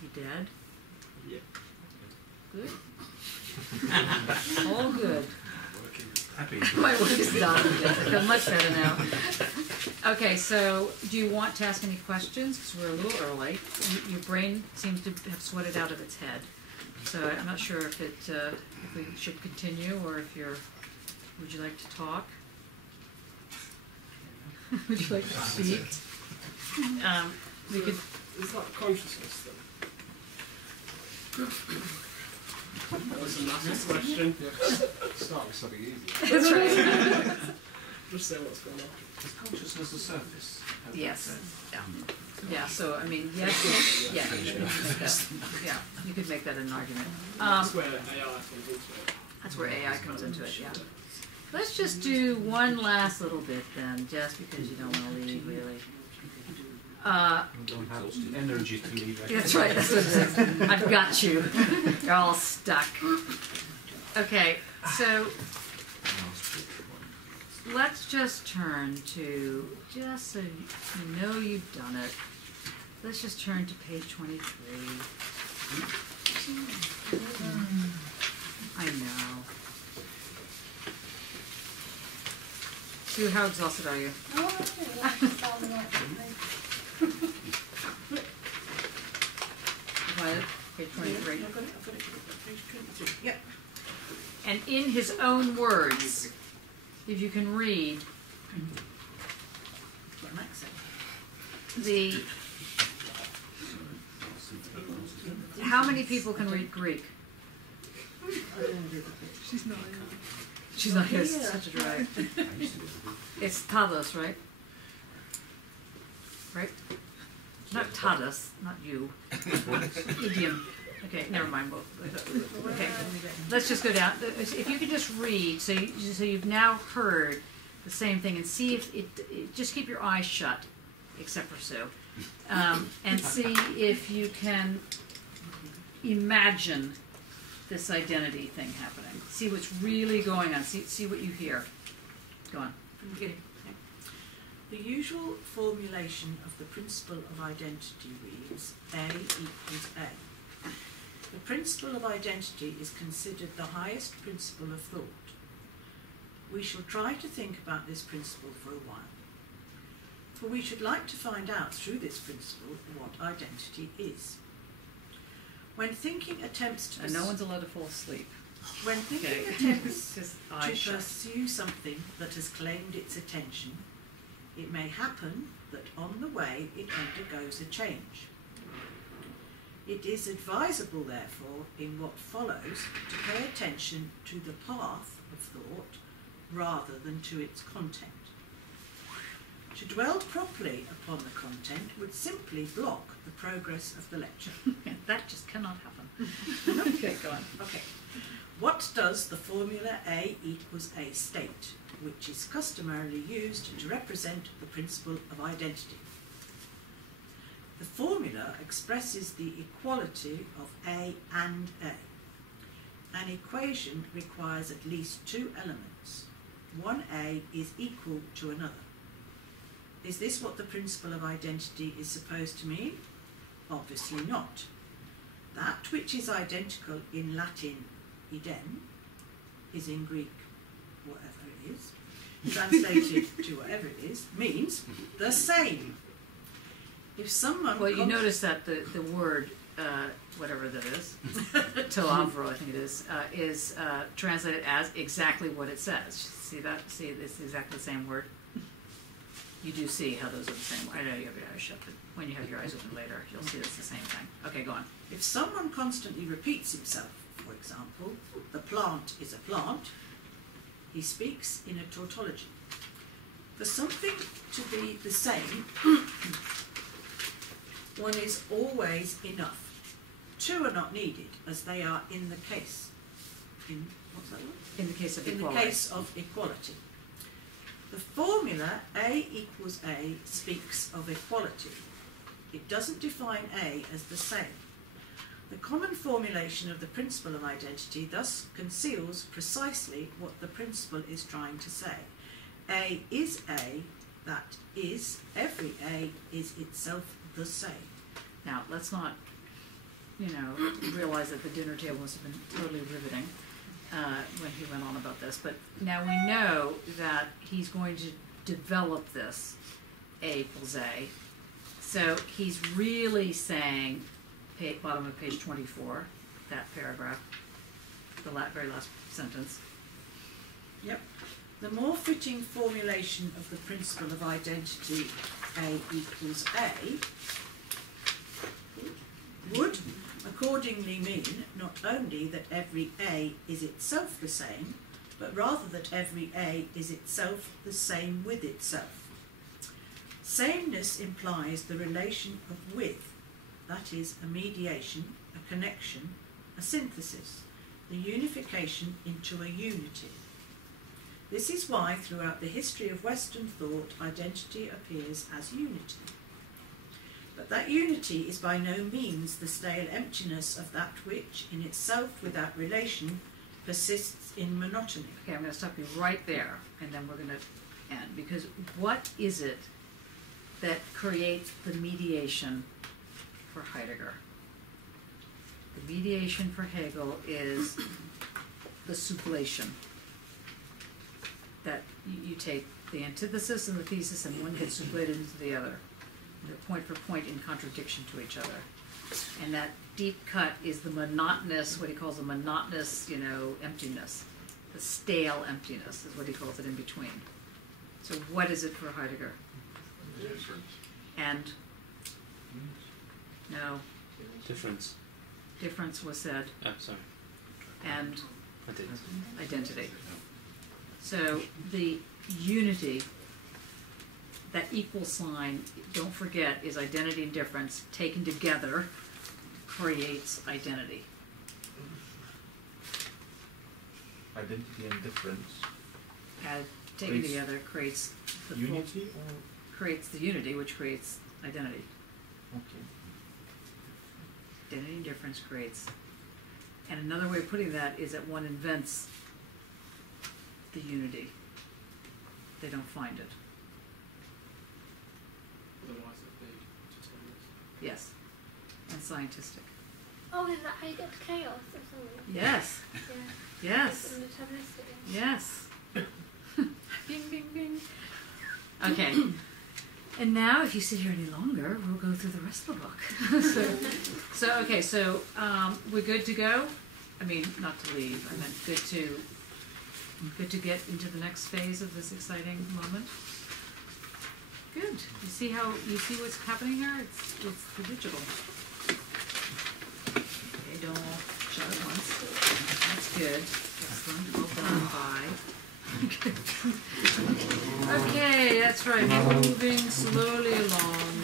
You dead? Yeah. Good. All good. Happy. My work is done. I feel much better now. Okay, so do you want to ask any questions? Because we're a little early. Your brain seems to have sweated out of its head. So I'm not sure if we should continue or if would you like to talk? Would you like to speak? We could. It's like consciousness then. That was a massive question. Start with something easy. That's right. Just say what's going on. Is consciousness a surface? Yes. Yeah. So I mean, yes. Yeah. You could make that. Yeah. You could make that an argument. That's where AI comes into it. That's where AI comes into it. Yeah. Let's just do one last little bit then, just because you don't want to leave, really. Don't have energy to leave. That's right. That's what it is. I've got you. You're all stuck. Okay, so let's just turn to, just so you know you've done it, let's just turn to page 23. I know. Sue, how exhausted are you? Page 23. I've got it. Page 23. Yep. And in his own words, if you can read how many people can read Greek? She's not. She's not here. It's such a drag. It's tados, right? Right? Not tados, not you. Idiom. Okay, never mind. Okay, let's just go down. If you could just read, so you've now heard the same thing, and see if just keep your eyes shut, except for Sue, and see if you can imagine this identity thing happening. See what's really going on. See what you hear. Go on. From the beginning. The usual formulation of the principle of identity reads A equals A. The principle of identity is considered the highest principle of thought. We shall try to think about this principle for a while, for we should like to find out through this principle what identity is. When thinking attempts to... And no one's allowed to fall asleep. When thinking attempts to pursue something that has claimed its attention, it may happen that on the way it undergoes a change. It is advisable, therefore, in what follows, to pay attention to the path of thought rather than to its content. To dwell properly upon the content would simply block the progress of the lecture. That just cannot happen. Okay, go on. Okay. What does the formula A equals A state, which is customarily used to represent the principle of identity? The formula expresses the equality of A and A. An equation requires at least two elements. One A is equal to another. Is this what the principle of identity is supposed to mean? Obviously not. That which is identical in Latin, idem, is in Greek, whatever it is, translated to whatever it is, means the same. If someone... Well, you notice that the word, whatever that is, telavro, I think it is translated as exactly what it says. See that? See, it's exactly the same word. You do see how those are the same. I know you have your eyes shut, but when you have your eyes open later, you'll see it's the same thing. Okay, go on. If someone constantly repeats himself, for example, the plant is a plant, he speaks in a tautology. For something to be the same, one is always enough. Two are not needed, as they are in the case. In, what's that word? In the case of in equality. the case of equality. The formula A equals A speaks of equality. It doesn't define A as the same. The common formulation of the principle of identity thus conceals precisely what the principle is trying to say. A is A, that is, every A is itself the same. Now, let's not, realize that the dinner table must have been totally riveting when he went on about this. But now we know that he's going to develop this A equals A. So he's really saying, bottom of page 24, that paragraph, the very last sentence. Yep. The more fitting formulation of the principle of identity, A equals A, would accordingly mean not only that every A is itself the same, but rather that every A is itself the same with itself. Sameness implies the relation of with, that is, a mediation, a connection, a synthesis, the unification into a unity. This is why throughout the history of Western thought, identity appears as unity. But that unity is by no means the stale emptiness of that which, in itself without relation, persists in monotony. Okay, I'm going to stop you right there, and then we're going to end. Because what is it that creates the mediation for Heidegger? The mediation for Hegel is the sublation. That you take the antithesis and the thesis and one gets sublated into the other. They're point for point in contradiction to each other. And that deep cut is the monotonous, what he calls the monotonous, emptiness. The stale emptiness is what he calls it in between. So what is it for Heidegger? Difference. And? No. Difference. Difference was said. Oh, sorry. And? Identity. Identity. So the unity, that equal sign, don't forget, is identity and difference taken together creates identity. Identity and difference. Taken together creates the unity, creates the unity, which creates identity. Okay. Identity and difference creates. And another way of putting that is that one invents the unity. They don't find it. Otherwise it'd be determinist. Yes. And scientistic. Oh, is that how you get to chaos or something? Yes. Yeah. Yes. It's deterministic. Yes. Bing, bing, bing. Okay. And now, if you sit here any longer, we'll go through the rest of the book. So we're good to go? I mean, not to leave. I meant good to get into the next phase of this exciting moment. Good. You see what's happening here? It's the digital. Okay, don't all shut at once. That's good. Excellent. Well done. Bye. Okay, that's right. Moving slowly along.